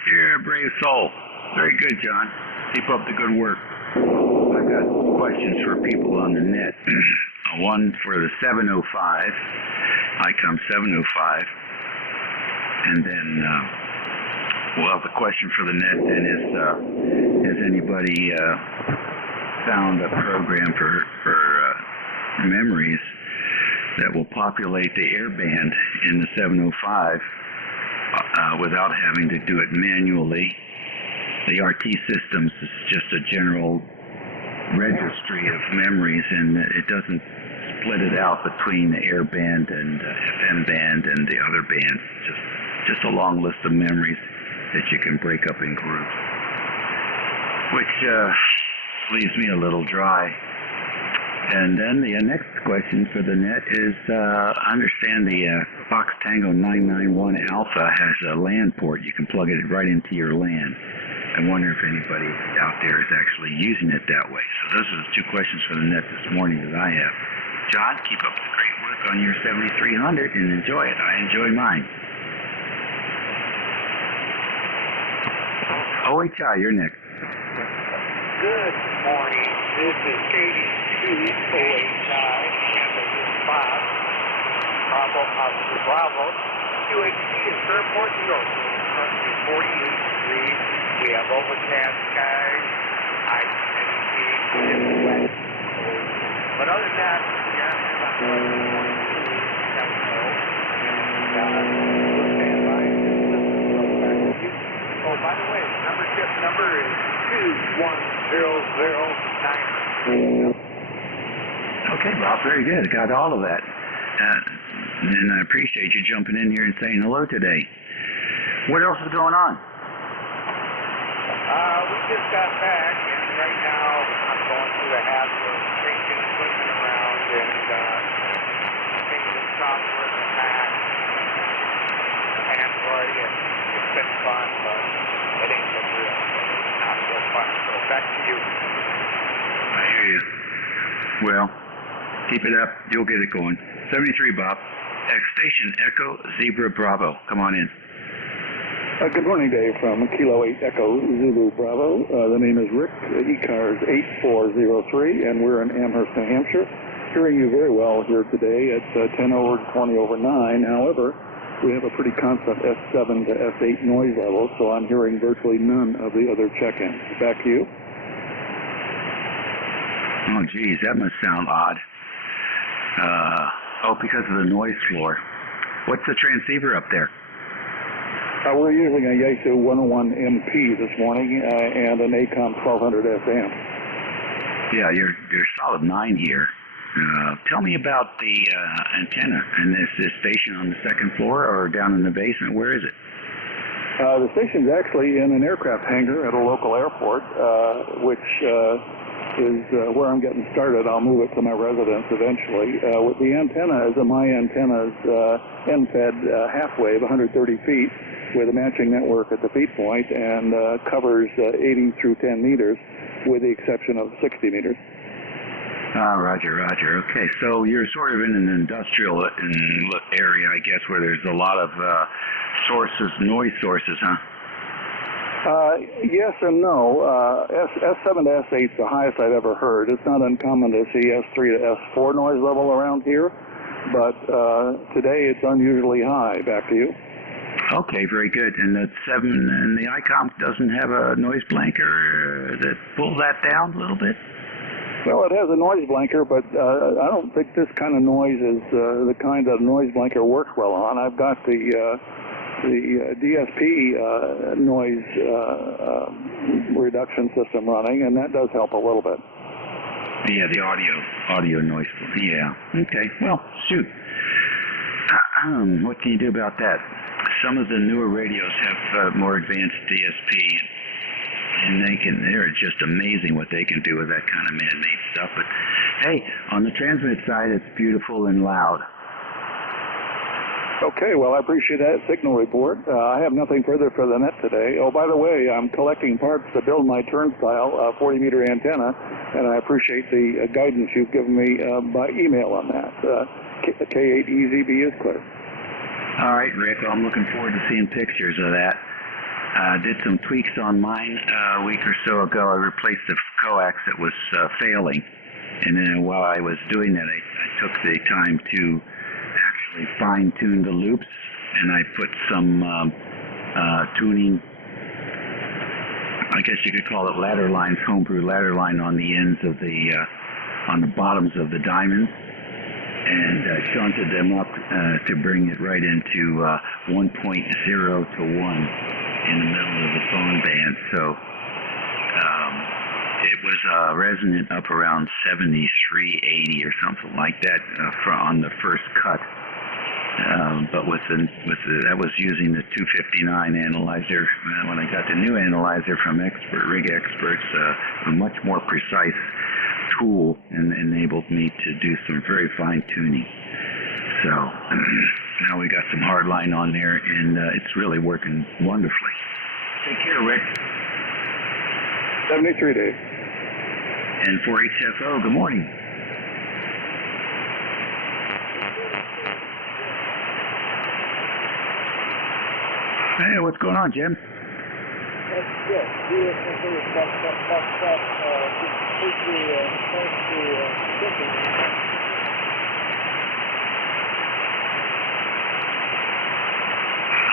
You're a brave soul. Very good, John. Keep up the good work. I've got questions for people on the net. One for the 705, ICOM 705, and then well, the question for the net then is, has anybody found a program for memories that will populate the airband in the 705 without having to do it manually? The RT systems is just a general registry of memories, and it doesn't split it out between the air band and FM band and the other bands. Just a long list of memories that you can break up in groups, which leaves me a little dry. And then the next question for the net is, I understand the Fox Tango 991 Alpha has a LAN port. You can plug it right into your LAN. I wonder if anybody out there is actually using it that way. So those are the two questions for the net this morning that I have. John, keep up the great work on your 7300 and enjoy it. I enjoy mine. OHI, you're next. Good morning. This is Katie 2OHI, Campbell 5, Bravo, Oscar Bravo. QHC is Fairport, New York. Currently 48 degrees. We have overcast skies. I can see wet. But other than that, yeah, it's not much. Stand by. Oh, by the way, membership number is 21009. Okay, Bob, very good. Got all of that. And I appreciate you jumping in here and saying hello today. What else is going on? We just got back, and right now I'm going through the habit of changing equipment around and changing software to Mac, Android, and it's been fun, but it ain't been real. Not real fun. So back to you. I hear you. Well, keep it up. You'll get it going. 73, Bob. Station Echo Zebra Bravo. Come on in. Good morning, Dave, from Kilo 8 Echo Zulu Bravo. The name is Rick, ECARS 8403, and we're in Amherst, New Hampshire. Hearing you very well here today at 10 over 20 over 9. However, we have a pretty constant S7 to S8 noise level, so I'm hearing virtually none of the other check-ins. Back to you. Oh, geez, that must sound odd. Because of the noise floor. What's the transceiver up there? We're using a Yaesu 101 MP this morning and an ACOM 1200 SM. Yeah, you're solid 9 here. Tell me about the antenna. And is this station on the second floor or down in the basement? Where is it? The station's actually in an aircraft hangar at a local airport, which is where I'm getting started. I'll move it to my residence eventually. With the antenna is my antenna's end-fed half-wave, 130 feet, with a matching network at the feed point, and covers 80 through 10 meters, with the exception of 60 meters. Roger. Okay, so you're sort of in an industrial area, I guess, where there's a lot of noise sources, huh? Yes and no. S7 to S8 is the highest I've ever heard. It's not uncommon to see S3 to S4 noise level around here, but today it's unusually high. Back to you. Okay, very good. And the 7 and the ICOM doesn't have a noise blanker that pulls that down a little bit? Well, it has a noise blanker, but I don't think this kind of noise is the kind of noise blanker works well on. I've got the DSP noise reduction system running, and that does help a little bit. Yeah, the audio noise. Yeah. Okay. Well, shoot. What can you do about that? Some of the newer radios have more advanced DSP, and they're just amazing what they can do with that kind of man-made stuff. But hey, on the transmit side, it's beautiful and loud. Okay, well, I appreciate that signal report. I have nothing further for the net today. Oh, by the way, I'm collecting parts to build my turnstile 40-meter antenna, and I appreciate the guidance you've given me by email on that. K8EZB is clear. All right, Rick, well, I'm looking forward to seeing pictures of that. Did some tweaks on mine a week or so ago. I replaced the coax that was failing, and then while I was doing that, I took the time to actually fine-tune the loops, and I put some tuning, I guess you could call it ladder lines, homebrew ladder line on the ends of on the bottoms of the diamonds, and shunted them up to bring it right into 1.0 to 1 in the middle of the phone band. So it was resonant up around 7380 or something like that on the first cut. But that was using the 259 analyzer. When I got the new analyzer from Rig Experts, a much more precise tool, and enabled me to do some very fine tuning. So now we got some hard line on there, and it's really working wonderfully. Take care, Rick. 73 days. And 4HFO, good morning. Hey, what's going on, Jim?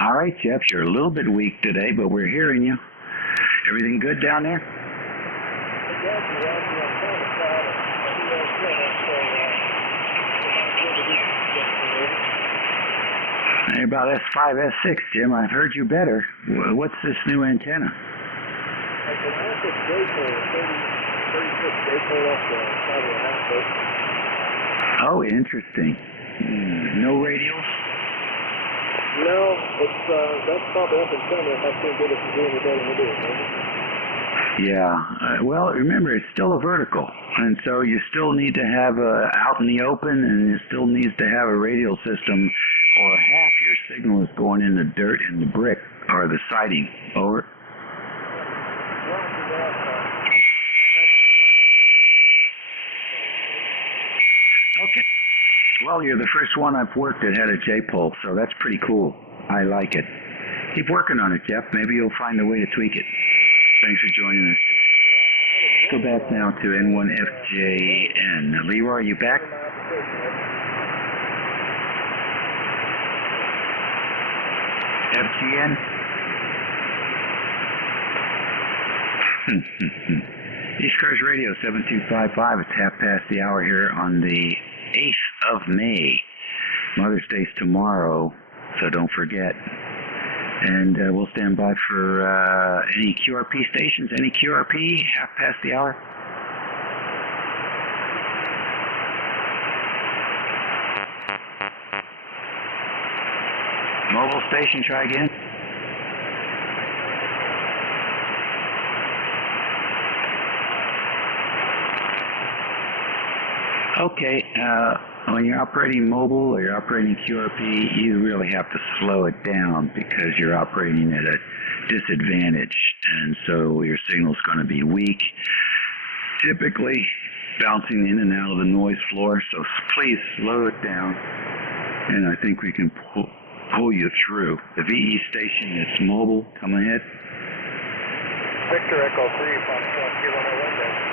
All right, Jeff, you're a little bit weak today, but we're hearing you. Everything good down there? Hey, about S5, S6, Jim. I've heard you better. What's this new antenna? Oh, interesting. No radials? No, that's probably up in center if I can't get it to do any better than it is, maybe. Yeah. Well, remember, it's still a vertical, and so you still need to have out in the open, and you still needs to have a radial system, or half your signal is going in the dirt and the brick, or the siding. Over. Okay. Well, you're the first one I've worked that had a J-pole, so that's pretty cool. I like it. Keep working on it, Jeff. Maybe you'll find a way to tweak it. Thanks for joining us. Go back now to N1FJN. Leroy, are you back? FGN? ECARS Radio 7255. It's 5:30 here on the 8th of May. Mother's Day's tomorrow, so don't forget. And we'll stand by for any QRP stations. Any QRP, 5:30? mobile station, try again. Okay, when you're operating mobile or you're operating QRP, you really have to slow it down because you're operating at a disadvantage, and so your signal's going to be weak, typically bouncing in and out of the noise floor, so please slow it down, and I think we can pull you through. The VE station is mobile. Come ahead. Victor Echo 3, Foxtrot, Kilo November.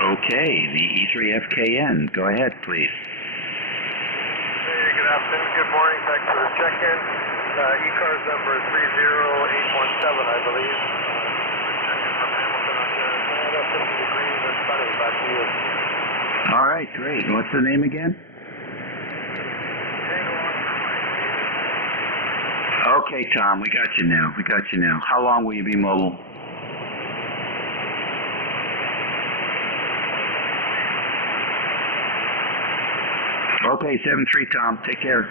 Okay, the E3FKN. Go ahead, please. Hey, good afternoon, good morning. Thanks for the check-in. ECARS number 30817, I believe. Check-in from Hamilton, Ontario, Canada, 50 degrees and sunny. Back to you. All right, great. What's the name again? Okay, Tom, we got you now. How long will you be mobile? Okay, 7-3, Tom. Take care.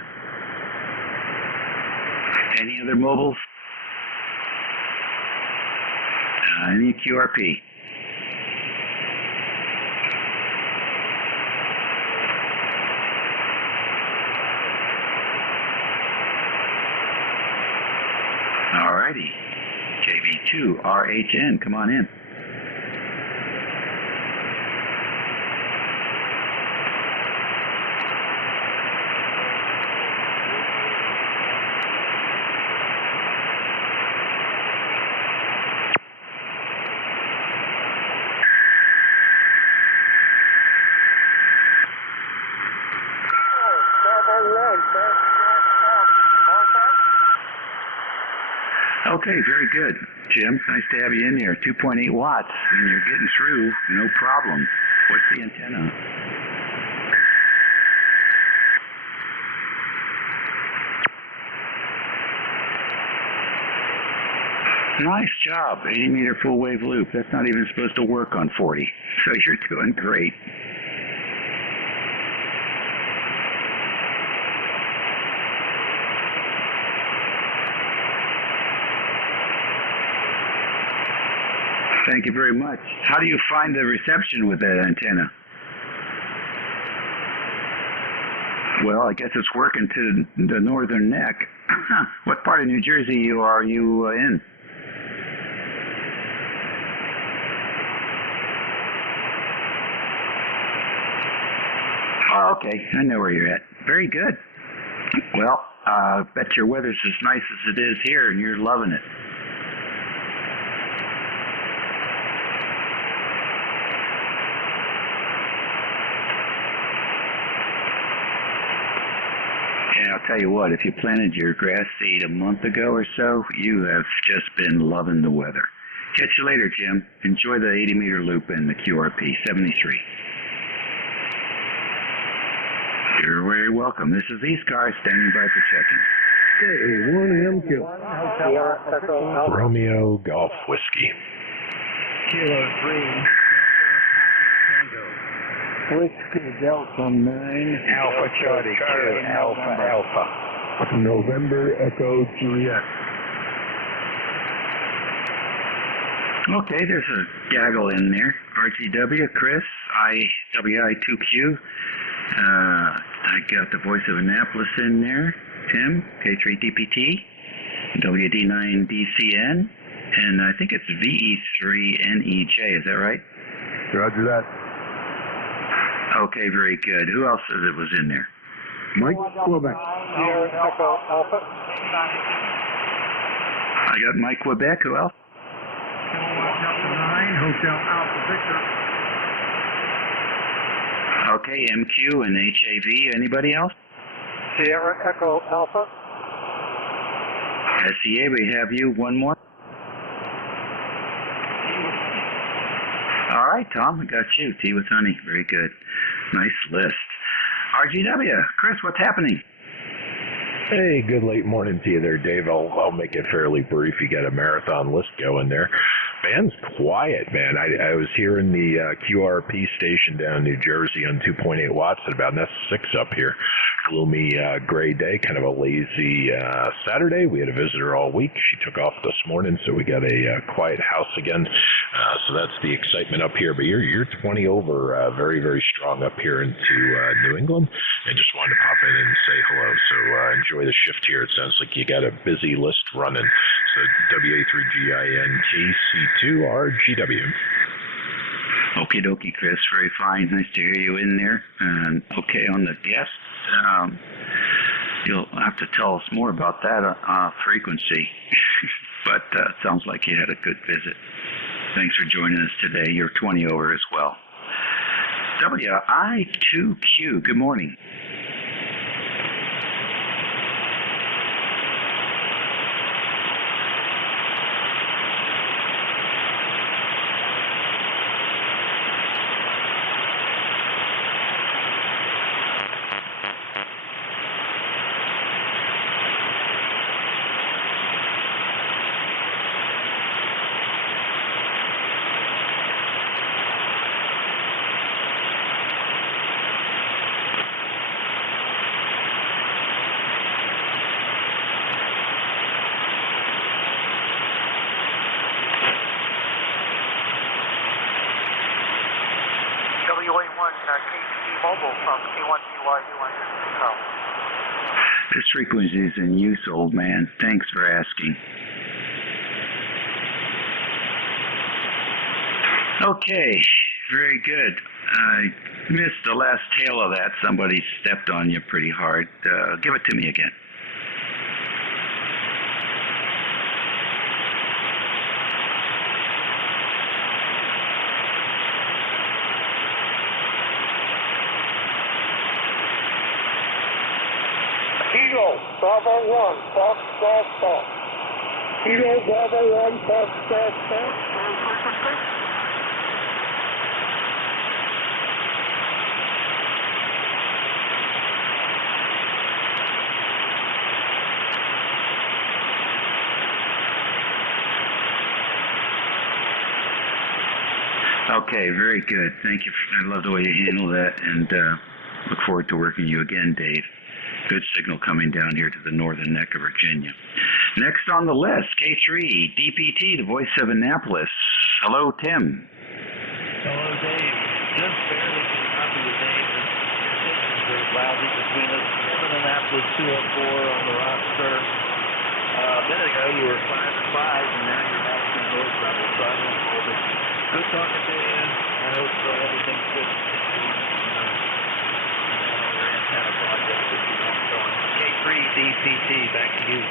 Any other mobiles? Any QRP? Alrighty. JV2RHN, come on in. Okay, very good. Jim, nice to have you in there. 2.8 watts, and you're getting through, no problem. What's the antenna? Nice job, 80-meter full wave loop. That's not even supposed to work on 40, so you're doing great. Thank you very much. How do you find the reception with that antenna? Well, I guess it's working to the northern neck. What part of New Jersey are you in? Oh, okay. I know where you're at. Very good. Well, I bet your weather's as nice as it is here, and you're loving it. And I'll tell you what, if you planted your grass seed a month ago or so, you have just been loving the weather. Catch you later, Jim. Enjoy the 80-meter loop and the QRP 73. You're very welcome. This is ECARS standing by for checking. Hey, 1MQ. Romeo Golf Whiskey. Kilo 3. Whiskey Delta 9. Alpha Charlie 2. Alpha. November Echo Juliet. Okay, there's a gaggle in there. RGW, Chris, IWI2Q. I got the voice of Annapolis in there. Tim, K3DPT, WD9DCN, and I think it's VE3NEJ. Is that right? Roger that. Okay, very good. Who else was in there? Mike Quebec. Sierra Echo Alpha. I got Mike Quebec. Who else? Delta 9, Hotel Alpha Victor. Okay, MQ and HAV. Anybody else? Sierra Echo Alpha. SEA, we have you. One more. All right, Tom, we got you. Tea with honey. Very good. Nice list. RGW, Chris, what's happening? Hey, good late morning to you there, Dave. I'll make it fairly brief. You got a marathon list going there. Band's quiet, man. I was hearing the QRP station down in New Jersey on 2.8 watts at about, and that's 6 up here. Gloomy gray day, kind of a lazy Saturday. We had a visitor all week. She took off this morning, so we got a quiet house again. So that's the excitement up here. But you're 20 over, very, very strong up here into New England. And just wanted to pop in and say hello. So enjoy the shift here. It sounds like you got a busy list running. So WA3GINKC2RGW. Okie dokie, Chris. Very fine. Nice to hear you in there. And okay, on the guest, you'll have to tell us more about that frequency. But sounds like you had a good visit. Thanks for joining us today. You're 20 over as well. WI2Q, good morning. This frequency is in use, old man. Thanks for asking. Okay, very good. I missed the last tail of that. Somebody stepped on you pretty hard. Give it to me again. Bravo 1, Fox, Fox, Fox. Kilo Bravo 1, Fox, Fox, Fox. Okay, very good. Thank you. I love the way you handle that, and look forward to working you again, Dave. Good signal coming down here to the northern neck of Virginia. Next on the list, K3, DPT, the voice of Annapolis. Hello, Tim. Hello, Dave. Just barely getting copy with Dave. The signal's very lousy between us. Tim in Annapolis, 204 on the roster. A minute ago, you were 5 and 5, and now you're back to North level. So I don't know. Good talking to you. I hope everything's good. Antenna project that you want going. K3 DPT, back to you.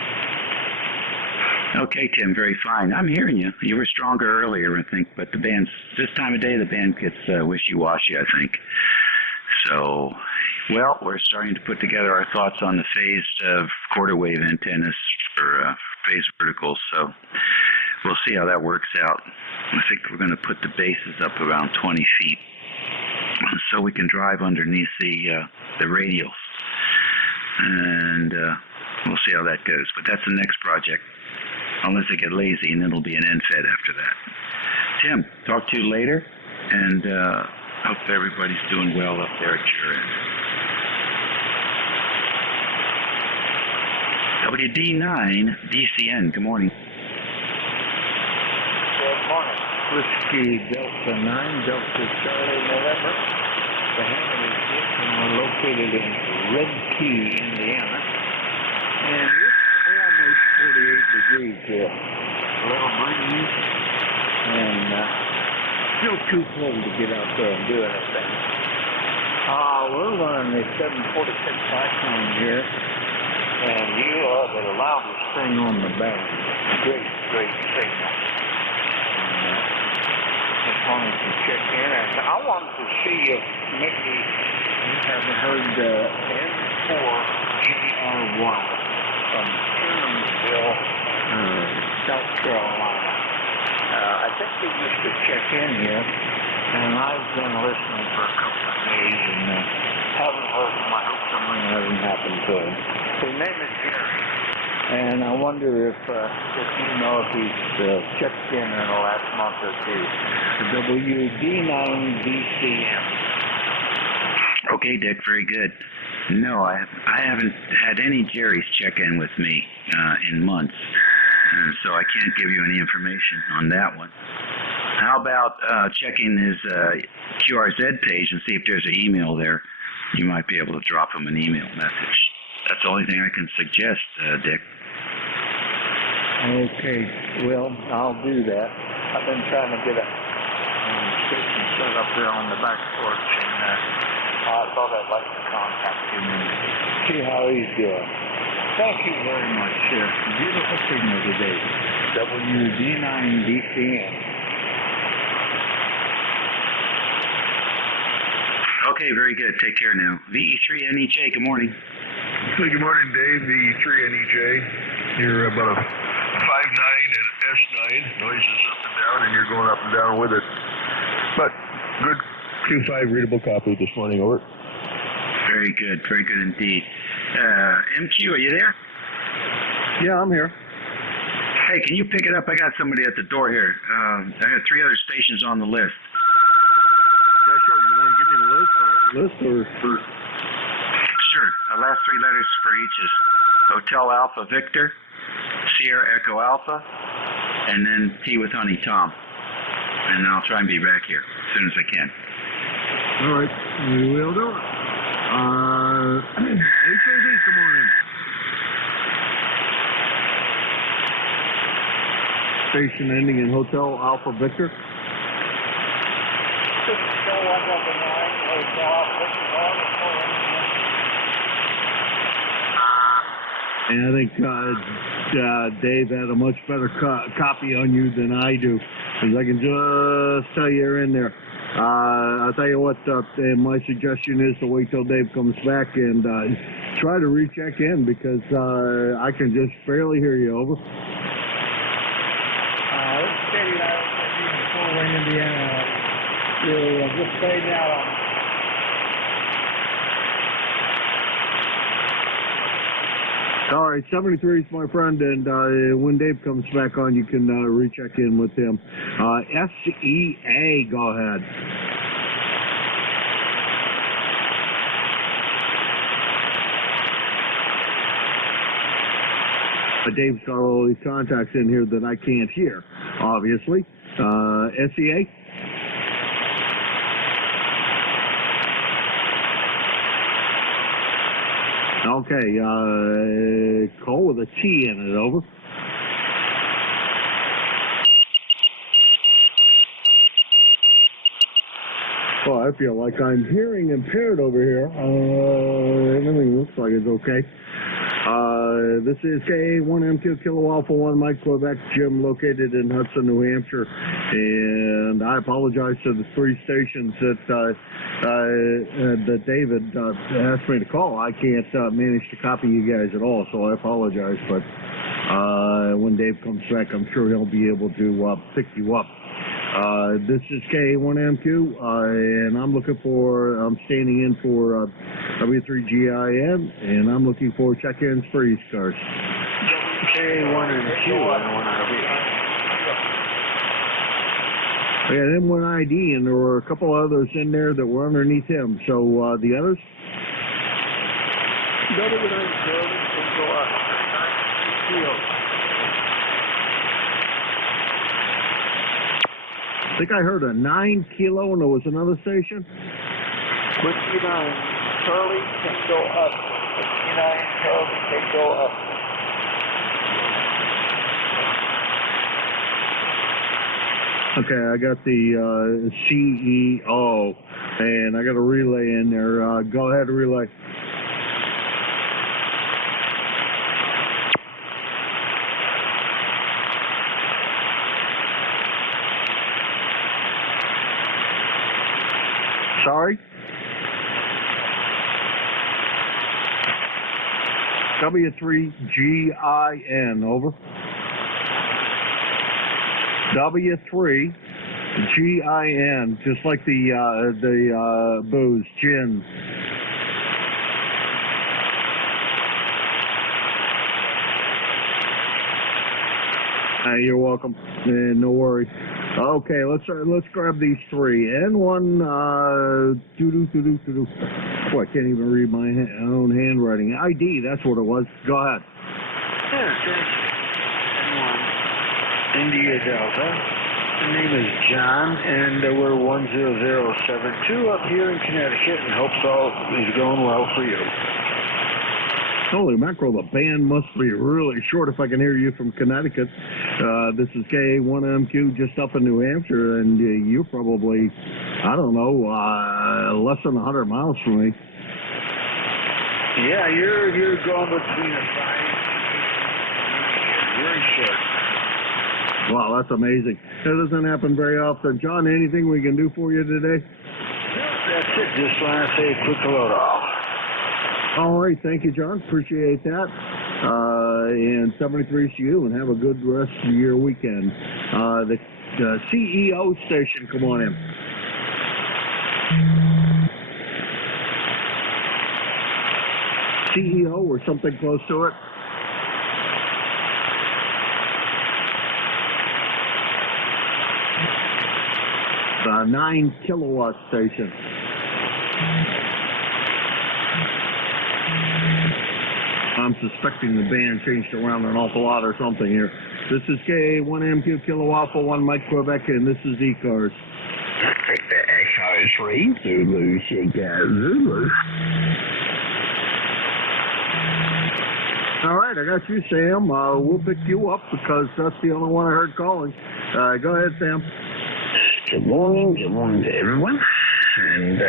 Okay, Tim, very fine. I'm hearing you. You were stronger earlier, I think, but the band's, this time of day, the band gets wishy-washy, I think. So, well, we're starting to put together our thoughts on the phased quarter wave antennas for phase verticals, so we'll see how that works out. I think we're going to put the bases up around 20 feet so we can drive underneath the radials, and we'll see how that goes. But that's the next project, unless I get lazy, and then it'll be an NFED after that. Tim, talk to you later, and hope everybody's doing well up there at your end. WD9 DCN, good morning. Good morning. Whiskey Delta 9, Delta Charlie, November. The Hammer is hit, and we're located in Red Key, Indiana. And it's almost 48 degrees here. A little breeze, and still too cold to get out there and do anything. We're running the 746 Cyclone here, and you are the loudest thing on the band. Great, great signal. Just wanted to check in, and I wanted to see if maybe you haven't heard the N4GR1 from Timminsville, South Carolina. I think they used to check in here, and I've been listening for a couple of days and haven't heard them. I hope something hasn't happened to him. His name is Jerry. And I wonder if you know if he's checked in the last month or two. WD9DCM. Okay, Dick, very good. No, I haven't had any Jerry's check in with me in months, so I can't give you any information on that one. How about checking his QRZ page and see if there's an email there? You might be able to drop him an email message. That's the only thing I can suggest, Dick. Okay, well, I'll do that. I've been trying to get a station set up here on the back porch, and I thought I'd like to contact him and see how he's doing. Thank you very much. Beautiful signal today. WD9DCN. Okay, very good. Take care now. VE3NEJ, good morning. Good morning, Dave. VE3NEJ. You're about a 5.9 and S9. Noises up and down, and you're going up and down with it. But good Q5 readable copy this morning, over. Very good indeed. MQ, are you there? Yeah, I'm here. Hey, can you pick it up? I got somebody at the door here. I got 3 other stations on the list. Yeah, sure. You want to give me the list or? Sure. The last 3 letters for each is Hotel Alpha Victor, Sierra Echo Alpha, and then T with Honey Tom. And I'll try and be back here as soon as I can. All right. We will do it. HAV, come on in. Station ending in Hotel Alpha Victor. And I think Dave had a much better copy on you than I do, because I can just tell you're in there. I'll tell you what, my suggestion is to wait till Dave comes back and try to recheck in, because I can just barely hear you. Over. This is Katie Island in Fort Wayne, Indiana. You're just fading out on me. All right, 73 is my friend, and when Dave comes back on, you can recheck in with him. SEA, go ahead. Dave's got all these contacts in here that I can't hear, obviously. SEA? Okay, call with a T in it, over. Oh, I feel like I'm hearing impaired over here. Everything looks like it's okay. This is KA1M2 Kilo Alpha 1 Mike Quebec Jim, located in Hudson, New Hampshire. And I apologize to the 3 stations that David asked me to call. I can't manage to copy you guys at all, so I apologize. But when Dave comes back, I'm sure he'll be able to pick you up. This is KA1M2, and I'm standing in for W3GIN, and I'm looking for check-ins for ECARS. KA1M2, I got M1 ID, and there were a couple others in there that were underneath him. So the others? I think I heard a 9 kilo, and there was another station. 59, Charlie, Tango up. 59, Charlie, Tango up. Okay, I got the CEO, and I got a relay in there. Go ahead, relay. Sorry? W3GIN, over. W3GIN, just like the booze, gin. You're welcome. No worries. Okay, let's grab these three. N1, Boy, I can't even read my own handwriting. ID, that's what it was. Go ahead. India Delta. The name is John, and we're 10072 up here in Connecticut, and hopes all is going well for you. Holy mackerel, the band must be really short if I can hear you from Connecticut. This is KA1MQ just up in New Hampshire, and you're probably, I don't know, less than 100 miles from me. Yeah, you're going between a 5 very short. Wow, that's amazing. That doesn't happen very often. John, anything we can do for you today? That's it. Just want to say a quick hello to all. All right, thank you, John. Appreciate that. And 73 to you, and have a good rest of your weekend. The CEO station, come on in. CEO or something close to it. The 9 kilowatt station. I'm suspecting the band changed around an awful lot or something here. This is KA1MQ Kilo Alpha 1 Mike Quebec, and this is ECARS. Take the Echo 3 Zulu Sugar Zulu. All right, I got you, Sam. We'll pick you up because that's the only one I heard calling. Go ahead, Sam. Good morning to everyone. And,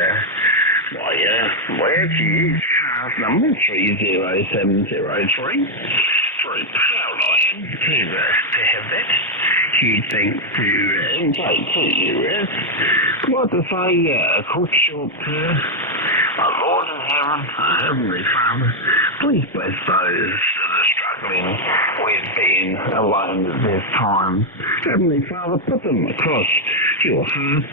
where to use cars number 30703. Very proud I am to have that. Huge thanks to NJ2US. Like to say, quick short our Lord in heaven, our Heavenly Father, please bless those that are struggling with being alone at this time. Heavenly Father, put them across your heart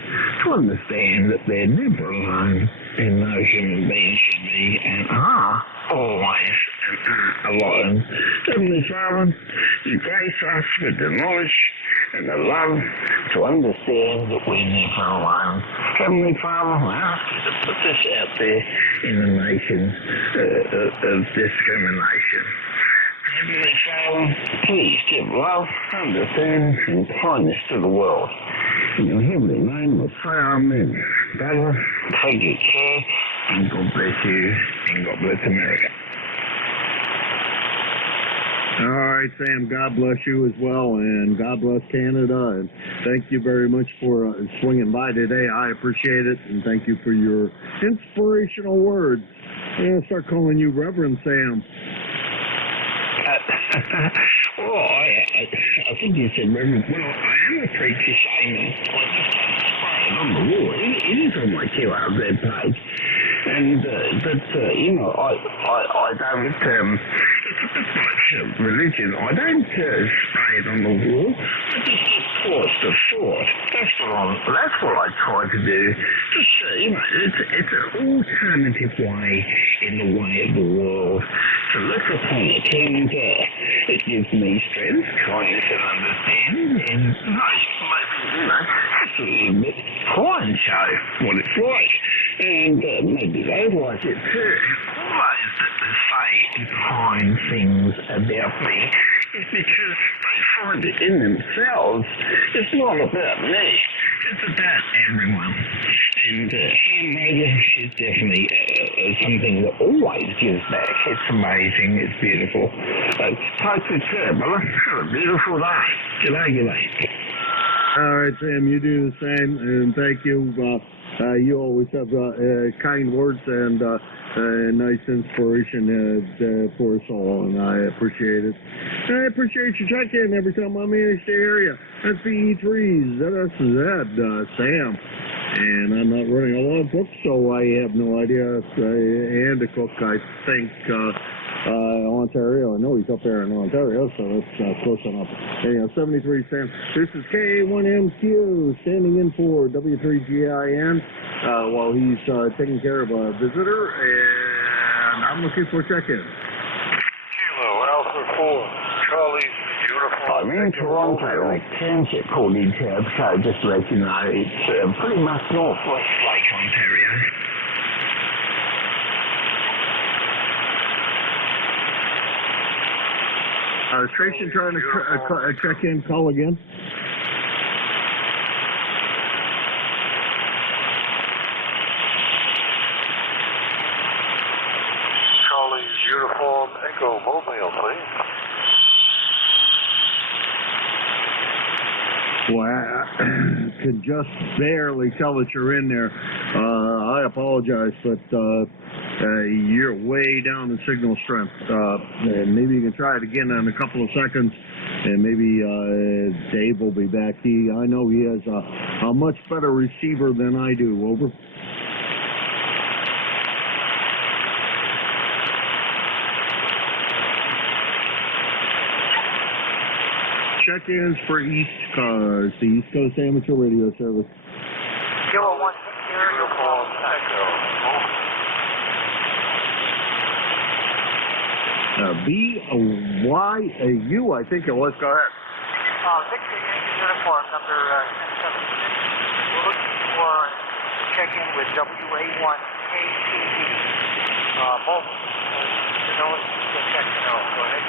to understand that they're never alone, and no human being should be and are always alone. Heavenly Father, you grace us with the knowledge and the love to understand that we're never alone. Heavenly Father, I ask you to put this out there in the nation of discrimination. Heavenly Father, please give love, understanding, and kindness to the world. In your heavenly name, we pray, amen. Brother, take good care, and God bless you, and God bless America. All right, Sam, God bless you as well, and God bless Canada, and thank you very much for swinging by today. I appreciate it, and thank you for your inspirational words. I'm going to start calling you Reverend Sam. I think you said Reverend. Well, I am a preacher saying that on the wall. It is on my QRZ page. And, I don't, it's religion. I don't spray it on the wall. I just force the thought. That's what I try to do. Just, it's an alternative way in the way of the world to look upon it. And it gives me strength, kindness, and understanding. And nice, maybe, just a little bit try and show what it's like. And maybe they like it too. Always that they say kind things about me is because they find it in themselves. It's not about me. It's about everyone. And handmade is definitely something that always gives back. It's amazing. It's beautiful. Take good care, brother. Have a beautiful day. G'day. All right, Sam, you do the same, and thank you. You always have kind words and nice inspiration for us all, and I appreciate it. I appreciate you checking every time I manage the area. That's VE3, ZSZ, Sam. And I'm not running a lot of books, so I have no idea. And a cook, I think, Ontario. I know he's up there in Ontario, so that's close enough. Anyhow, 73 Sam. This is KA1MQ standing in for W3GIN while he's taking care of a visitor, and I'm looking for check-in. Kilo Alpha 4, Charlie I'm in Toronto, transit coded so just to let you know, it's pretty much northwest Lake Ontario. Station trying to check in, call again. Charlie's Uniform Echo Mobile, please. Well, I could just barely tell that you're in there. I apologize, but you're way down the signal strength. And maybe you can try it again in a couple of seconds, and maybe Dave will be back. I know he has a much better receiver than I do. Over. Check-ins for ECARS, the East Coast Amateur Radio Service. Kilo 160, Uniform Echo. BYU, I think it was. Go ahead. 60 Uniform, number 1076. We're looking for check-in with WA1KTD. Both, check to know. Go ahead.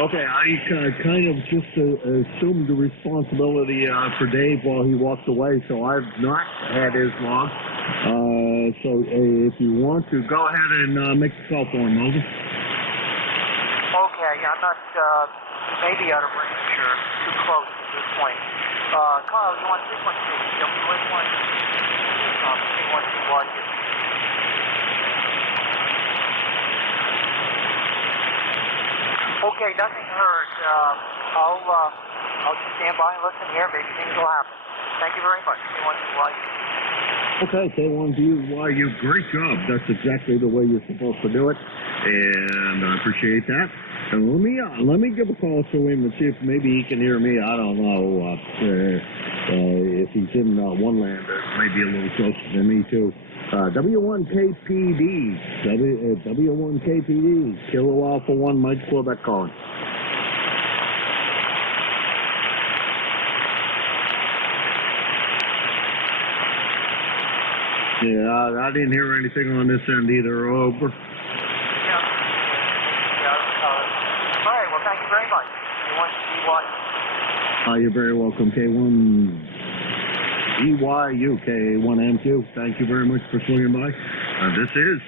Okay, I kind of just assumed the responsibility for Dave while he walked away, so I've not had his log. So if you want to, go ahead and make the call for him, over. Okay, I'm not maybe out of range or too close at this point. Kyle, you want frequency? WA1, frequency. Okay, nothing heard. I'll just stand by and listen here. Maybe things will happen. Thank you very much. K1BYU. Okay, K1BYU, great job. That's exactly the way you're supposed to do it, and I appreciate that. And let me give a call to him and see if maybe he can hear me. I don't know if he's in one land, maybe a little closer than me too. W1KPD, W1KPD, Kilo Alpha 1, Mike Quebec calling. Yeah, I didn't hear anything on this end either. Over. All right, well, thank you very much. K1BYU. You're very welcome, K1. EYU, K1M2. Thank you very much for swinging by. This is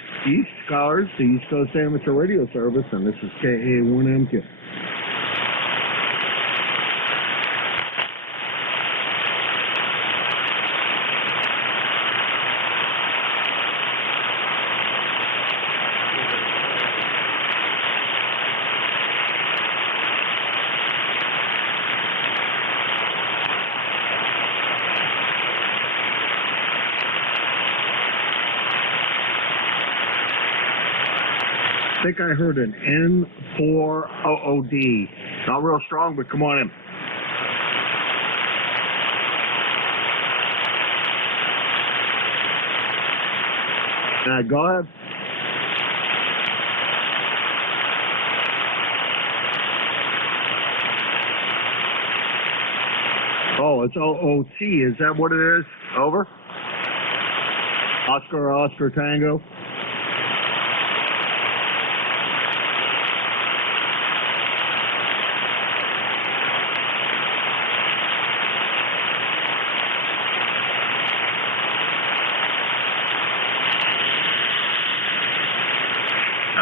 ECARS, the East Coast Amateur Radio Service, and this is KA1M2. I think I heard an N4OOD. Not real strong, but come on in. Go ahead. Oh, it's OOT. Is that what it is? Over. Oscar Tango.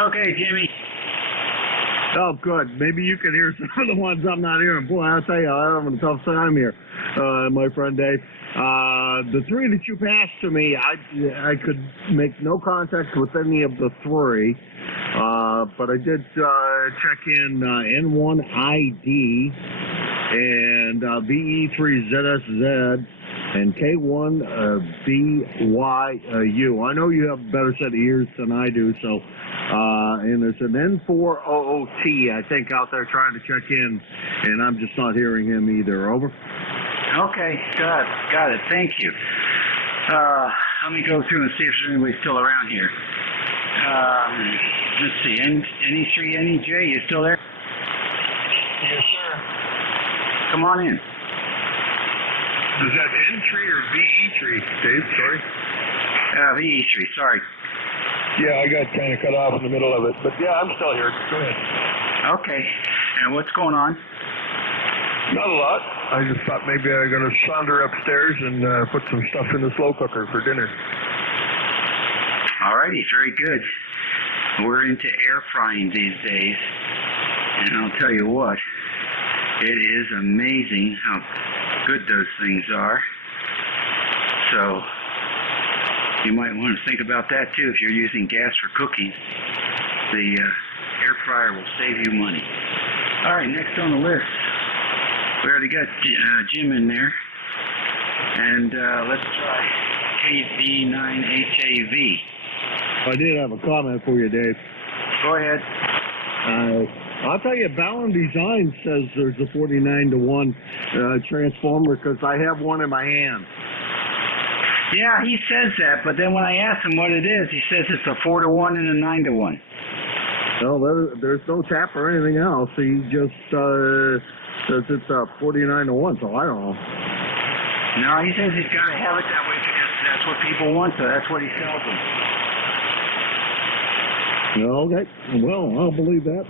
Okay, Jimmy. Oh, good. Maybe you can hear some of the ones I'm not hearing. Boy, I'll tell you, I'm having a tough time here, my friend Dave. The three that you passed to me, I could make no contact with any of the three, but I did check in N1ID and VE3ZSZ and K1BYU. I know you have a better set of ears than I do, so and there's an N4OOT, I think, out there trying to check in, and I'm just not hearing him either. Over. Okay, got it. Thank you. Let me go through and see if there's anybody still around here. Let's see, NE3, NEJ, you still there? Come on in. Is that N tree or VE tree, Dave? Sorry. VE tree, sorry. Yeah, I got kind of cut off in the middle of it. But yeah, I'm still here. Go ahead. Okay. And what's going on? Not a lot. I just thought maybe I'm going to saunter upstairs and put some stuff in the slow cooker for dinner. Alrighty, very good. We're into air frying these days. And I'll tell you what, it is amazing how good those things are. So, you might want to think about that too if you're using gas for cooking. The air fryer will save you money. Alright, next on the list, we already got Jim in there. And let's try KD9HAV. I did have a comment for you, Dave. Go ahead. I'll tell you, Ballon Design says there's a 49-to-1 transformer because I have one in my hand. Yeah, he says that, but then when I ask him what it is, he says it's a 4-to-1 and a 9-to-1. No, there's no tap or anything else. He just says it's a 49-to-1, so I don't know. No, he says he's got to have it that way because that's what people want, so that's what he sells them. Okay, well, I'll believe that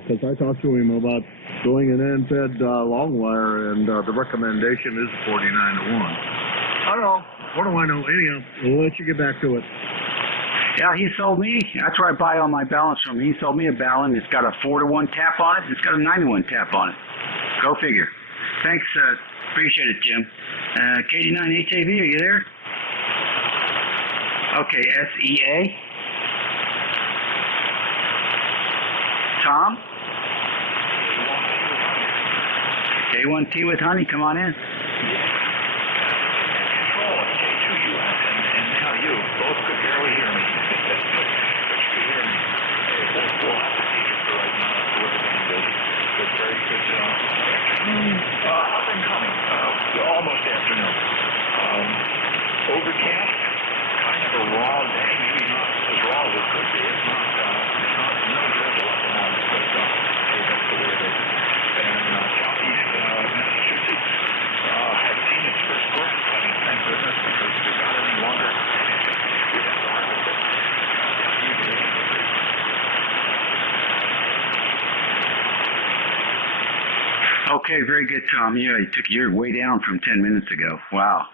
because I talked to him about doing an end-fed long wire, and the recommendation is 49-to-1. I don't know. What do I know? Anyhow, we'll let you get back to it. Yeah, he sold me. That's where I buy all my balance from. He sold me a Ballon. It's got a 4-to-1 tap on it. It's got a 9-to-1 tap on it. Go figure. Thanks. Appreciate it, Jim. KD9HAV, are you there? Okay, SEA. Tom? K1T with honey, come on in. NJ2US and now you both could barely hear me. But you could hear me. We'll have to take it for right now. That's what the band does. But very good afternoon. Up and coming. Almost afternoon. Overcast. Kind of a raw day. Maybe not as raw as it could be. It's not no drizzle at the moment, but that's the way it is. And southeast Massachusetts has seen its first grass cutting, thank goodness, because if it got any longer, we'd have to harvest it. Okay, very good, Tom. Yeah, you're way down from 10 minutes ago. Wow.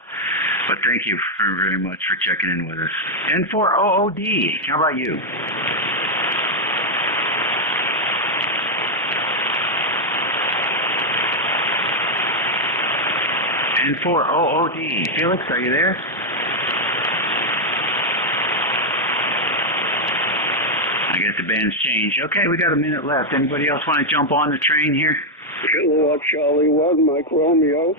But thank you very much for checking in with us. N4OOD, how about you? N4OOD. Felix, are you there? I guess the band's changed. Okay, we got a minute left. Anybody else want to jump on the train here? Kilowatt Charlie 1, Mike Romeo.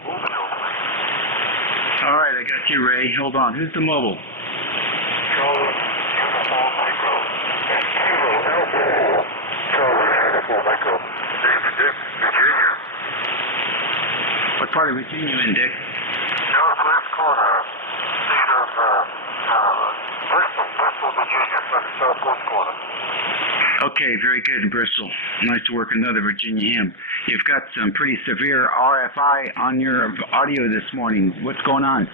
All right, I got you, Ray. Hold on. Who's the mobile? Charlie, Uniform Micro. Kilo Alpha. Charlie, Uniform Micro. Dick, Virginia. What part of Virginia you in, Dick? Northwest corner. State of Bristol, Virginia. Southwest corner. Okay, very good in Bristol. Nice to work another Virginia hymn. You've got some pretty severe RFI on your audio this morning. What's going on?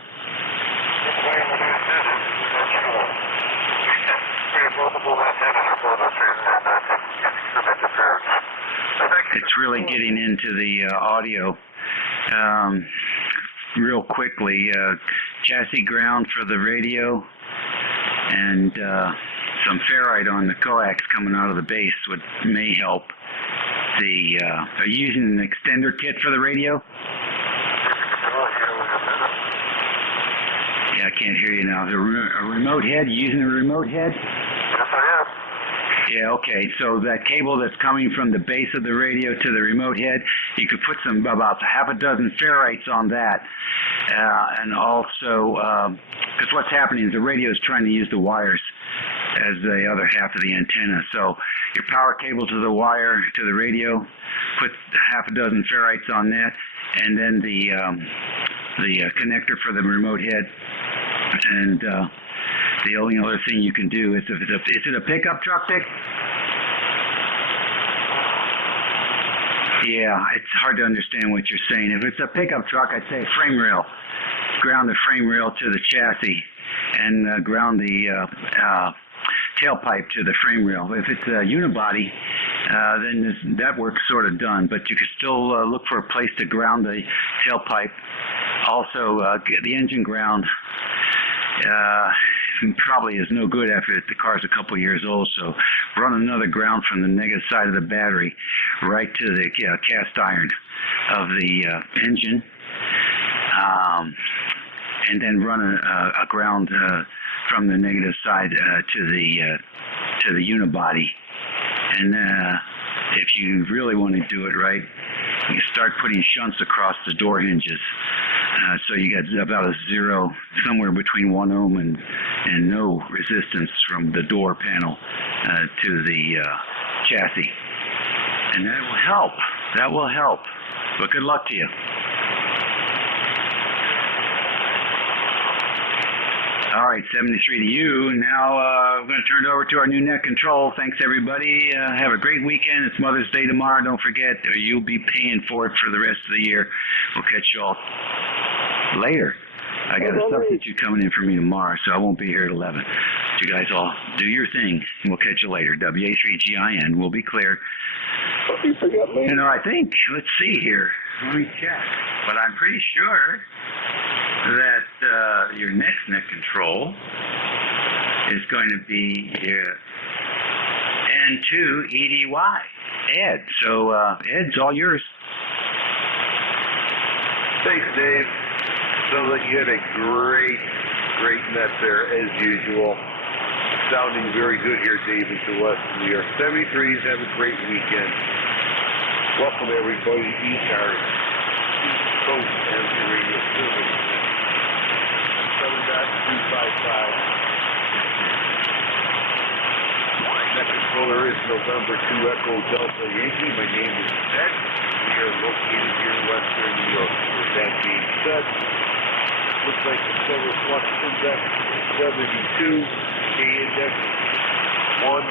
It's really getting into the audio. Real quickly, chassis ground for the radio and some ferrite on the coax coming out of the base may help. Are you using an extender kit for the radio? Yeah, I can't hear you now. A remote head? You using a remote head? Yes, I am. Yeah, okay. So that cable that's coming from the base of the radio to the remote head, you could put about half a dozen ferrites on that. And also, because what's happening is the radio is trying to use the wires as the other half of the antenna. So your power cable to the wire to the radio, put half a dozen ferrites on that, and then the connector for the remote head. And the only other thing you can do is is it a pickup truck, Dick? Yeah, it's hard to understand what you're saying. If it's a pickup truck, I'd say frame rail. Ground the frame rail to the chassis and ground the tailpipe to the frame rail. If it's a unibody, then that work's sort of done, but you could still look for a place to ground the tailpipe. Also, get the engine ground probably is no good after the car's a couple years old, so run another ground from the negative side of the battery right to the cast iron of the engine, and then run a ground from the negative side to the unibody. And if you really want to do it right, you start putting shunts across the door hinges. So you got about a zero, somewhere between 1 ohm and no resistance from the door panel to the chassis. And that will help. That will help. But good luck to you. All right, 73 to you. Now we're going to turn it over to our new net control. Thanks, everybody. Have a great weekend. It's Mother's Day tomorrow. Don't forget, you'll be paying for it for the rest of the year. We'll catch you all later. I got a substitute coming in for me tomorrow, so I won't be here at 11. You guys all do your thing, and we'll catch you later. WA3GIN. We'll be clear. You forgot me. You know, I think, let's see here. Let me check. But I'm pretty sure that your next net control is going to be N2EDY. Ed. So, Ed's all yours. Thanks, Dave. Sounds like you had a great net there, as usual. Sounding very good here, Dave, into Western New York. 73s, have a great weekend. Welcome, everybody, to ECARS, East Coast Amateur Radio Service. 7.255. Net controller is November 2 Echo Delta Yankee. My name is Ed. We are located here in Western New York. With that being said, looks like the solar flux index is 72, K index 1,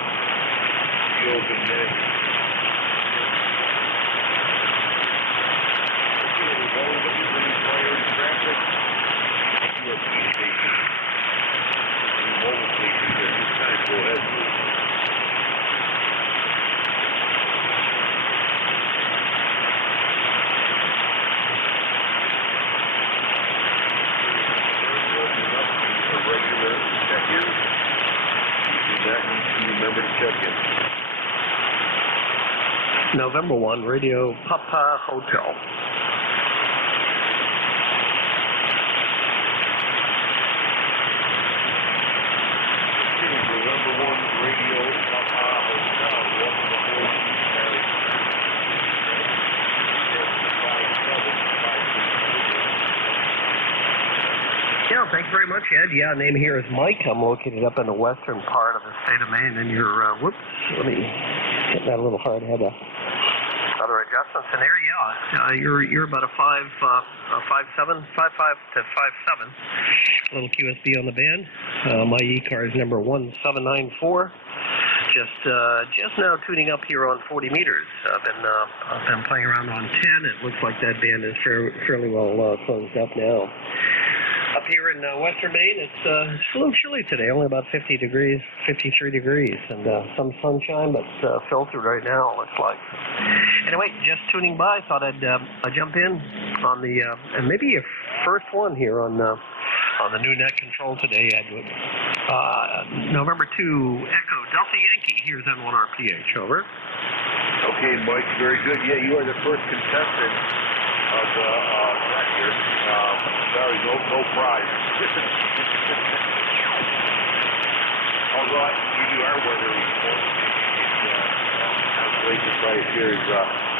the open net. Okay, we've all got your priority traffic. USP station. And mobile stations at this time. Go ahead, please. Regular check-in. You do that and remember to check in. November 1, Radio Papa Hotel. November 1, Radio Papa Hotel. Welcome aboard Yeah, thanks very much, Ed. Yeah, name here is Mike. I'm located up in the western part of the state of Maine, and you're, whoops, let me get that a little hard. I had other adjustments in there. Yeah, you're about a 5'7", 5'5" to 5'7", little QSB on the band. My ECARS number 1794. Just now tuning up here on 40 meters. I've been playing around on 10. It looks like that band is fairly well closed up now. Up here in western Maine, it's a little chilly today, only about 50 degrees, 53 degrees, and some sunshine, but filtered right now, it looks like. Anyway, just tuning by, thought I'd jump in on the, and maybe your first one here on the new net control today, Edward. November 2, Echo Delta Yankee, here's N1RPH, over. Okay, Mike, very good. Yeah, you are the first contestant of the net here. Sorry, no prize. Although I can give you our weather report. Calculations right here is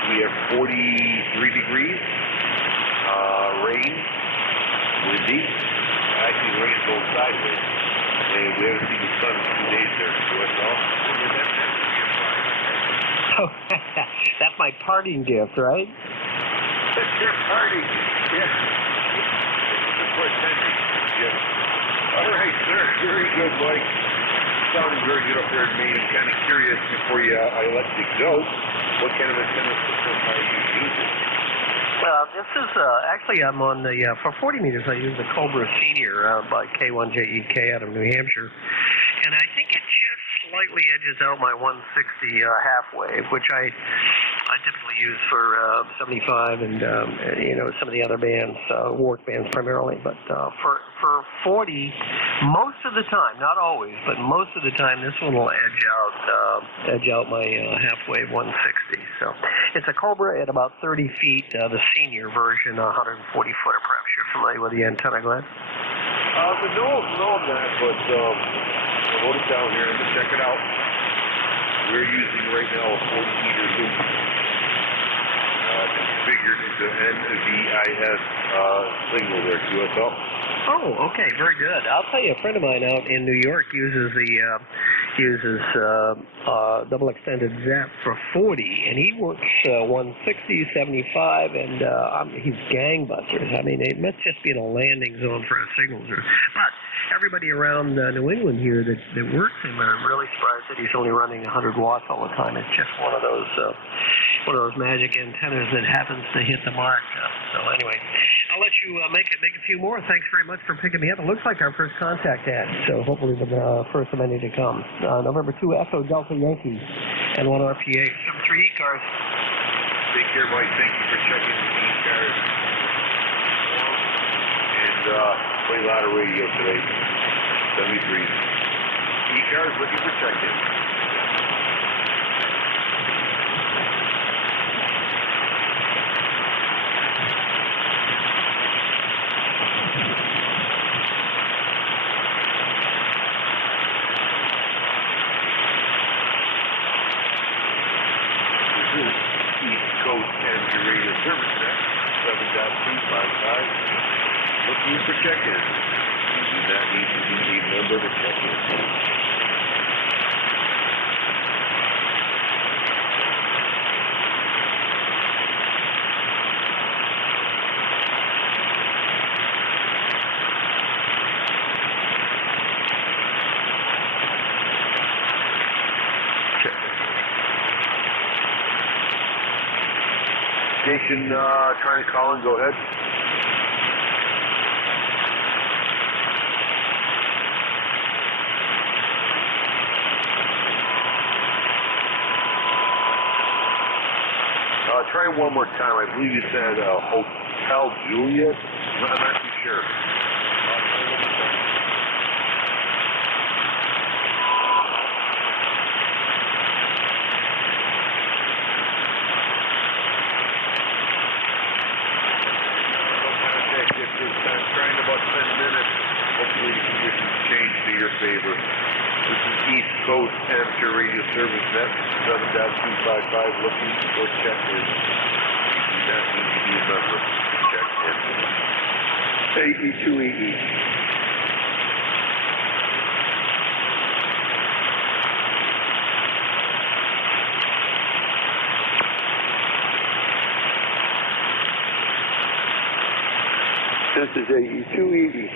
we have 43 degrees, rain, windy. Actually, the rain's going sideways. And we haven't seen the sun in 2 days there. So it's all. Oh, that's my parting gift, right? That's your party. Yeah. Yes. All right, sir. Very good, Mike. sounding very good up there in Maine. I'm kind of curious before I let you go, what kind of antenna system are you using? Well, this is actually I'm on the for 40 meters. I use the Cobra Senior by K1JEK out of New Hampshire, and I think it just slightly edges out my 160 half wave, which I typically use for 75 and you know, some of the other bands, work bands primarily. But for 40, most of the time, not always, but most of the time, this one will edge out my half wave 160. So it's a Cobra at about 30 feet, the senior version, 140 footer. Perhaps you're familiar with the antenna, Glenn? No, I'm not, but I wrote it down here. Let's check it out. We're using right now a 40-meter loop. Configured into NVIS signal there, QSL. Oh, okay, very good. I'll tell you, a friend of mine out in New York uses double extended ZAP for 40, and he works 160, 75, and he's gangbusters. I mean, it must just be in a landing zone for a signal. But everybody around New England here that works him are really surprised that he's only running 100 watts all the time. It's just one of those magic antennas that happens to hit the mark. So anyway, I'll let you make a few more. Thanks very much for picking me up. It looks like our first contact ad, so hopefully the first of many to come. November 2 Echo Delta Yankee and 1 RPA. 73 ECARS. Take care, Mike. Thank you for checking the ECARS. And play a lot of radio today. 73. ECARS looking for check-in. Looking for check-in. You do not need to be a member to check in. Station trying to call in. Go ahead. Try one more time. I believe you said Hotel Juliet. I'm not too sure. Contact at this time. Trying about 10 minutes. Hopefully conditions change to your favor. This is East Coast Amateur Radio Service Net 7.255 looking for check-in. You do not need to be a member to check in. AE2EE. This is AE2EE.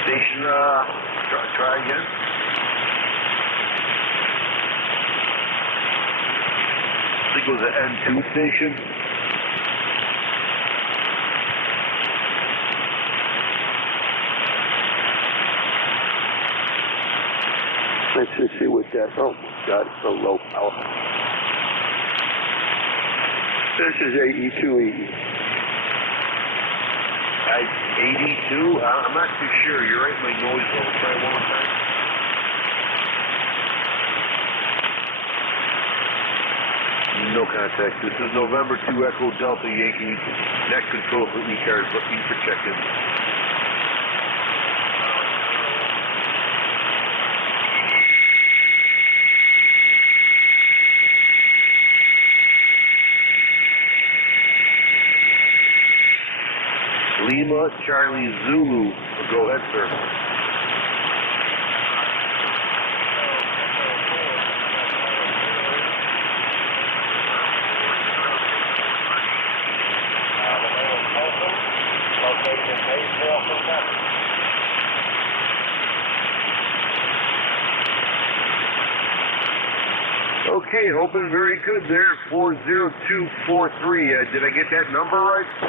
Station, try again. I think it was an N2 station. Let's just see what that, oh God, it's so low power. This is AE2EE. 82? I'm not too sure. You're right, my noise level. Try one more time. No contact. This is November 2 Echo Delta Yankee. Net control for ECARS looking for check-in. Lima, Charlie, Zulu. Go ahead, sir. Okay, open very good there, 40243. Did I get that number right? I'll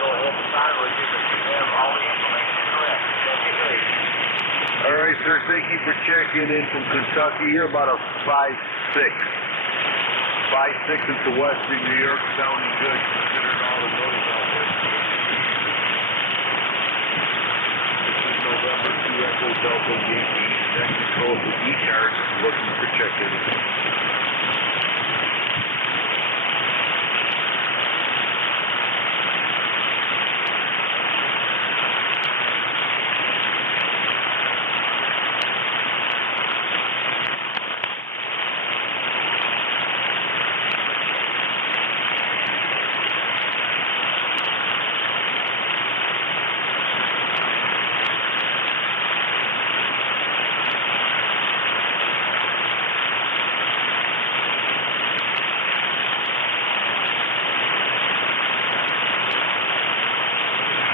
go ahead and sign with you, but you have all the information correct. That'd be great. All right, sir. Thank you for checking in from Kentucky. You're about a 5'6". 5'6" into western New York, sounding good considering all the noise out there. This is November 2 Echo Delta Yankee. That control for ECARS looking for check-ins.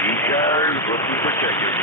ECARS looking for check-ins.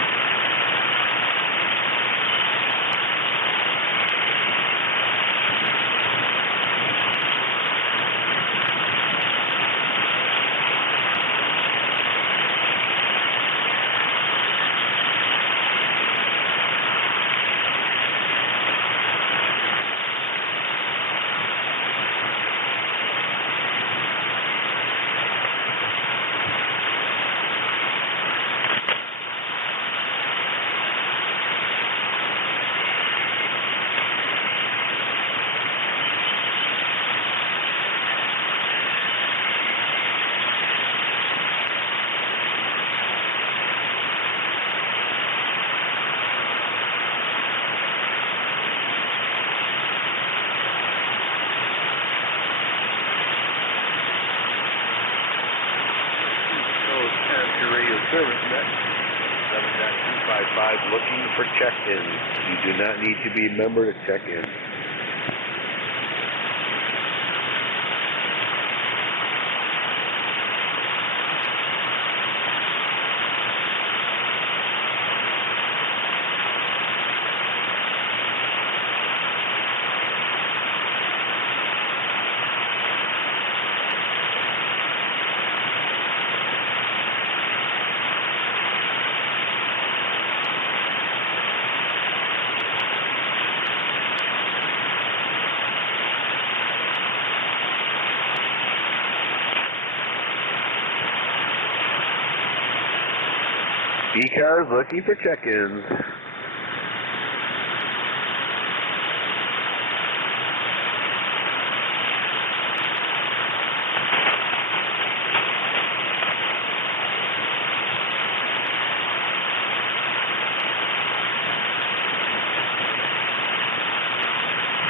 Service net 7.255 looking for check-ins. You do not need to be a member to check in. ECARS looking for check-ins.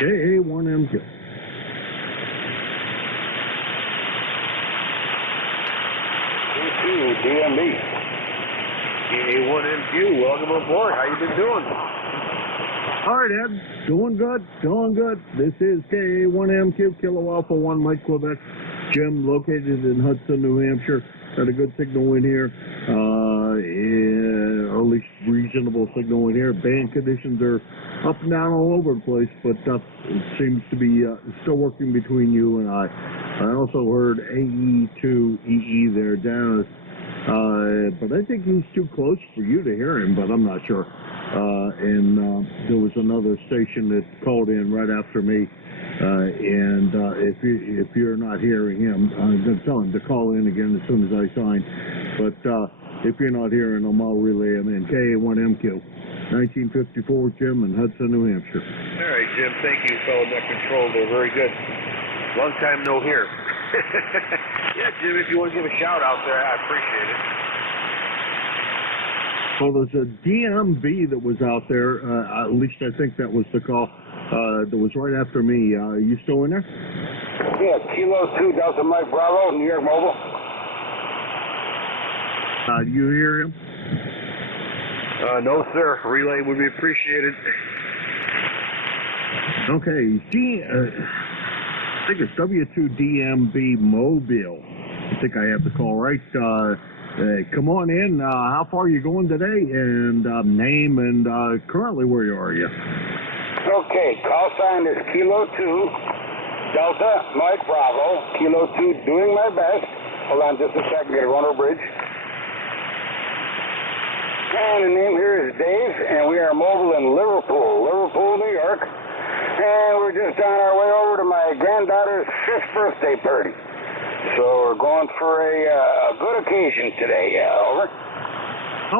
KA1MQ. DMB. KA1MQ, welcome aboard. How you been doing? All right, Ed. Doing good. Doing good. This is KA1MQ, Kilo Alpha 1 Mike Quebec. Jim, located in Hudson, New Hampshire. Got a good signal in here. Or at least reasonable signal in here. Band conditions are up and down all over the place, but it seems to be still working between you and I. I also heard AE2EE there down, but I think he's too close for you to hear him, but I'm not sure. And there was another station that called in right after me, and if you're not hearing him, I'm going to tell him to call in again as soon as I sign. But if you're not hearing him, I'll relay him in. KA1MQ, 1954, Jim in Hudson, New Hampshire. All right, Jim. Thank you, fellow net control. They're very good. Long time no hear. Yeah, Jim, if you want to give a shout out there, I appreciate it. Well, there's a DMB that was out there. At least I think that was the call. That was right after me. Are you still in there? Yeah, Kilo 2 Delta Mike Bravo, New York Mobile. Do you hear him? No, sir. Relay would be appreciated. Okay. I think it's W2DMB Mobile. I think I have the call right. come on in. How far are you going today? And name and currently where are you? Okay, call sign is Kilo 2, Delta, Mike Bravo, Kilo 2, doing my best. Hold on just a second, get a runner bridge. And the name here is Dave, and we are mobile in Liverpool, New York. And we're just on our way over to my granddaughter's 5th birthday party. So we're going for a good occasion today, over.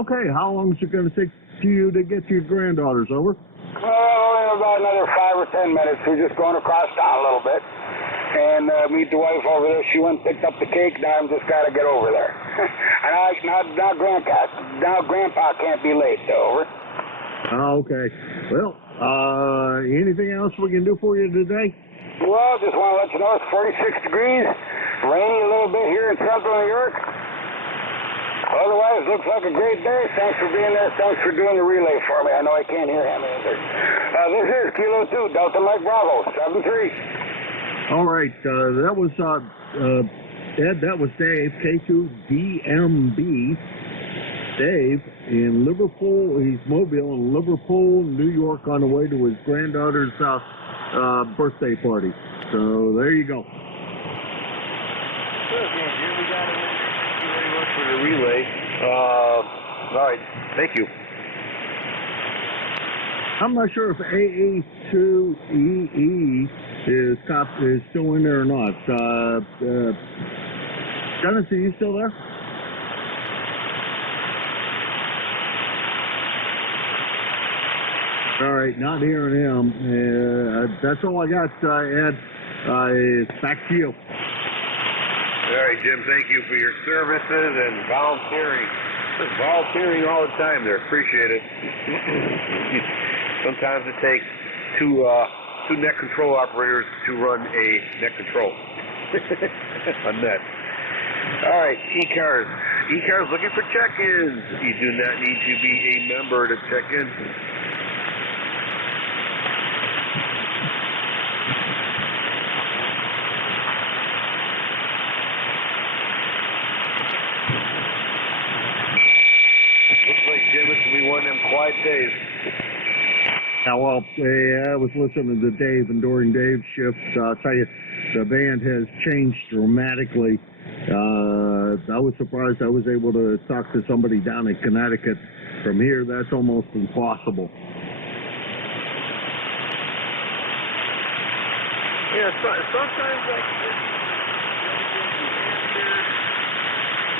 Okay, how long is it going to take you to get to your granddaughters, over? In about another 5 or 10 minutes. We're just going across town a little bit and meet the wife over there. She went and picked up the cake. Now I'm just got to get over there. And now Grandpa can't be late, over. Okay. Well, anything else we can do for you today? Well, just want to let you know it's 46 degrees, rainy a little bit here in central New York. Otherwise, looks like a great day. Thanks for being there. Thanks for doing the relay for me. I know I can't hear him either. This is Kilo 2, Delta Mike Bravo, 7-3. All right. That was, Ed, that was Dave, K2DMB. Dave in Liverpool. He's mobile in Liverpool, New York, on the way to his granddaughter's birthday party. So there you go. Good, man, Jim. We got it. Thank you very much for the relay. All right. Thank you. I'm not sure if AA2EE is still in there or not. Dennis, are you still there? All right, not hearing him. That's all I got, Ed. Back to you. All right, Jim, thank you for your services and volunteering. Just volunteering all the time there. Appreciate it. Sometimes it takes two net control operators to run a net control. A net. All right, ECARS. ECARS looking for check-ins. You do not need to be a member to check in. Looks like Jim, it's going to be one of them quiet days. Now, well, I was listening to Dave, and during Dave's shift, I'll tell you, the band has changed dramatically. I was surprised I was able to talk to somebody down in Connecticut. From here, that's almost impossible. Yeah, sometimes like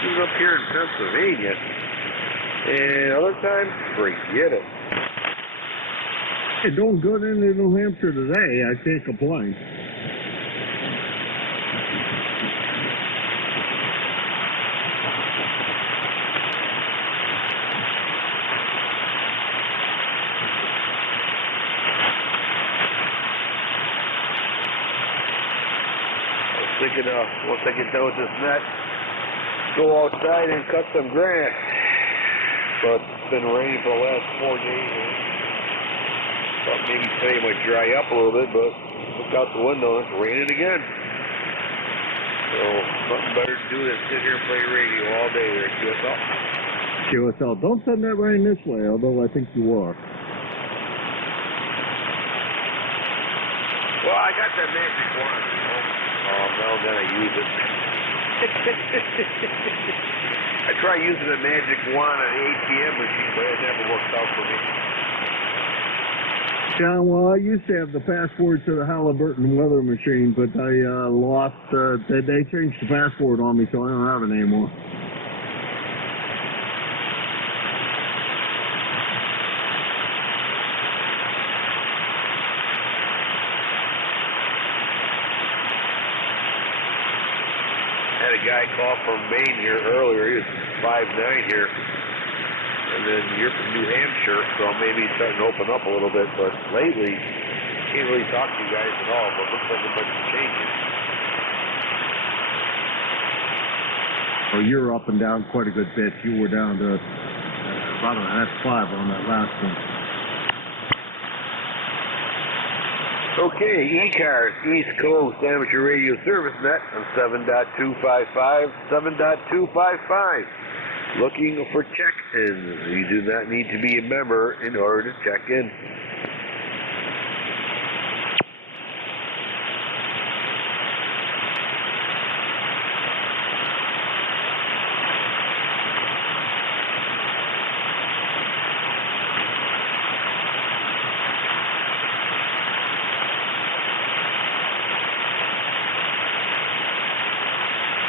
even up here in Pennsylvania, and other times, forget it. Hey, doing good in New Hampshire today. I can't complain. Thinking once I get done with this net, go outside and cut some grass. But it's been raining for the last 4 days. Thought maybe today might dry up a little bit, but look out the window, it's raining again. So something better to do than sit here and play radio all day there at QSL. QSL, don't send that rain this way, although I think you are. Well, I got that magic wand, you know. No, then I use it. I try using a magic wand on the ATM machine, but it never works out for me. Yeah, well, I used to have the password to the Halliburton weather machine, but I lost. They changed the password on me, so I don't have it anymore. Had a guy call from Maine here earlier. He was 5'9" here. And then you're from New Hampshire, so maybe he's starting to open up a little bit. But lately, can't really talk to you guys at all. But it looks like it might be changing. Oh, you're up and down quite a good bit. You were down to about a half 5 on that last one. Okay, ECARS, East Coast Amateur Radio Service Net on 7.255, 7.255. looking for check-ins. You do not need to be a member in order to check in.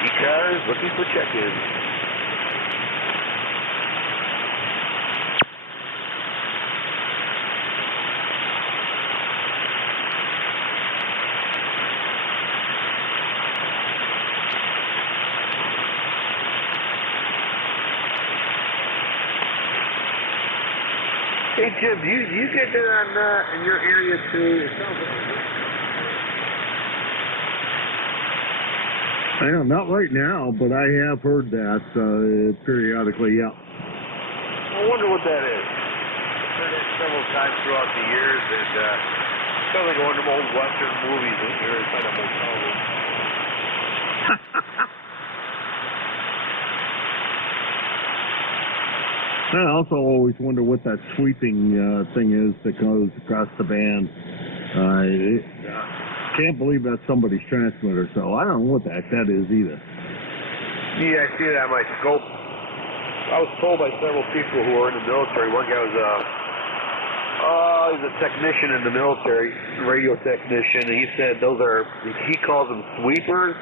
ECARS looking for check-ins. Hey Jim, do you get that on in your area too? It sounds like I don't, not right now, but I have heard that periodically, yeah. I wonder what that is. I've heard it several times throughout the years, and it sounds like one of them old Western movies in here inside a motel room. I also always wonder what that sweeping thing is that goes across the band. Can't believe that's somebody's transmitter, so I don't know what the heck that is either. Yeah, I see it on my scope. I was told by several people who are in the military. One guy was he's a technician in the military, radio technician, and he said those are, he calls them sweepers,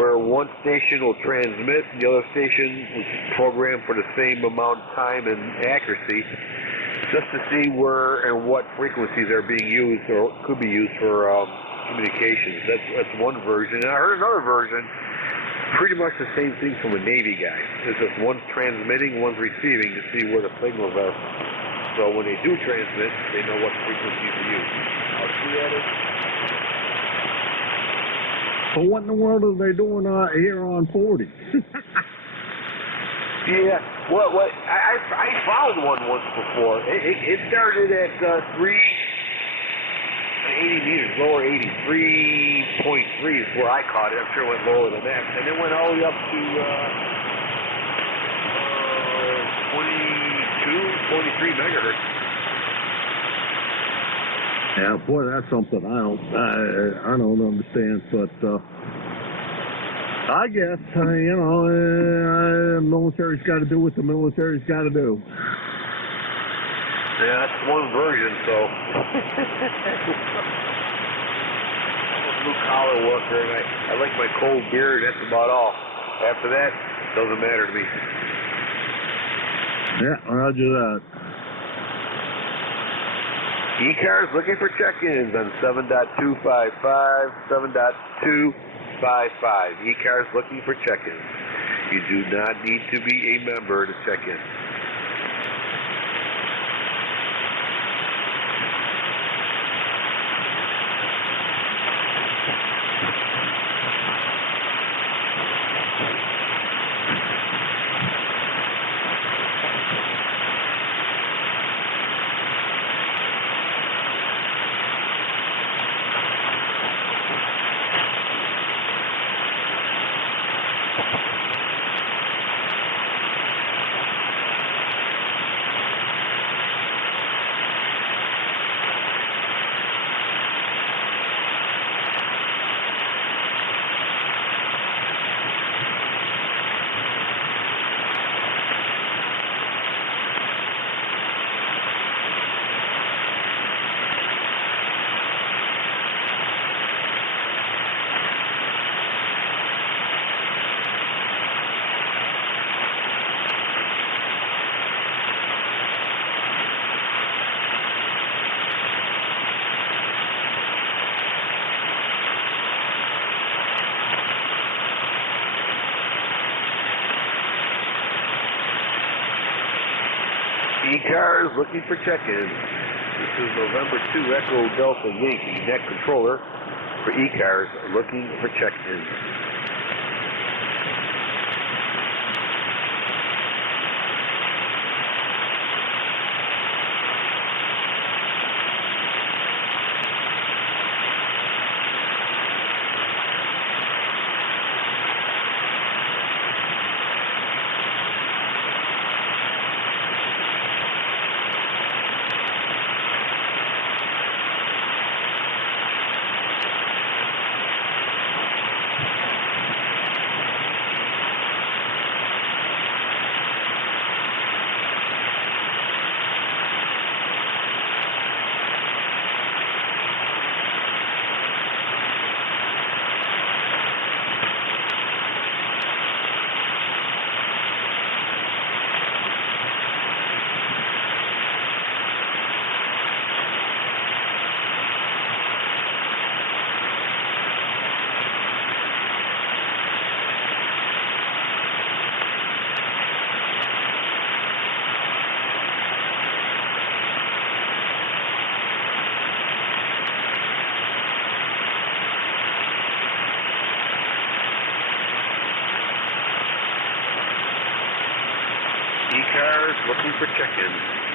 where one station will transmit and the other station is programmed for the same amount of time and accuracy, just to see where and what frequencies are being used or could be used for communications. That's one version. And I heard another version, pretty much the same thing from a Navy guy. It's just one's transmitting, one's receiving to see where the signals are. So when they do transmit, they know what frequencies to use. How to at it? So what in the world are they doing here on 40? Yeah, what I found one once before. It started at 380 meters, lower 80, 3.3 is where I caught it. I'm sure it went lower than that, and it went all the way up to 23 megahertz. Yeah, boy, that's something I don't understand, but I guess military's got to do what the military's got to do. Yeah, that's one version. So I'm a blue collar worker, and I like my cold beer, and that's about all. After that, doesn't matter to me. Yeah, roger that. ECARS looking for check-ins on 7.255, 7.255. ECARS looking for check-ins. You do not need to be a member to check in. ECARS looking for check-ins. This is November 2 Echo Delta Yankee net controller for ECARS looking for check-ins. ECARS looking for check-ins.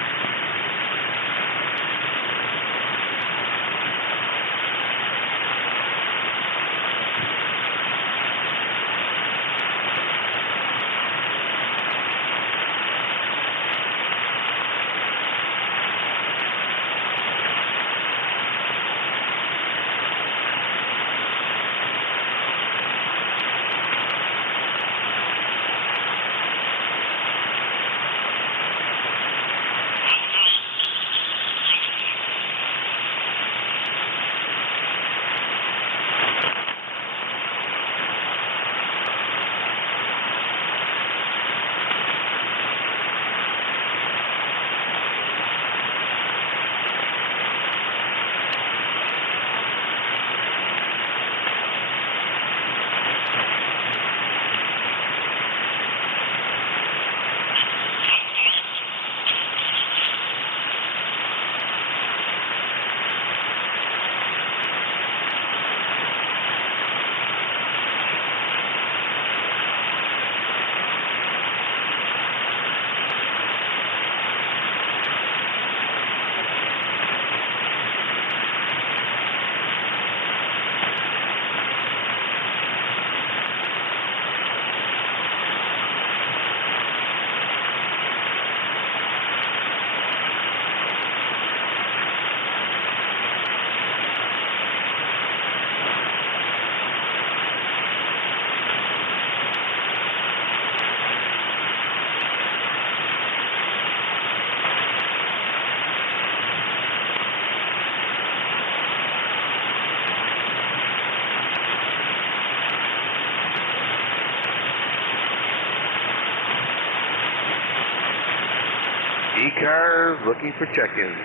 ECARS looking for check-ins.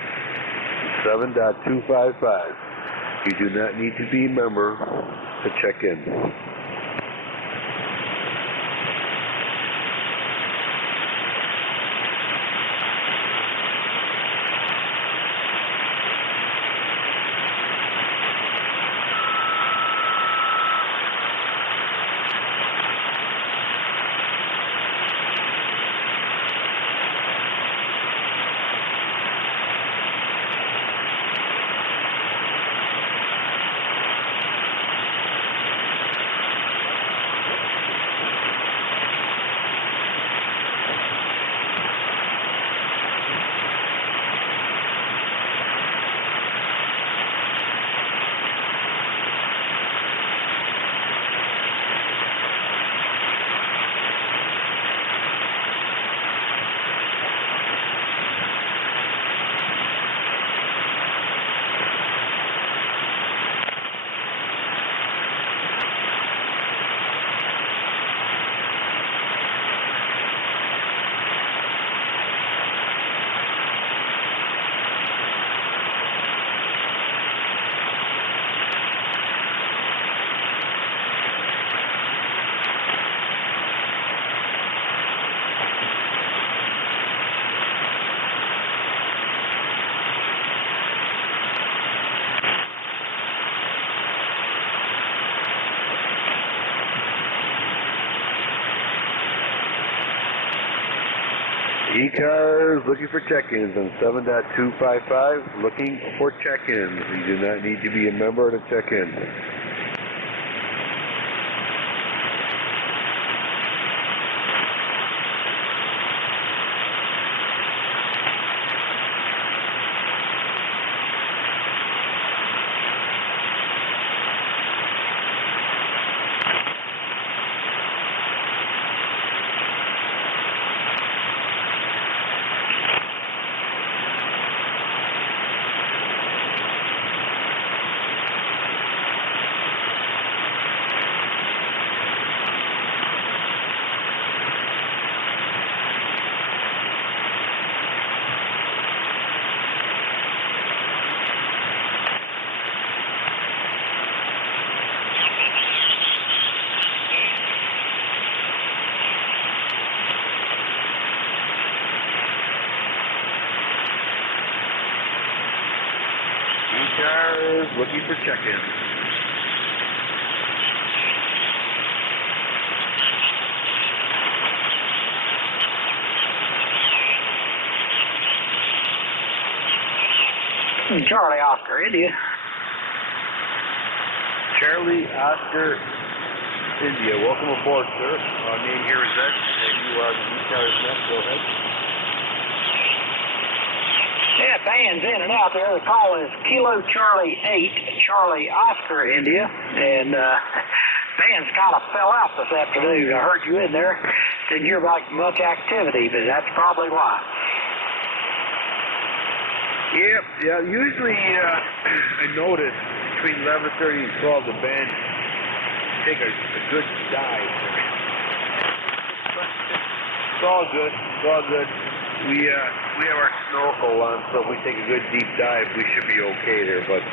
7.255. You do not need to be a member to check in. ECARS looking for check-ins on 7.255, looking for check-ins. You do not need to be a member to check in. ECARS looking for check-ins. Charlie Oscar, India. Charlie Oscar, India. Welcome aboard, sir. Our name here is Ed, and you are the ECARS net. Go ahead. Yeah, bands in and out there. The call is Kilo Charlie 8, Charlie Oscar, India. And bands kind of fell out this afternoon. I heard you in there. Didn't hear about much activity, but that's probably why. Yeah. Usually, I notice between 11:30 and 12, the band take a good dive. It's all good. We have our snorkel on, so if we take a good deep dive, we should be okay there. But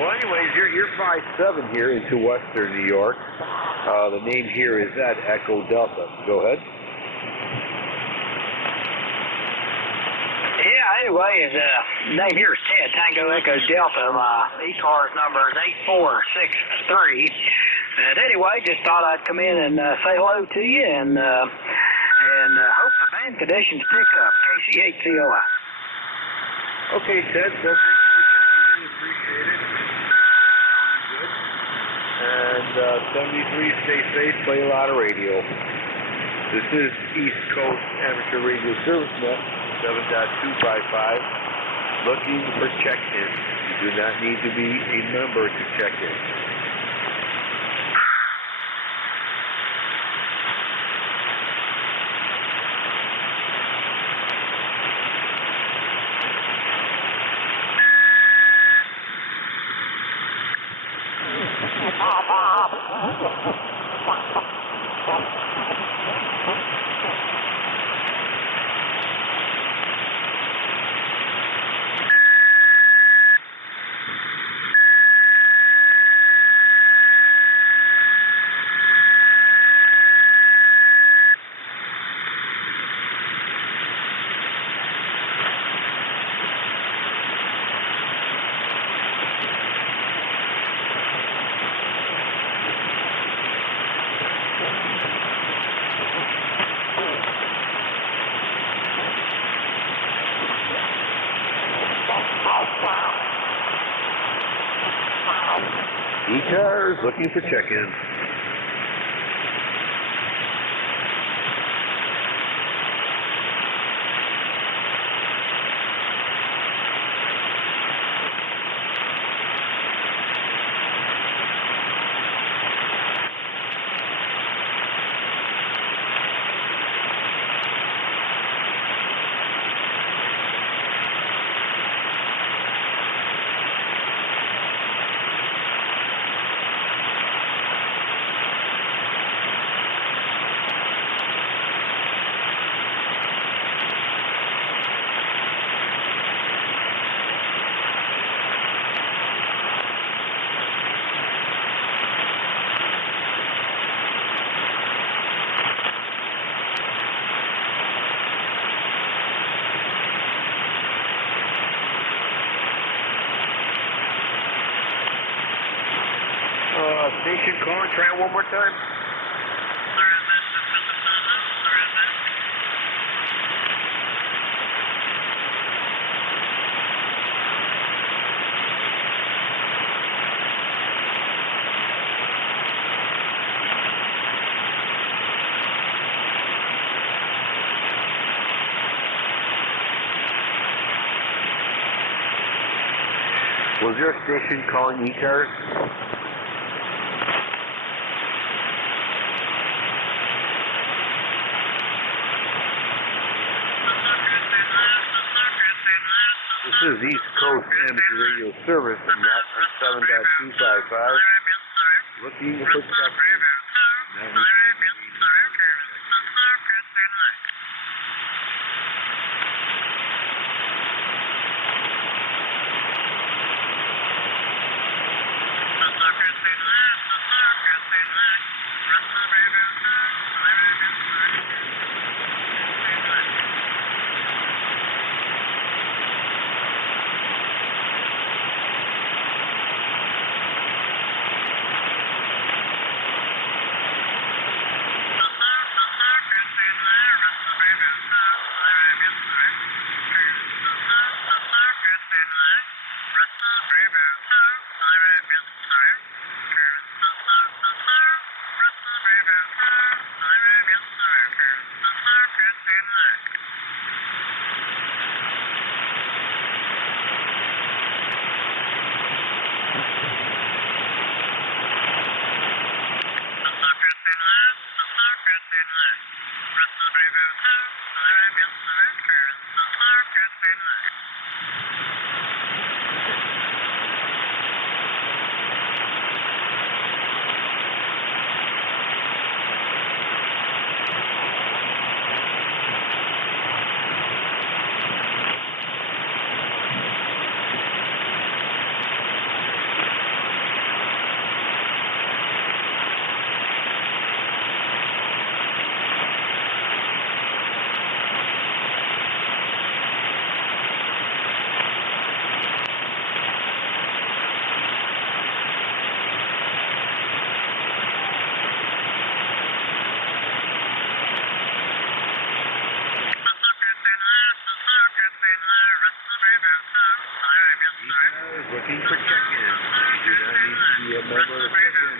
well, anyways, you're 5-7 here into Western New York. The name here is Ed, Echo Delta. Go ahead. Anyways, name here is Ted, Tango Echo Delta. My ECARS number is 8463. And anyway, just thought I'd come in and say hello to you and hope the band conditions pick up. KC8COI. Okay, Ted, so thank you for checking in. Appreciate it. Sounding good. And 73, stay safe, play a lot of radio. This is East Coast Amateur Radio Service Net. 7.255, looking for check-ins. You do not need to be a member to check in. ECARS looking for check-in. Station calling, try it one more time. Was your station calling ECARS? This is East Coast Amateur Radio Service net on 7.255. Looking for check-in. Looking for check-in. You do not need to be a member to check in.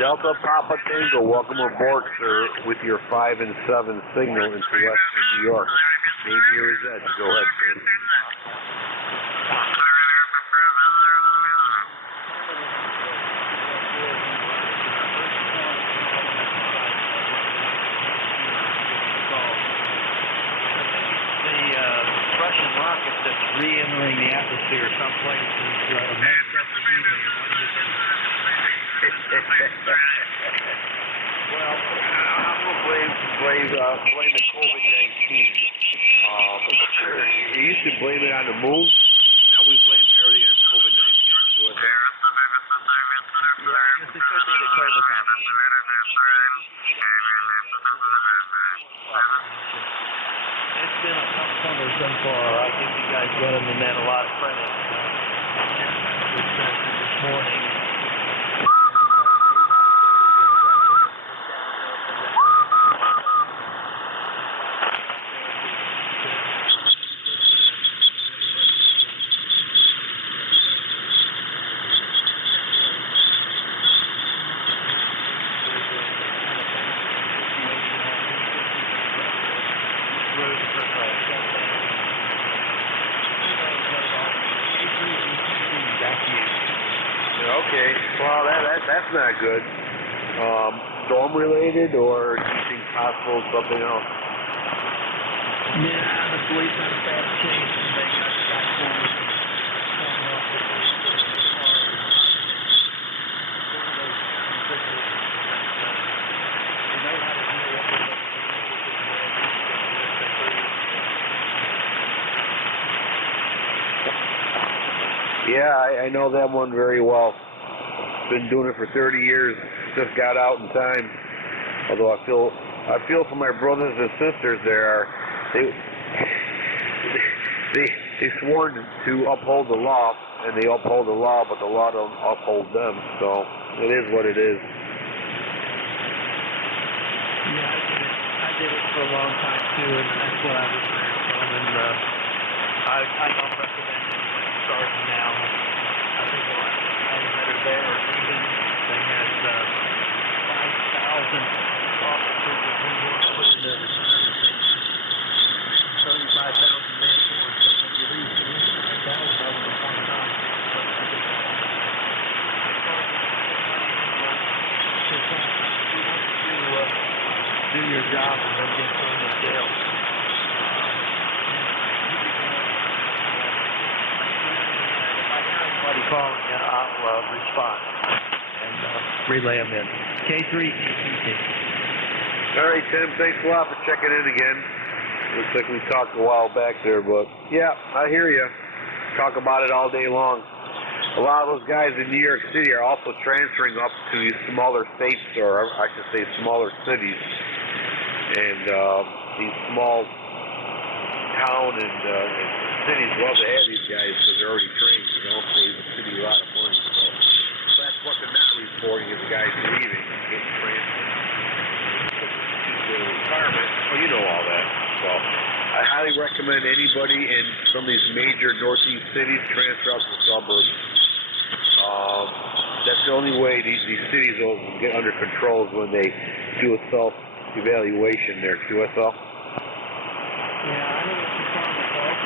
Delta Papa Tango, welcome aboard, sir, with your 5 and 7 signal into Western New York. Name here is Ed. Go ahead, sir. Russian rocket that's re-entering the atmosphere someplace is messed up the heating. Well, I'm going to blame the COVID-19. You used to blame it on the moon. Now we blame everything on COVID-19. Yeah, I guess it could be the COVID-19. It's been a tough summer so far. I give you guys running the net a lot of credit. This morning. Okay, well that's not good. Storm related, or do you think possible something else? Yeah, the police had a fast chase and they got the guy pulled off with the car. Yeah, I know that one very well. Been doing it for 30 years. Just got out in time. Although I feel for my brothers and sisters there. They sworn to uphold the law, and they uphold the law, but the law don't uphold them. So it is what it is. Yeah, I did it for a long time too, and that's what I was learning from. And I don't recommend it starting now. I think the last time that are there or even they had 5,000 officers that we want to put into retirement. 35,000 man-force, but when you leave 5,000 of them at one time, job and then get thrown in jail. If I hear anybody calling you, I'll respond and relay them in. K3 ECT. All right, Tim, thanks a lot for checking in again. Looks like we talked a while back there, but yeah, I hear you. Talk about it all day long. A lot of those guys in New York City are also transferring up to these smaller states, or I should say smaller cities. And these small town and cities love to have these guys because they're already trained, you know, save the city a lot of money. So that's what they're not reporting is the guys leaving, getting transferred to retirement. Well, you know all that. So I highly recommend anybody in some of these major northeast cities transfer out to the suburbs. That's the only way these cities will get under control is when they do a self-evaluation there, QSL. Yeah, I don't know if you found the fault.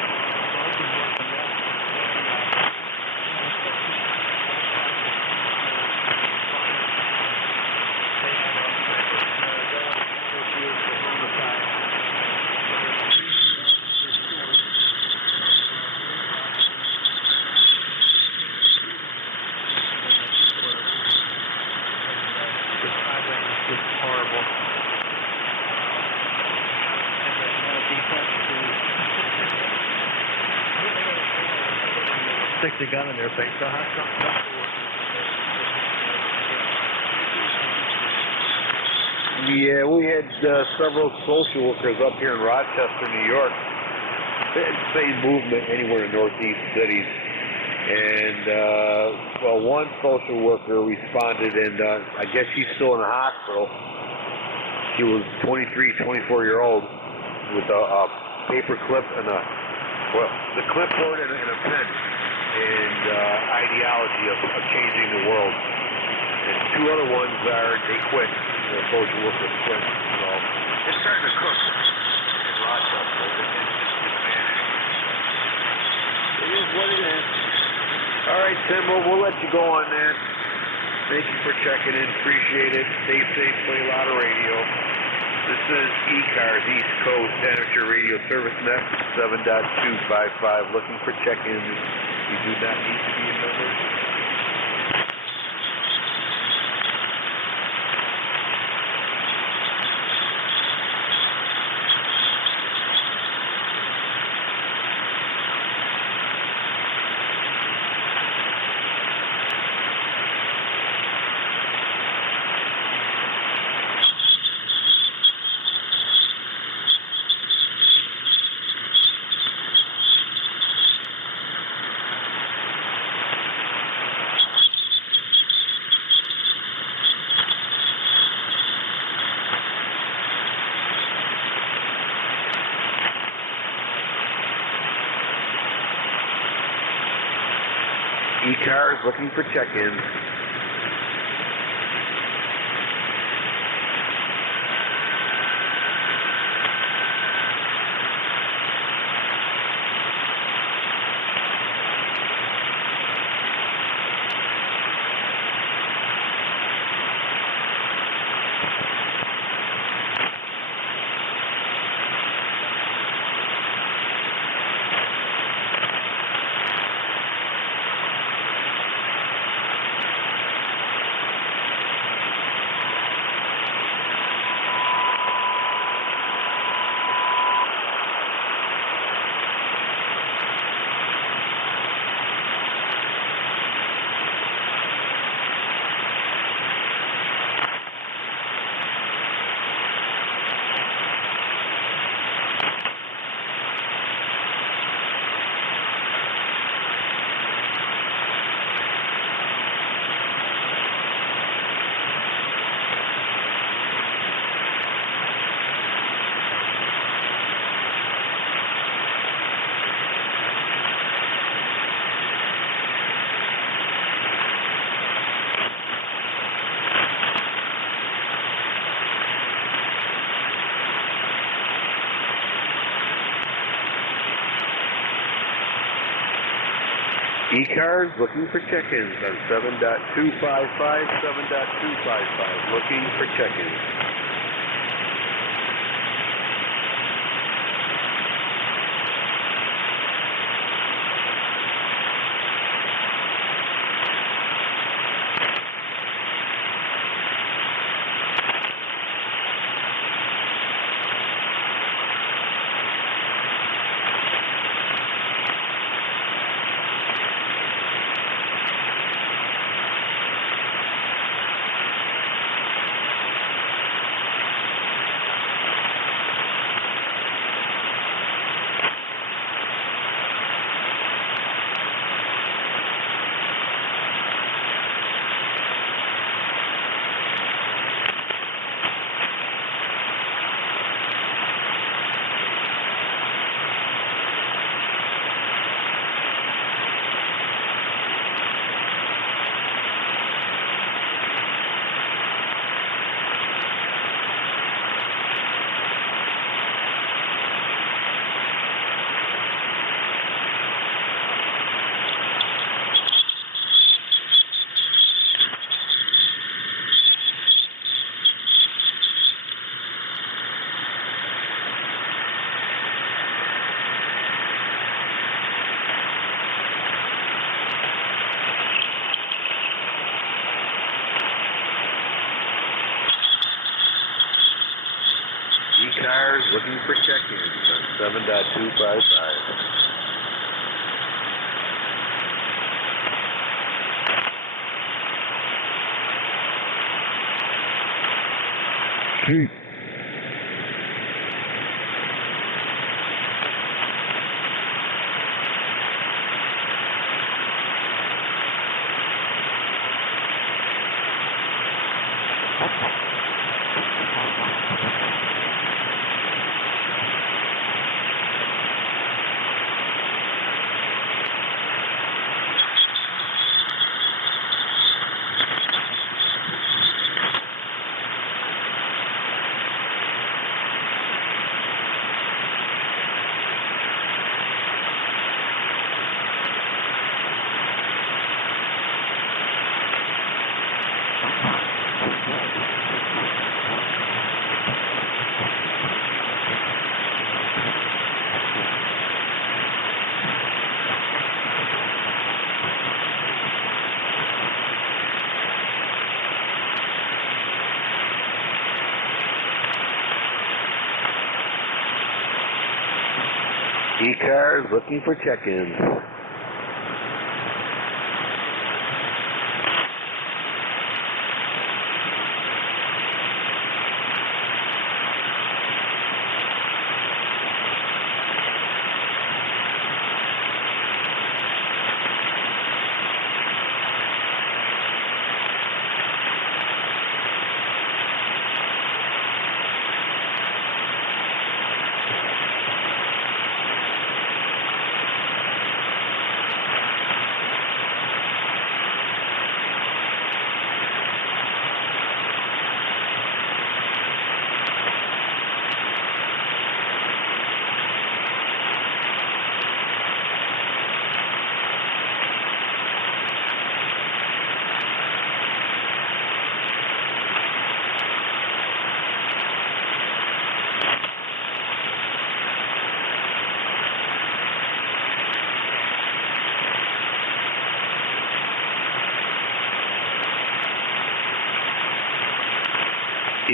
Stick the gun in their face. So have something else to work with. Yeah, we had several social workers up here in Rochester, New York. Same movement anywhere in northeast cities. And, well, one social worker responded, and I guess she's still in the hospital. She was 23, 24-year-old with a paper clip and the clipboard and a pen. And ideology of changing the world. And two other ones they quit. The social workers quit. So it's starting to cook in Rochester. It's vanished. It is what it is. All right, Tim, we'll let you go on that. Thank you for checking in. Appreciate it. Stay safe. Play a lot of radio. This is ECARS, East Coast Amateur Radio Service Net 7.255. Looking for check-ins. You do not need to be a member. ECARS looking for check-ins. ECARS looking for check-ins on 7.255, 7.255, looking for check-ins. looking for check-ins on 7.255. ECARS looking for check-ins.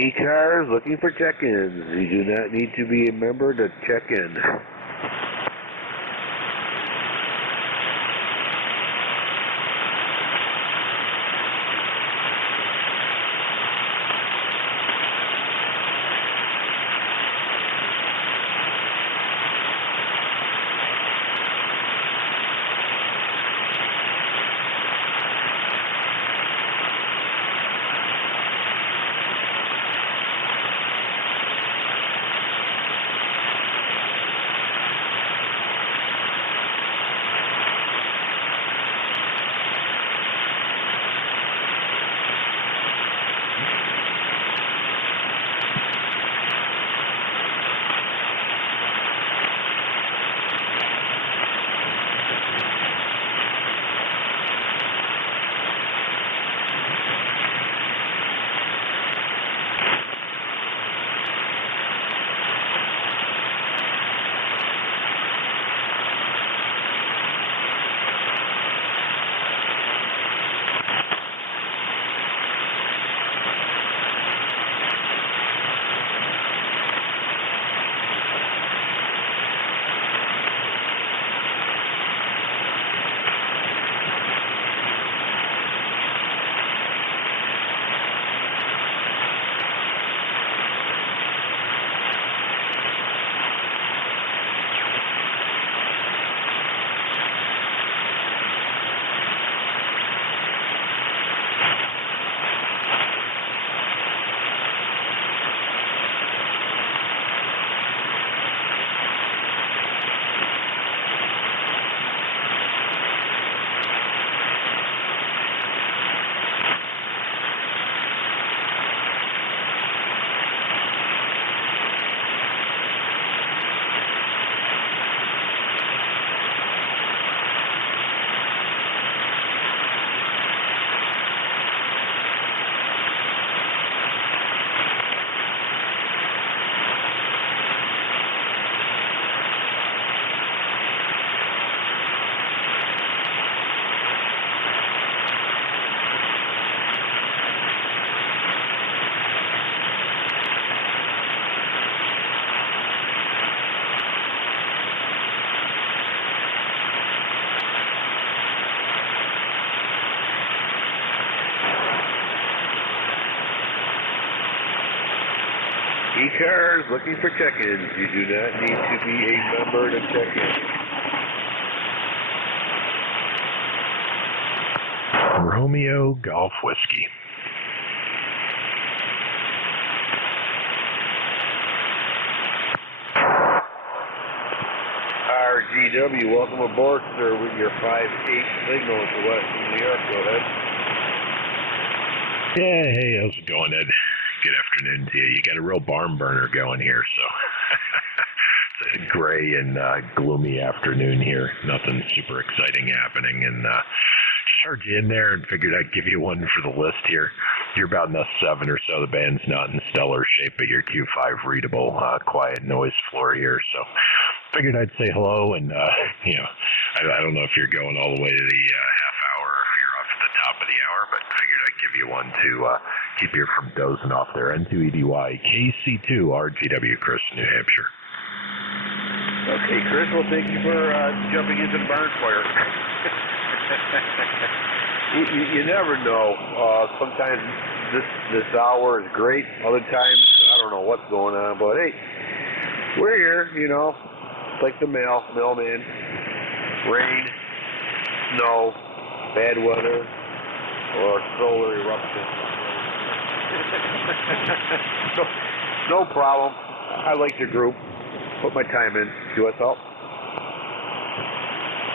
ECARS looking for check-ins. You do not need to be a member to check in. ECARS looking for check-ins. You do not need to be a member to check in. Romeo Golf Whiskey. RGW, welcome aboard, sir, with your 5-8 signal to Western New York. Go ahead. Yeah, hey, how's it going, Ed? Good afternoon to you. You got a real barn burner going here, so it's a gray and gloomy afternoon here. Nothing super exciting happening, and just heard you in there and figured I'd give you one for the list here. You're about in the 7 or so. The band's not in stellar shape, but your Q5 readable, quiet noise floor here, so figured I'd say hello, and I don't know if you're going all the way to the half hour or if you're off at the top of the hour, but figured I'd give you one to keep you from dozing off there. N2EDY KC2 RGW, Chris, New Hampshire. Okay, Chris, well, thank you for jumping into the barn fire. you never know. Sometimes this hour is great. Other times, I don't know what's going on, but hey, we're here, It's like the mailman. Rain, snow, bad weather, or solar eruption. No problem. I like your group. Put my time in. Do us help?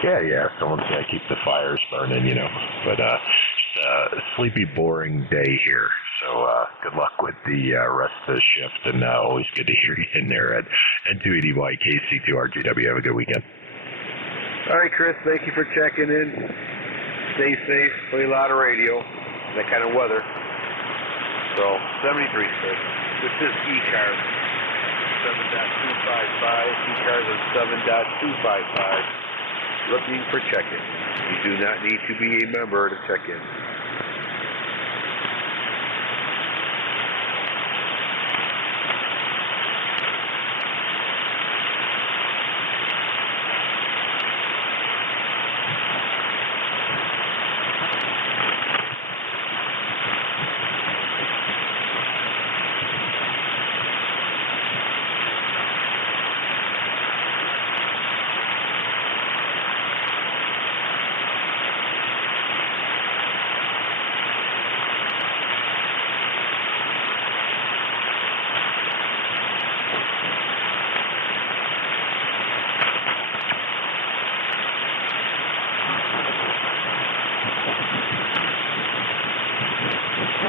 Yeah. Someone's got to keep the fires burning, But just a sleepy, boring day here. So good luck with the rest of the shift, and always good to hear you in there at N2EDY KC2 RGW. Have a good weekend. All right, Chris. Thank you for checking in. Stay safe. Play a lot of radio. That kind of weather. So 73, sir. This is ECARS 7.255. ECARS is 7.255. Looking for check-in. You do not need to be a member to check in.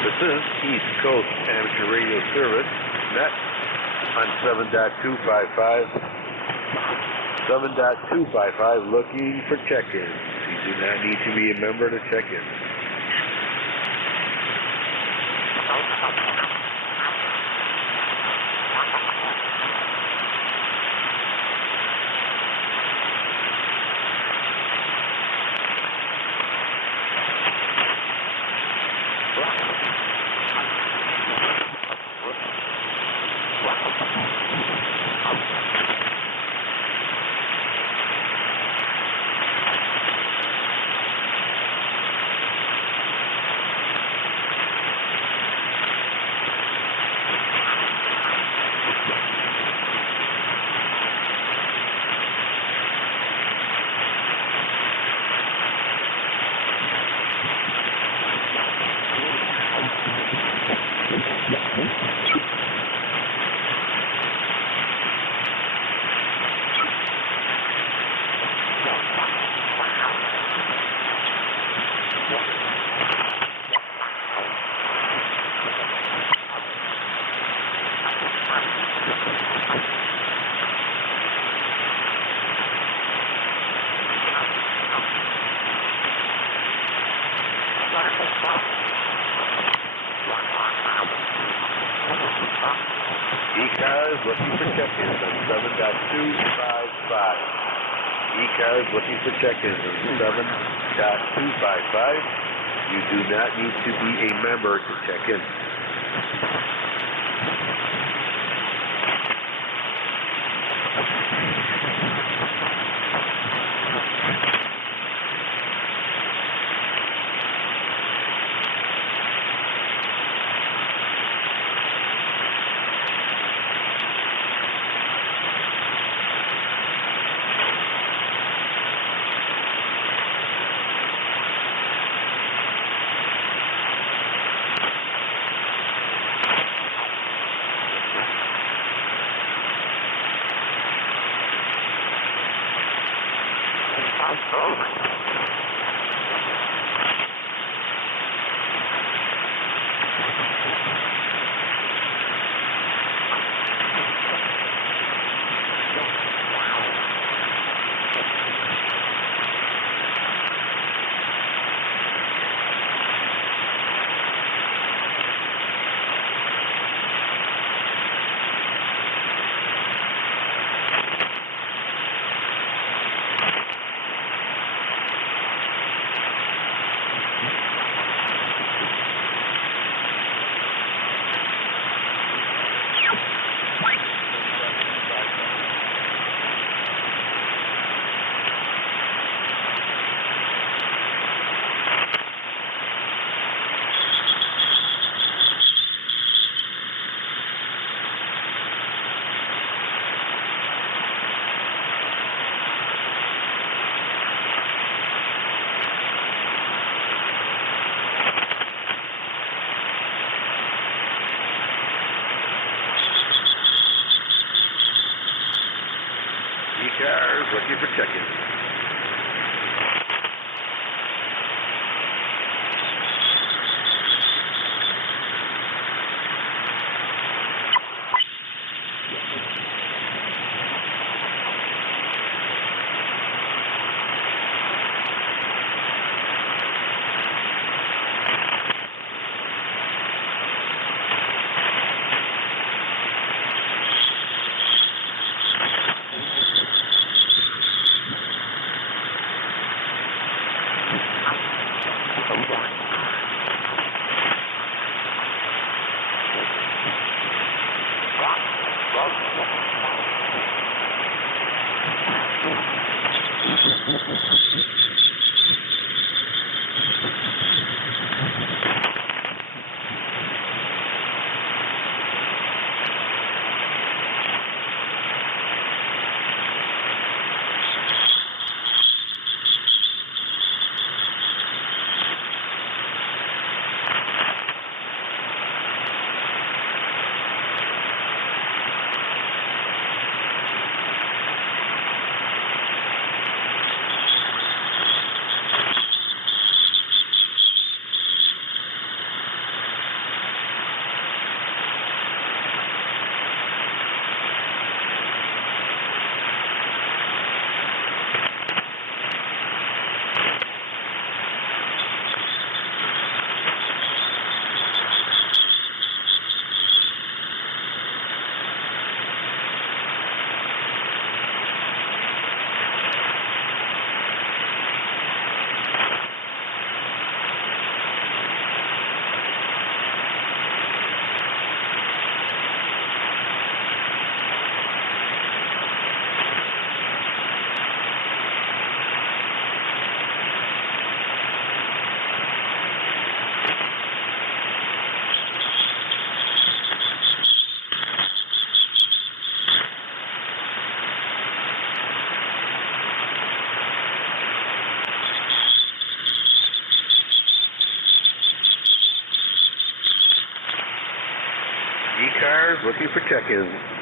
This is East Coast Amateur Radio Service, net on 7.255. 7.255, looking for check-ins. You do not need to be a member to check in. ECARS looking for check-ins on 7.255. ECARS looking for check-ins on 7.255. You do not need to be a member to check in. E-Cars, looking for check-in. E-Cars, looking for check-in.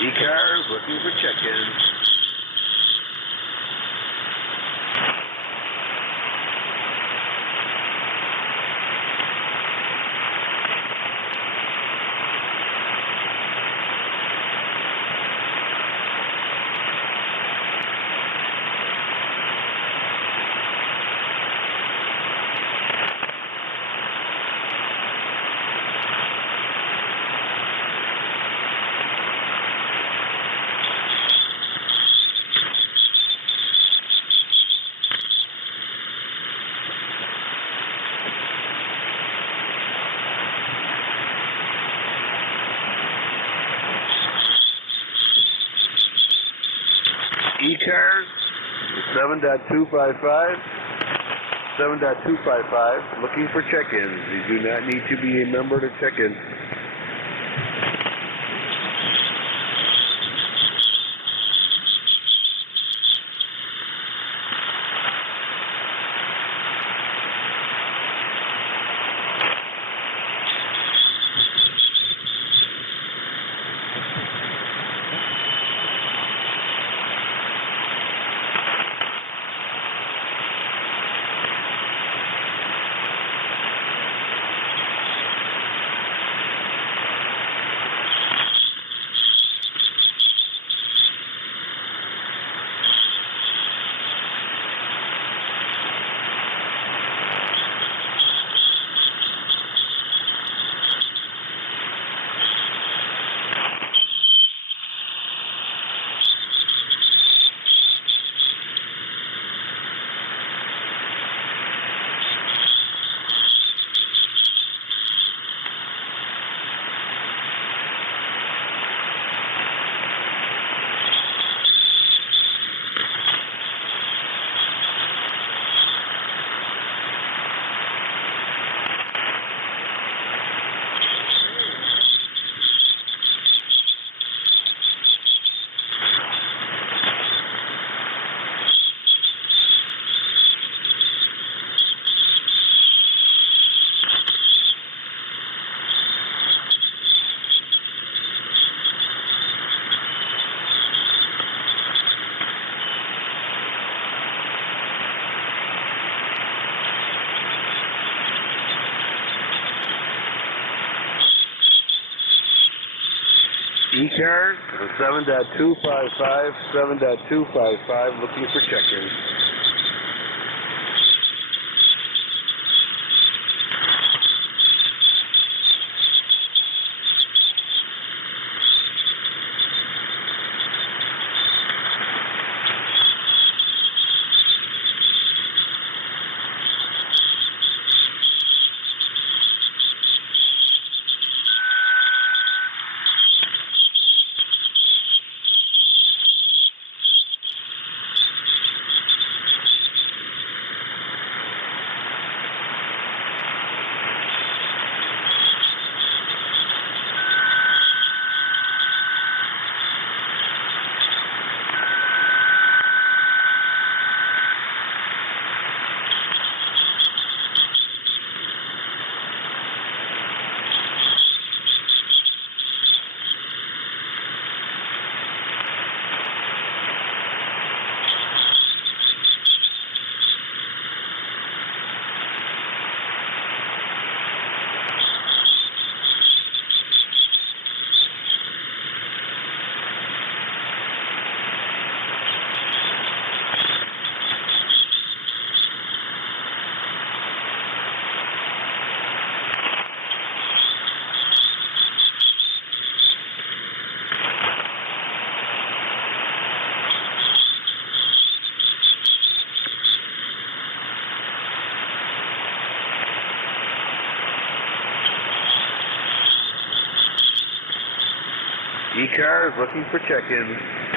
E-Cars, looking for check-in. E-Cars, 7.255, 7.255, looking for check-ins. You do not need to be a member to check in. ECARS 7.255, 7.255, looking for check-ins. ECARS looking for check-ins.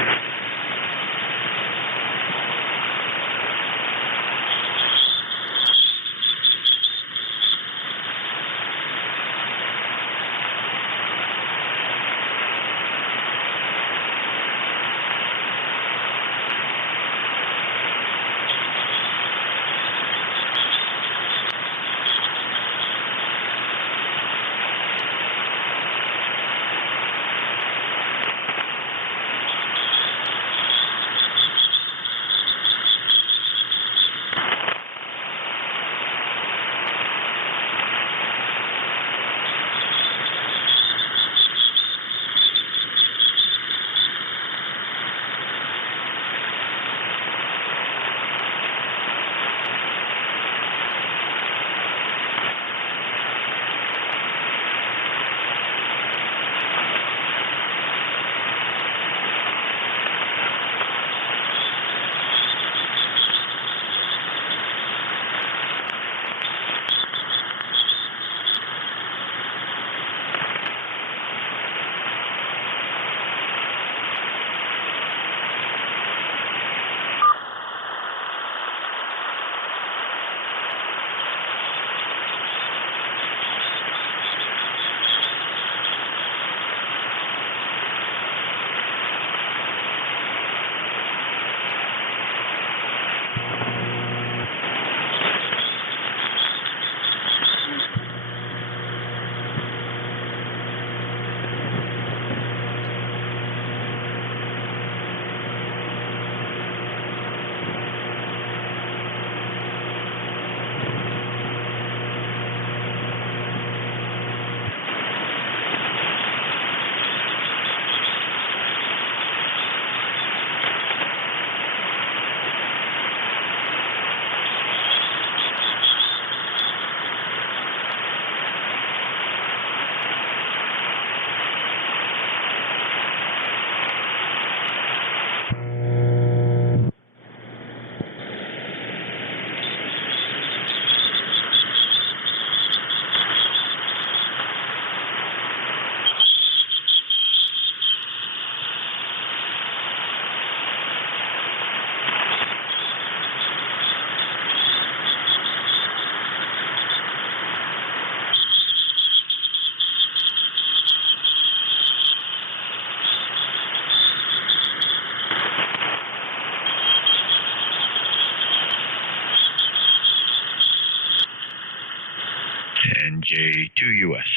NJ2US.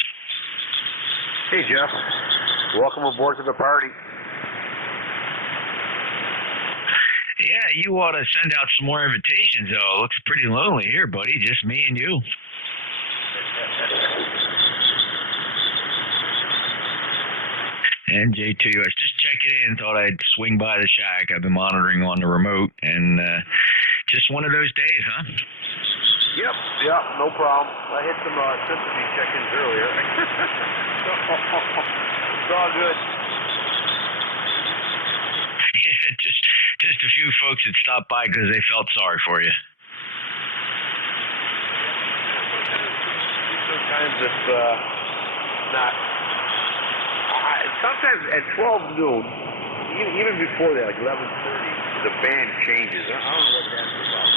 Hey, Jeff. Welcome aboard to the party. Yeah, you ought to send out some more invitations, though. It looks pretty lonely here, buddy. Just me and you. NJ2US. Just checking in. Thought I'd swing by the shack. I've been monitoring on the remote, and just one of those days, huh? Yep, no problem. I hit some sympathy check-ins earlier. It's all good. Yeah, just a few folks that stopped by because they felt sorry for you. Sometimes it's not. Sometimes at 12 noon, even before that, like 11:30, the band changes. I don't know what that's about.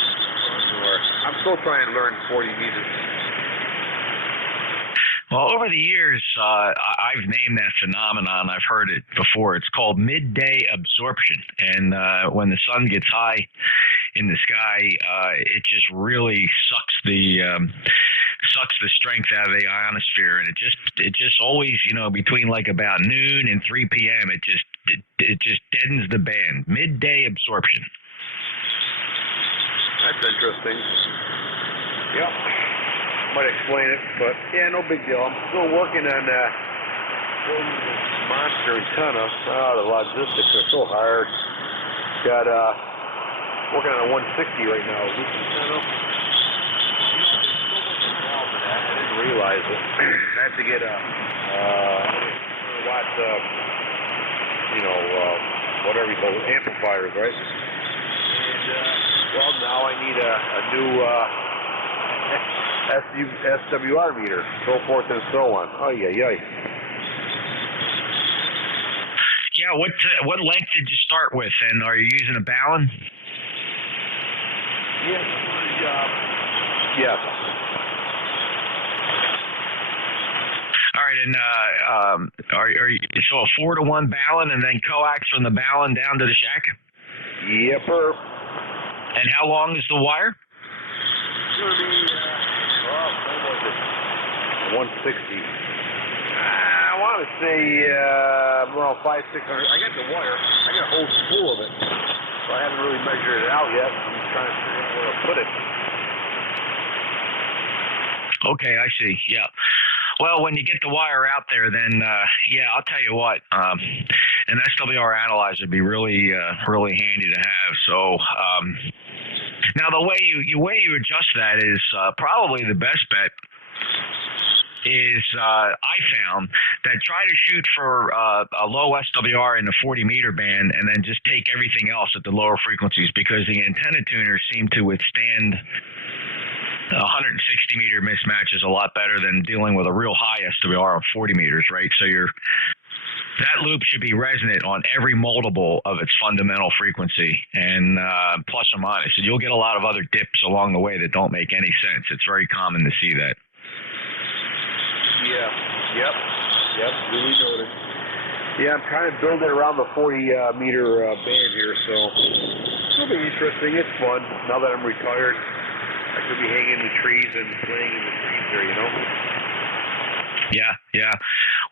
I'm still trying to learn 40 meters. Well, over the years, I've named that phenomenon. I've heard it before. It's called midday absorption. And when the sun gets high in the sky, it just really sucks the strength out of the ionosphere. And it just always, between like about noon and 3 p.m., it just deadens the band. Midday absorption. That's interesting. Yep. Might explain it, but yeah, no big deal. I'm still working on building this monster antenna. The logistics are so hard. Got working on a 160 right now. This antenna. Involved in that. I didn't realize it. I have to get a watt, whatever you call it, amplifiers, right? And well, now I need a new SWR meter, so forth and so on. Yeah, what length did you start with, and are you using a Ballon? Yes. All right, and are you so a 4-to-1 Ballon and then coax from the Ballon down to the shack? Yep, sir. And how long is the wire? It's going to be, what was it? 160. I want to say around 500-600. I got the wire. I got a whole spool of it. So I haven't really measured it out yet. I'm just trying to figure out where to put it. Okay, I see. Yeah. Well, when you get the wire out there, then I'll tell you what, an SWR analyzer would be really handy to have. So now the way you adjust that is probably the best bet. Is I found that try to shoot for a low SWR in the 40 meter band, and then just take everything else at the lower frequencies, because the antenna tuners seem to withstand 160 meter mismatches a lot better than dealing with a real high SWR on 40 meters, right? So that loop should be resonant on every multiple of its fundamental frequency, and plus or minus. And you'll get a lot of other dips along the way that don't make any sense. It's very common to see that. Yeah. Yep. Really noted. Yeah, I'm trying to build it around the 40 meter band here, so it'll be interesting. It's fun. Now that I'm retired, I could be hanging in the trees and playing in the trees there, Yeah.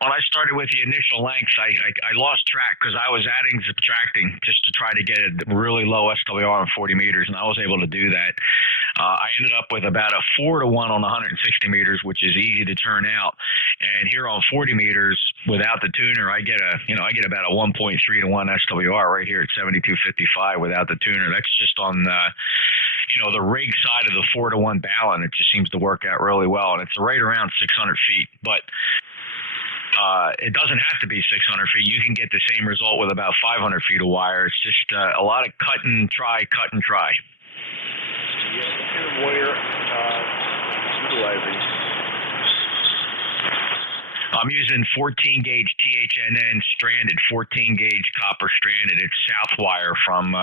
When I started with the initial lengths, I lost track because I was adding and subtracting just to try to get a really low SWR on 40 meters, and I was able to do that. I ended up with about a 4-to-1 on 160 meters, which is easy to turn out. And here on 40 meters, without the tuner, I get about a 1.3-to-1 SWR right here at 7255 without the tuner. That's just on the rig side of the 4-to-1 Ballon. It just seems to work out really well, and it's right around 600 feet. But it doesn't have to be 600 feet. You can get the same result with about 500 feet of wire. It's just a lot of cut and try. Yeah, what kind of wire utilizing? I'm using 14 gauge THNN stranded, 14 gauge copper stranded. It's South wire from.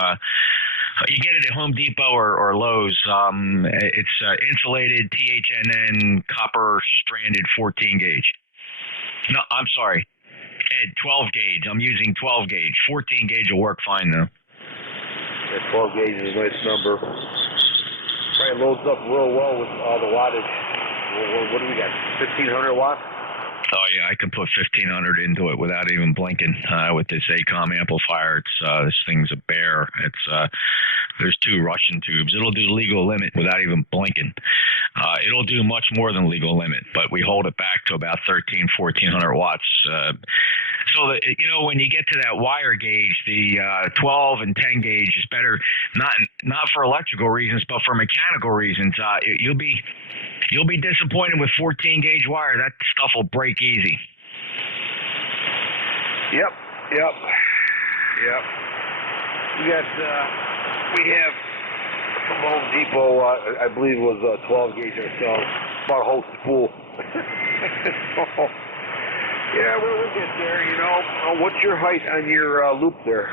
You get it at Home Depot or Lowe's. It's insulated THNN copper stranded 14 gauge. No, I'm sorry. Ed, 12 gauge. I'm using 12 gauge. 14 gauge will work fine though. Yeah, 12 gauge is a nice number. Probably loads up real well with all the wattage. What do we got? 1,500 watts? Oh yeah, I can put 1,500 into it without even blinking with this ACOM amplifier. This thing's a bear. There's 2 Russian tubes. It'll do legal limit without even blinking. It'll do much more than legal limit, but we hold it back to about 1,400 watts. So that, you know, when you get to that wire gauge, the 12 and 10 gauge is better, not for electrical reasons, but for mechanical reasons. You'll be disappointed with 14 gauge wire. That stuff will break easy. Yep. We have from Home Depot, I believe it was 12 gauge ourselves, about a whole spool. Yeah, we'll get there, you know. What's your height on your loop there?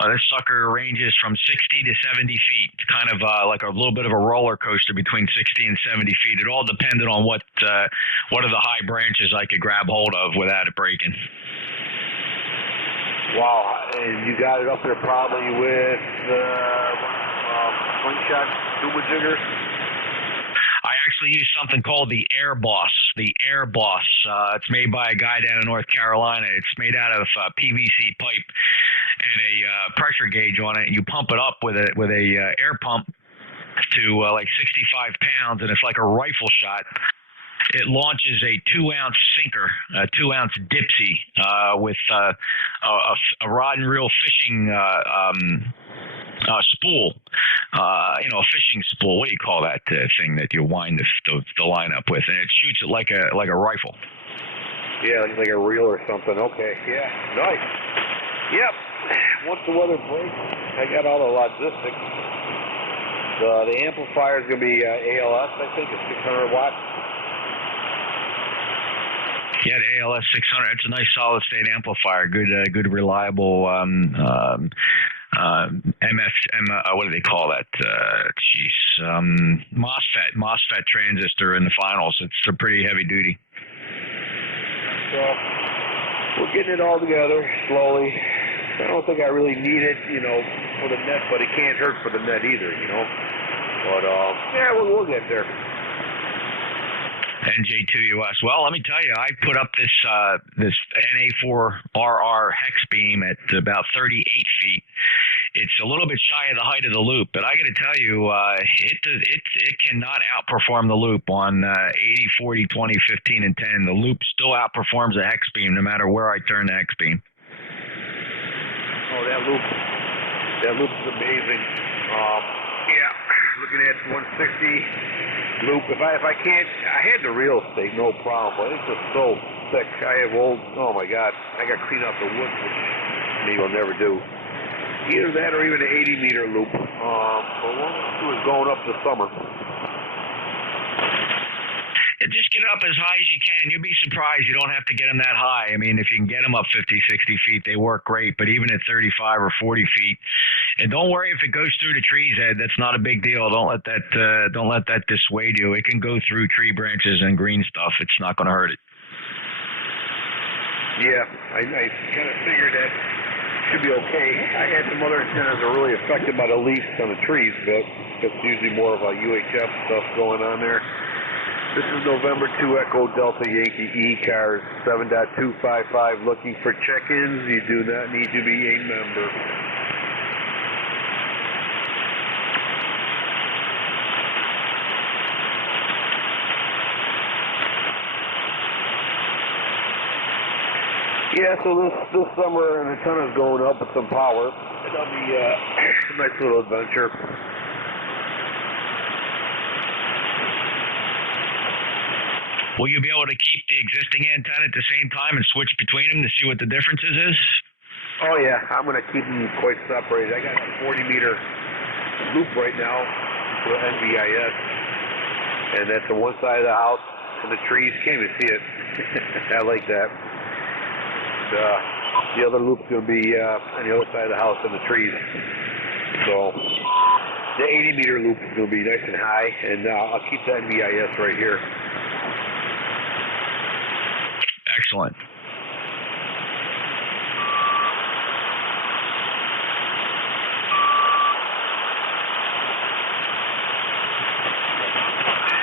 This sucker ranges from 60 to 70 feet, kind of like a little bit of a roller coaster between 60 and 70 feet. It all depended on what are the high branches I could grab hold of without it breaking. Wow, and you got it up there probably with slingshot scuba jigger? I actually use something called the Air Boss. The Air Boss. It's made by a guy down in North Carolina. It's made out of PVC pipe and a pressure gauge on it. And you pump it up with a air pump to like 65 pounds, and it's like a rifle shot. It launches a 2-ounce sinker, a 2-ounce dipsy with a rod and reel fishing spool. A fishing spool. What do you call that thing that you wind the line up with? And it shoots it like a rifle. Yeah, like a reel or something. Okay, yeah, nice. Yep. Once the weather breaks, I got all the logistics. The amplifier is going to be ALS, I think, it's 600 watts. Yeah, the ALS 600. It's a nice solid state amplifier. Good reliable what do they call that? MOSFET transistor in the finals. It's a pretty heavy duty. So we're getting it all together slowly. I don't think I really need it, for the net, but it can't hurt for the net either, But yeah, we'll get there. NJ2US. Well, let me tell you, I put up this NA4RR hex beam at about 38 feet. It's a little bit shy of the height of the loop, but I got to tell you, it cannot outperform the loop on 80, 40, 20, 15, and 10. The loop still outperforms a hex beam no matter where I turn the hex beam. Oh, that loop is amazing. Yeah, looking at 160 loop. If I can't, I had the reel stake, no problem, but it's just so thick. I have oh my God, I got to clean out the wood, which maybe I'll never do. Either that or even an 80-meter loop. But one is going up this summer. Just get it up as high as you can. You'll be surprised you don't have to get them that high. I mean, if you can get them up 50, 60 feet, they work great. But even at 35 or 40 feet, and don't worry if it goes through the trees, Ed. That's not a big deal. Don't let that dissuade you. It can go through tree branches and green stuff. It's not going to hurt it. Yeah, I kind of figured that should be okay. I had some other antennas that are really affected by the leaves on the trees, but it's usually more of a UHF stuff going on there. This is November 2 Echo Delta Yankee ECARS 7.255 looking for check-ins. You do not need to be a member. Yeah, so this summer an antenna's going up with some power. That'll be a nice little adventure. Will you be able to keep the existing antenna at the same time and switch between them to see what the differences is? Oh yeah, I'm going to keep them quite separated. I got a 40-meter loop right now for NVIS, and that's on one side of the house and the trees. Can't even see it. I like that. The other loop's going to be on the other side of the house and the trees. So the 80-meter loop is going to be nice and high, and I'll keep that NVIS right here. Excellent.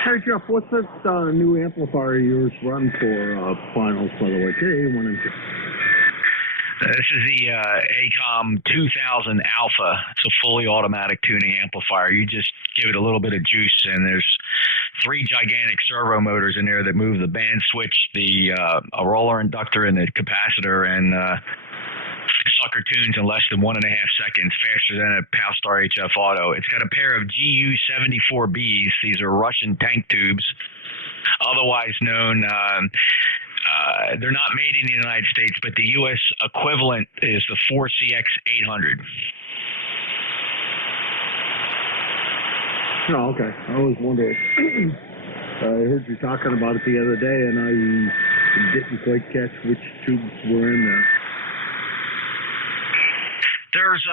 Hey Jeff, what's that new amplifier yours run for finals, by the way? K1 and K. This is the ACOM 2000 Alpha. It's a fully automatic tuning amplifier. You just give it a little bit of juice, and there's 3 gigantic servo motors in there that move the band switch, the a roller inductor, and the capacitor, and sucker tunes in less than 1.5 seconds, faster than a Powstar HF Auto. It's got a pair of GU-74Bs. These are Russian tank tubes, otherwise known. They're not made in the United States, but the U.S. equivalent is the 4CX800. Oh, okay. I was wondering. I heard you talking about it the other day, and I didn't quite catch which tubes were in there. There's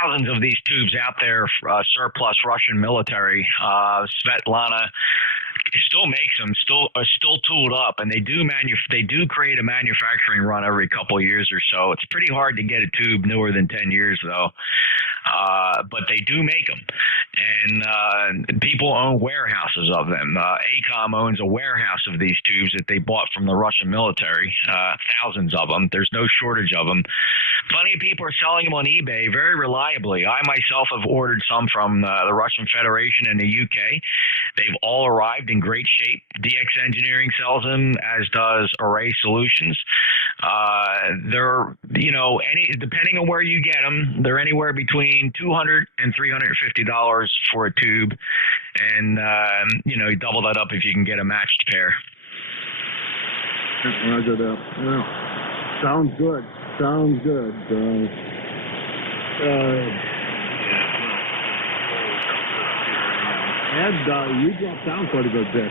thousands of these tubes out there, surplus Russian military. Svetlana still makes them, still tooled up, and they do create a manufacturing run every couple of years or so. It's pretty hard to get a tube newer than 10 years though. But they do make them, and people own warehouses of them. ACOM owns a warehouse of these tubes that they bought from the Russian military, thousands of them. There's no shortage of them. Plenty of people are selling them on eBay very reliably. I myself have ordered some from the Russian Federation and the UK. They've all arrived in great shape. DX Engineering sells them, as does Array Solutions. They're, depending on where you get them, they're anywhere between $200 and $350 for a tube, and you double that up if you can get a matched pair. Roger that. Well, sounds good. Sounds good. Ed, you dropped down quite a good bit.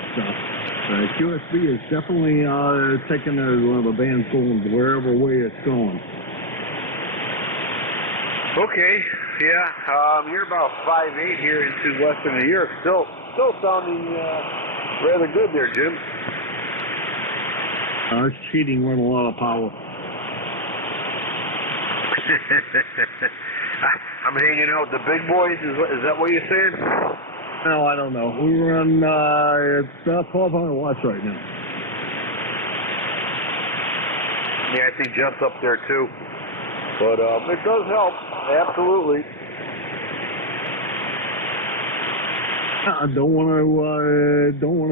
QSB is definitely taking the band's going wherever way it's going. Okay, yeah, you're about 5'8" here into Western New York. Still sounding rather good there, Jim. It's cheating run a lot of power. I'm hanging out with the big boys. Is that what you're saying? No, I don't know. We run it's 1,200 watts right now. Yeah, I think Jeff's up there too. But it does help, absolutely. I don't want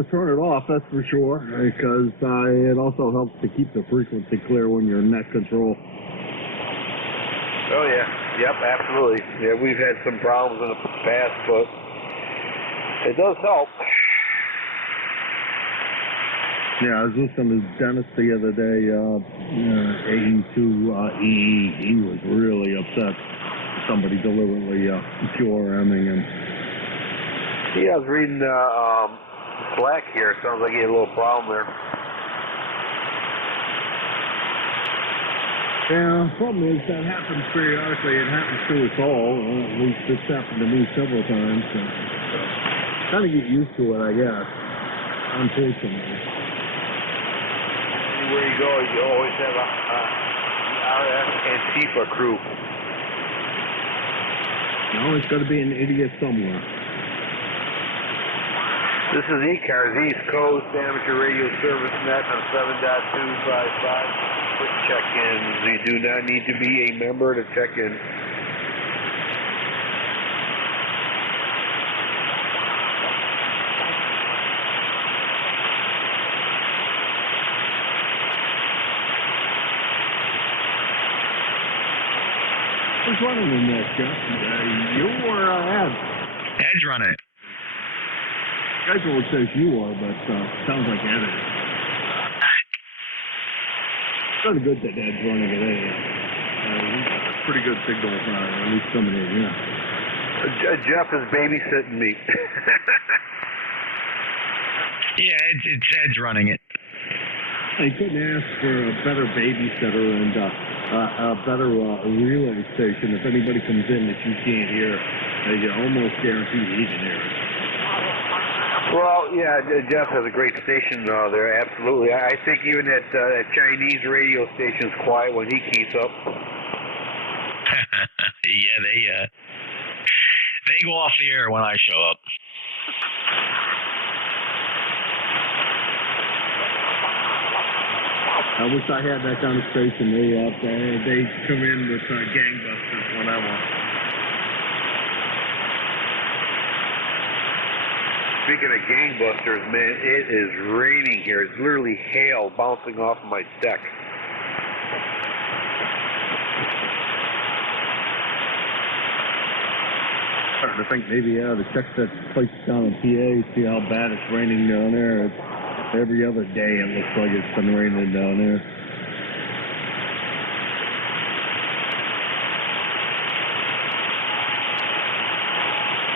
to turn it off, that's for sure, because it also helps to keep the frequency clear when you're in net control. Oh yeah, yep, absolutely. Yeah, we've had some problems in the past, but it does help. Yeah, I was listening to Dennis the other day, AE2EE. He was really upset. Somebody deliberately QRMing him. Yeah, I was reading Slack here. Sounds like he had a little problem there. Yeah, the problem is that happens periodically. It happens to us all. At least it's happened to me several times. So kind of get used to it, I guess. Unfortunately. Where you go, you always have a RF Antifa crew. No, it's got to be an idiot somewhere. This is ECARS, East Coast Amateur Radio Service Net on 7.255. Quick check-ins. You do not need to be a member to check in. Who's running in this, Jeff? You or Ed? Ed's running it. Schedule says you are, but sounds like Ed is. It's kind of good that Ed's running it anyway. We've got a pretty good signal, at least coming in, yeah. Jeff is babysitting me. Yeah, it's Ed's running it. I couldn't ask for a better babysitter and a better relay station. If anybody comes in that you can't hear, you almost guarantee he can hear it. Well, yeah, Jeff has a great station there, absolutely. I think even that Chinese radio station's quiet when he keys up. Yeah, they go off the air when I show up. I wish I had that kind of station. They come in with gangbusters when I want. Speaking of gangbusters, man, it is raining here. It's literally hail bouncing off my deck. Starting to think maybe to check that place down in PA, see how bad it's raining down there. It's every other day it looks like it's been raining down there.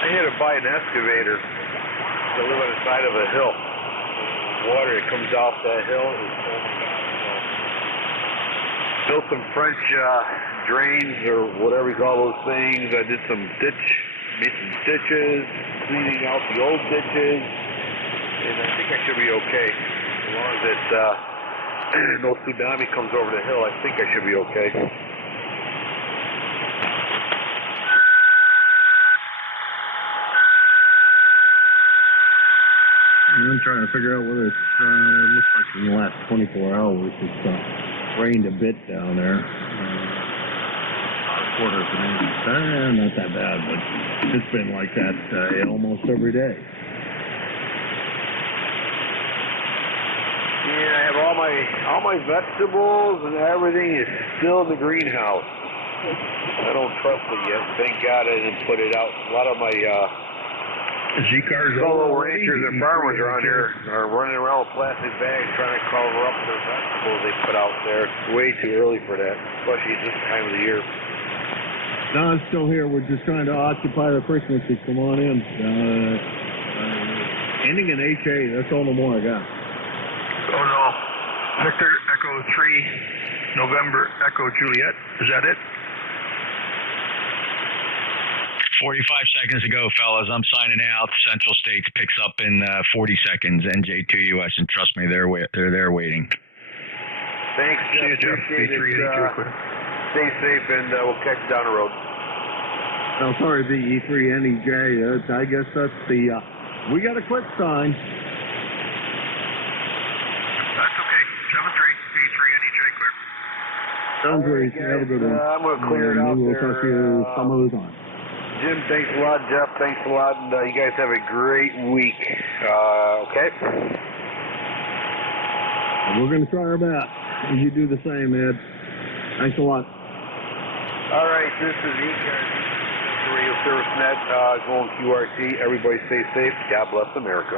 I had to buy an excavator to live on the side of a hill. Water that comes off that hill is built some French drains or whatever you call those things. I did some made some ditches, cleaning out the old ditches, and I think I should be okay. As long as it no tsunami comes over the hill, I think I should be okay. I'm trying to figure out whether it's, it looks like in the last 24 hours it's rained a bit down there. A quarter of an inch. Not that bad, but it's been like that almost every day. Yeah, I have all my vegetables and everything is still in the greenhouse. I don't trust it yet. Thank God I didn't put it out. A lot of my ECARS fellow ranchers and farmers around here are running around with plastic bags trying to cover up their vegetables they put out there. It's way too early for that, especially this time of the year. No, I'm still here. We're just trying to occupy the frequency. Come on in. Ending in HA, that's all the more I got. Oh no. Victor Echo 3, November Echo Juliet. Is that it? 45 seconds ago, fellas. I'm signing out. Central States picks up in 40 seconds. NJ2US, and trust me, they're there waiting. Thanks, Jeff. See you, Jeff. Appreciate it. Stay safe, and we'll catch you down the road. Oh, sorry, the E3 NEJ. I guess that's the. We got a quick sign. That's okay. 7-3, E3 NEJ clear. Sounds great. Have a good one. I'm going to clear it out Maybe we'll there. talk to you some other time. Jim, thanks a lot. Jeff, thanks a lot. And you guys have a great week. Okay? We're going to try our best. You do the same, Ed. Thanks a lot. All right, this is ECARS, Radio Service Net, going QRT. Everybody stay safe. God bless America.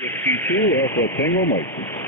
Whiskey 2, Alpha Tango Mike.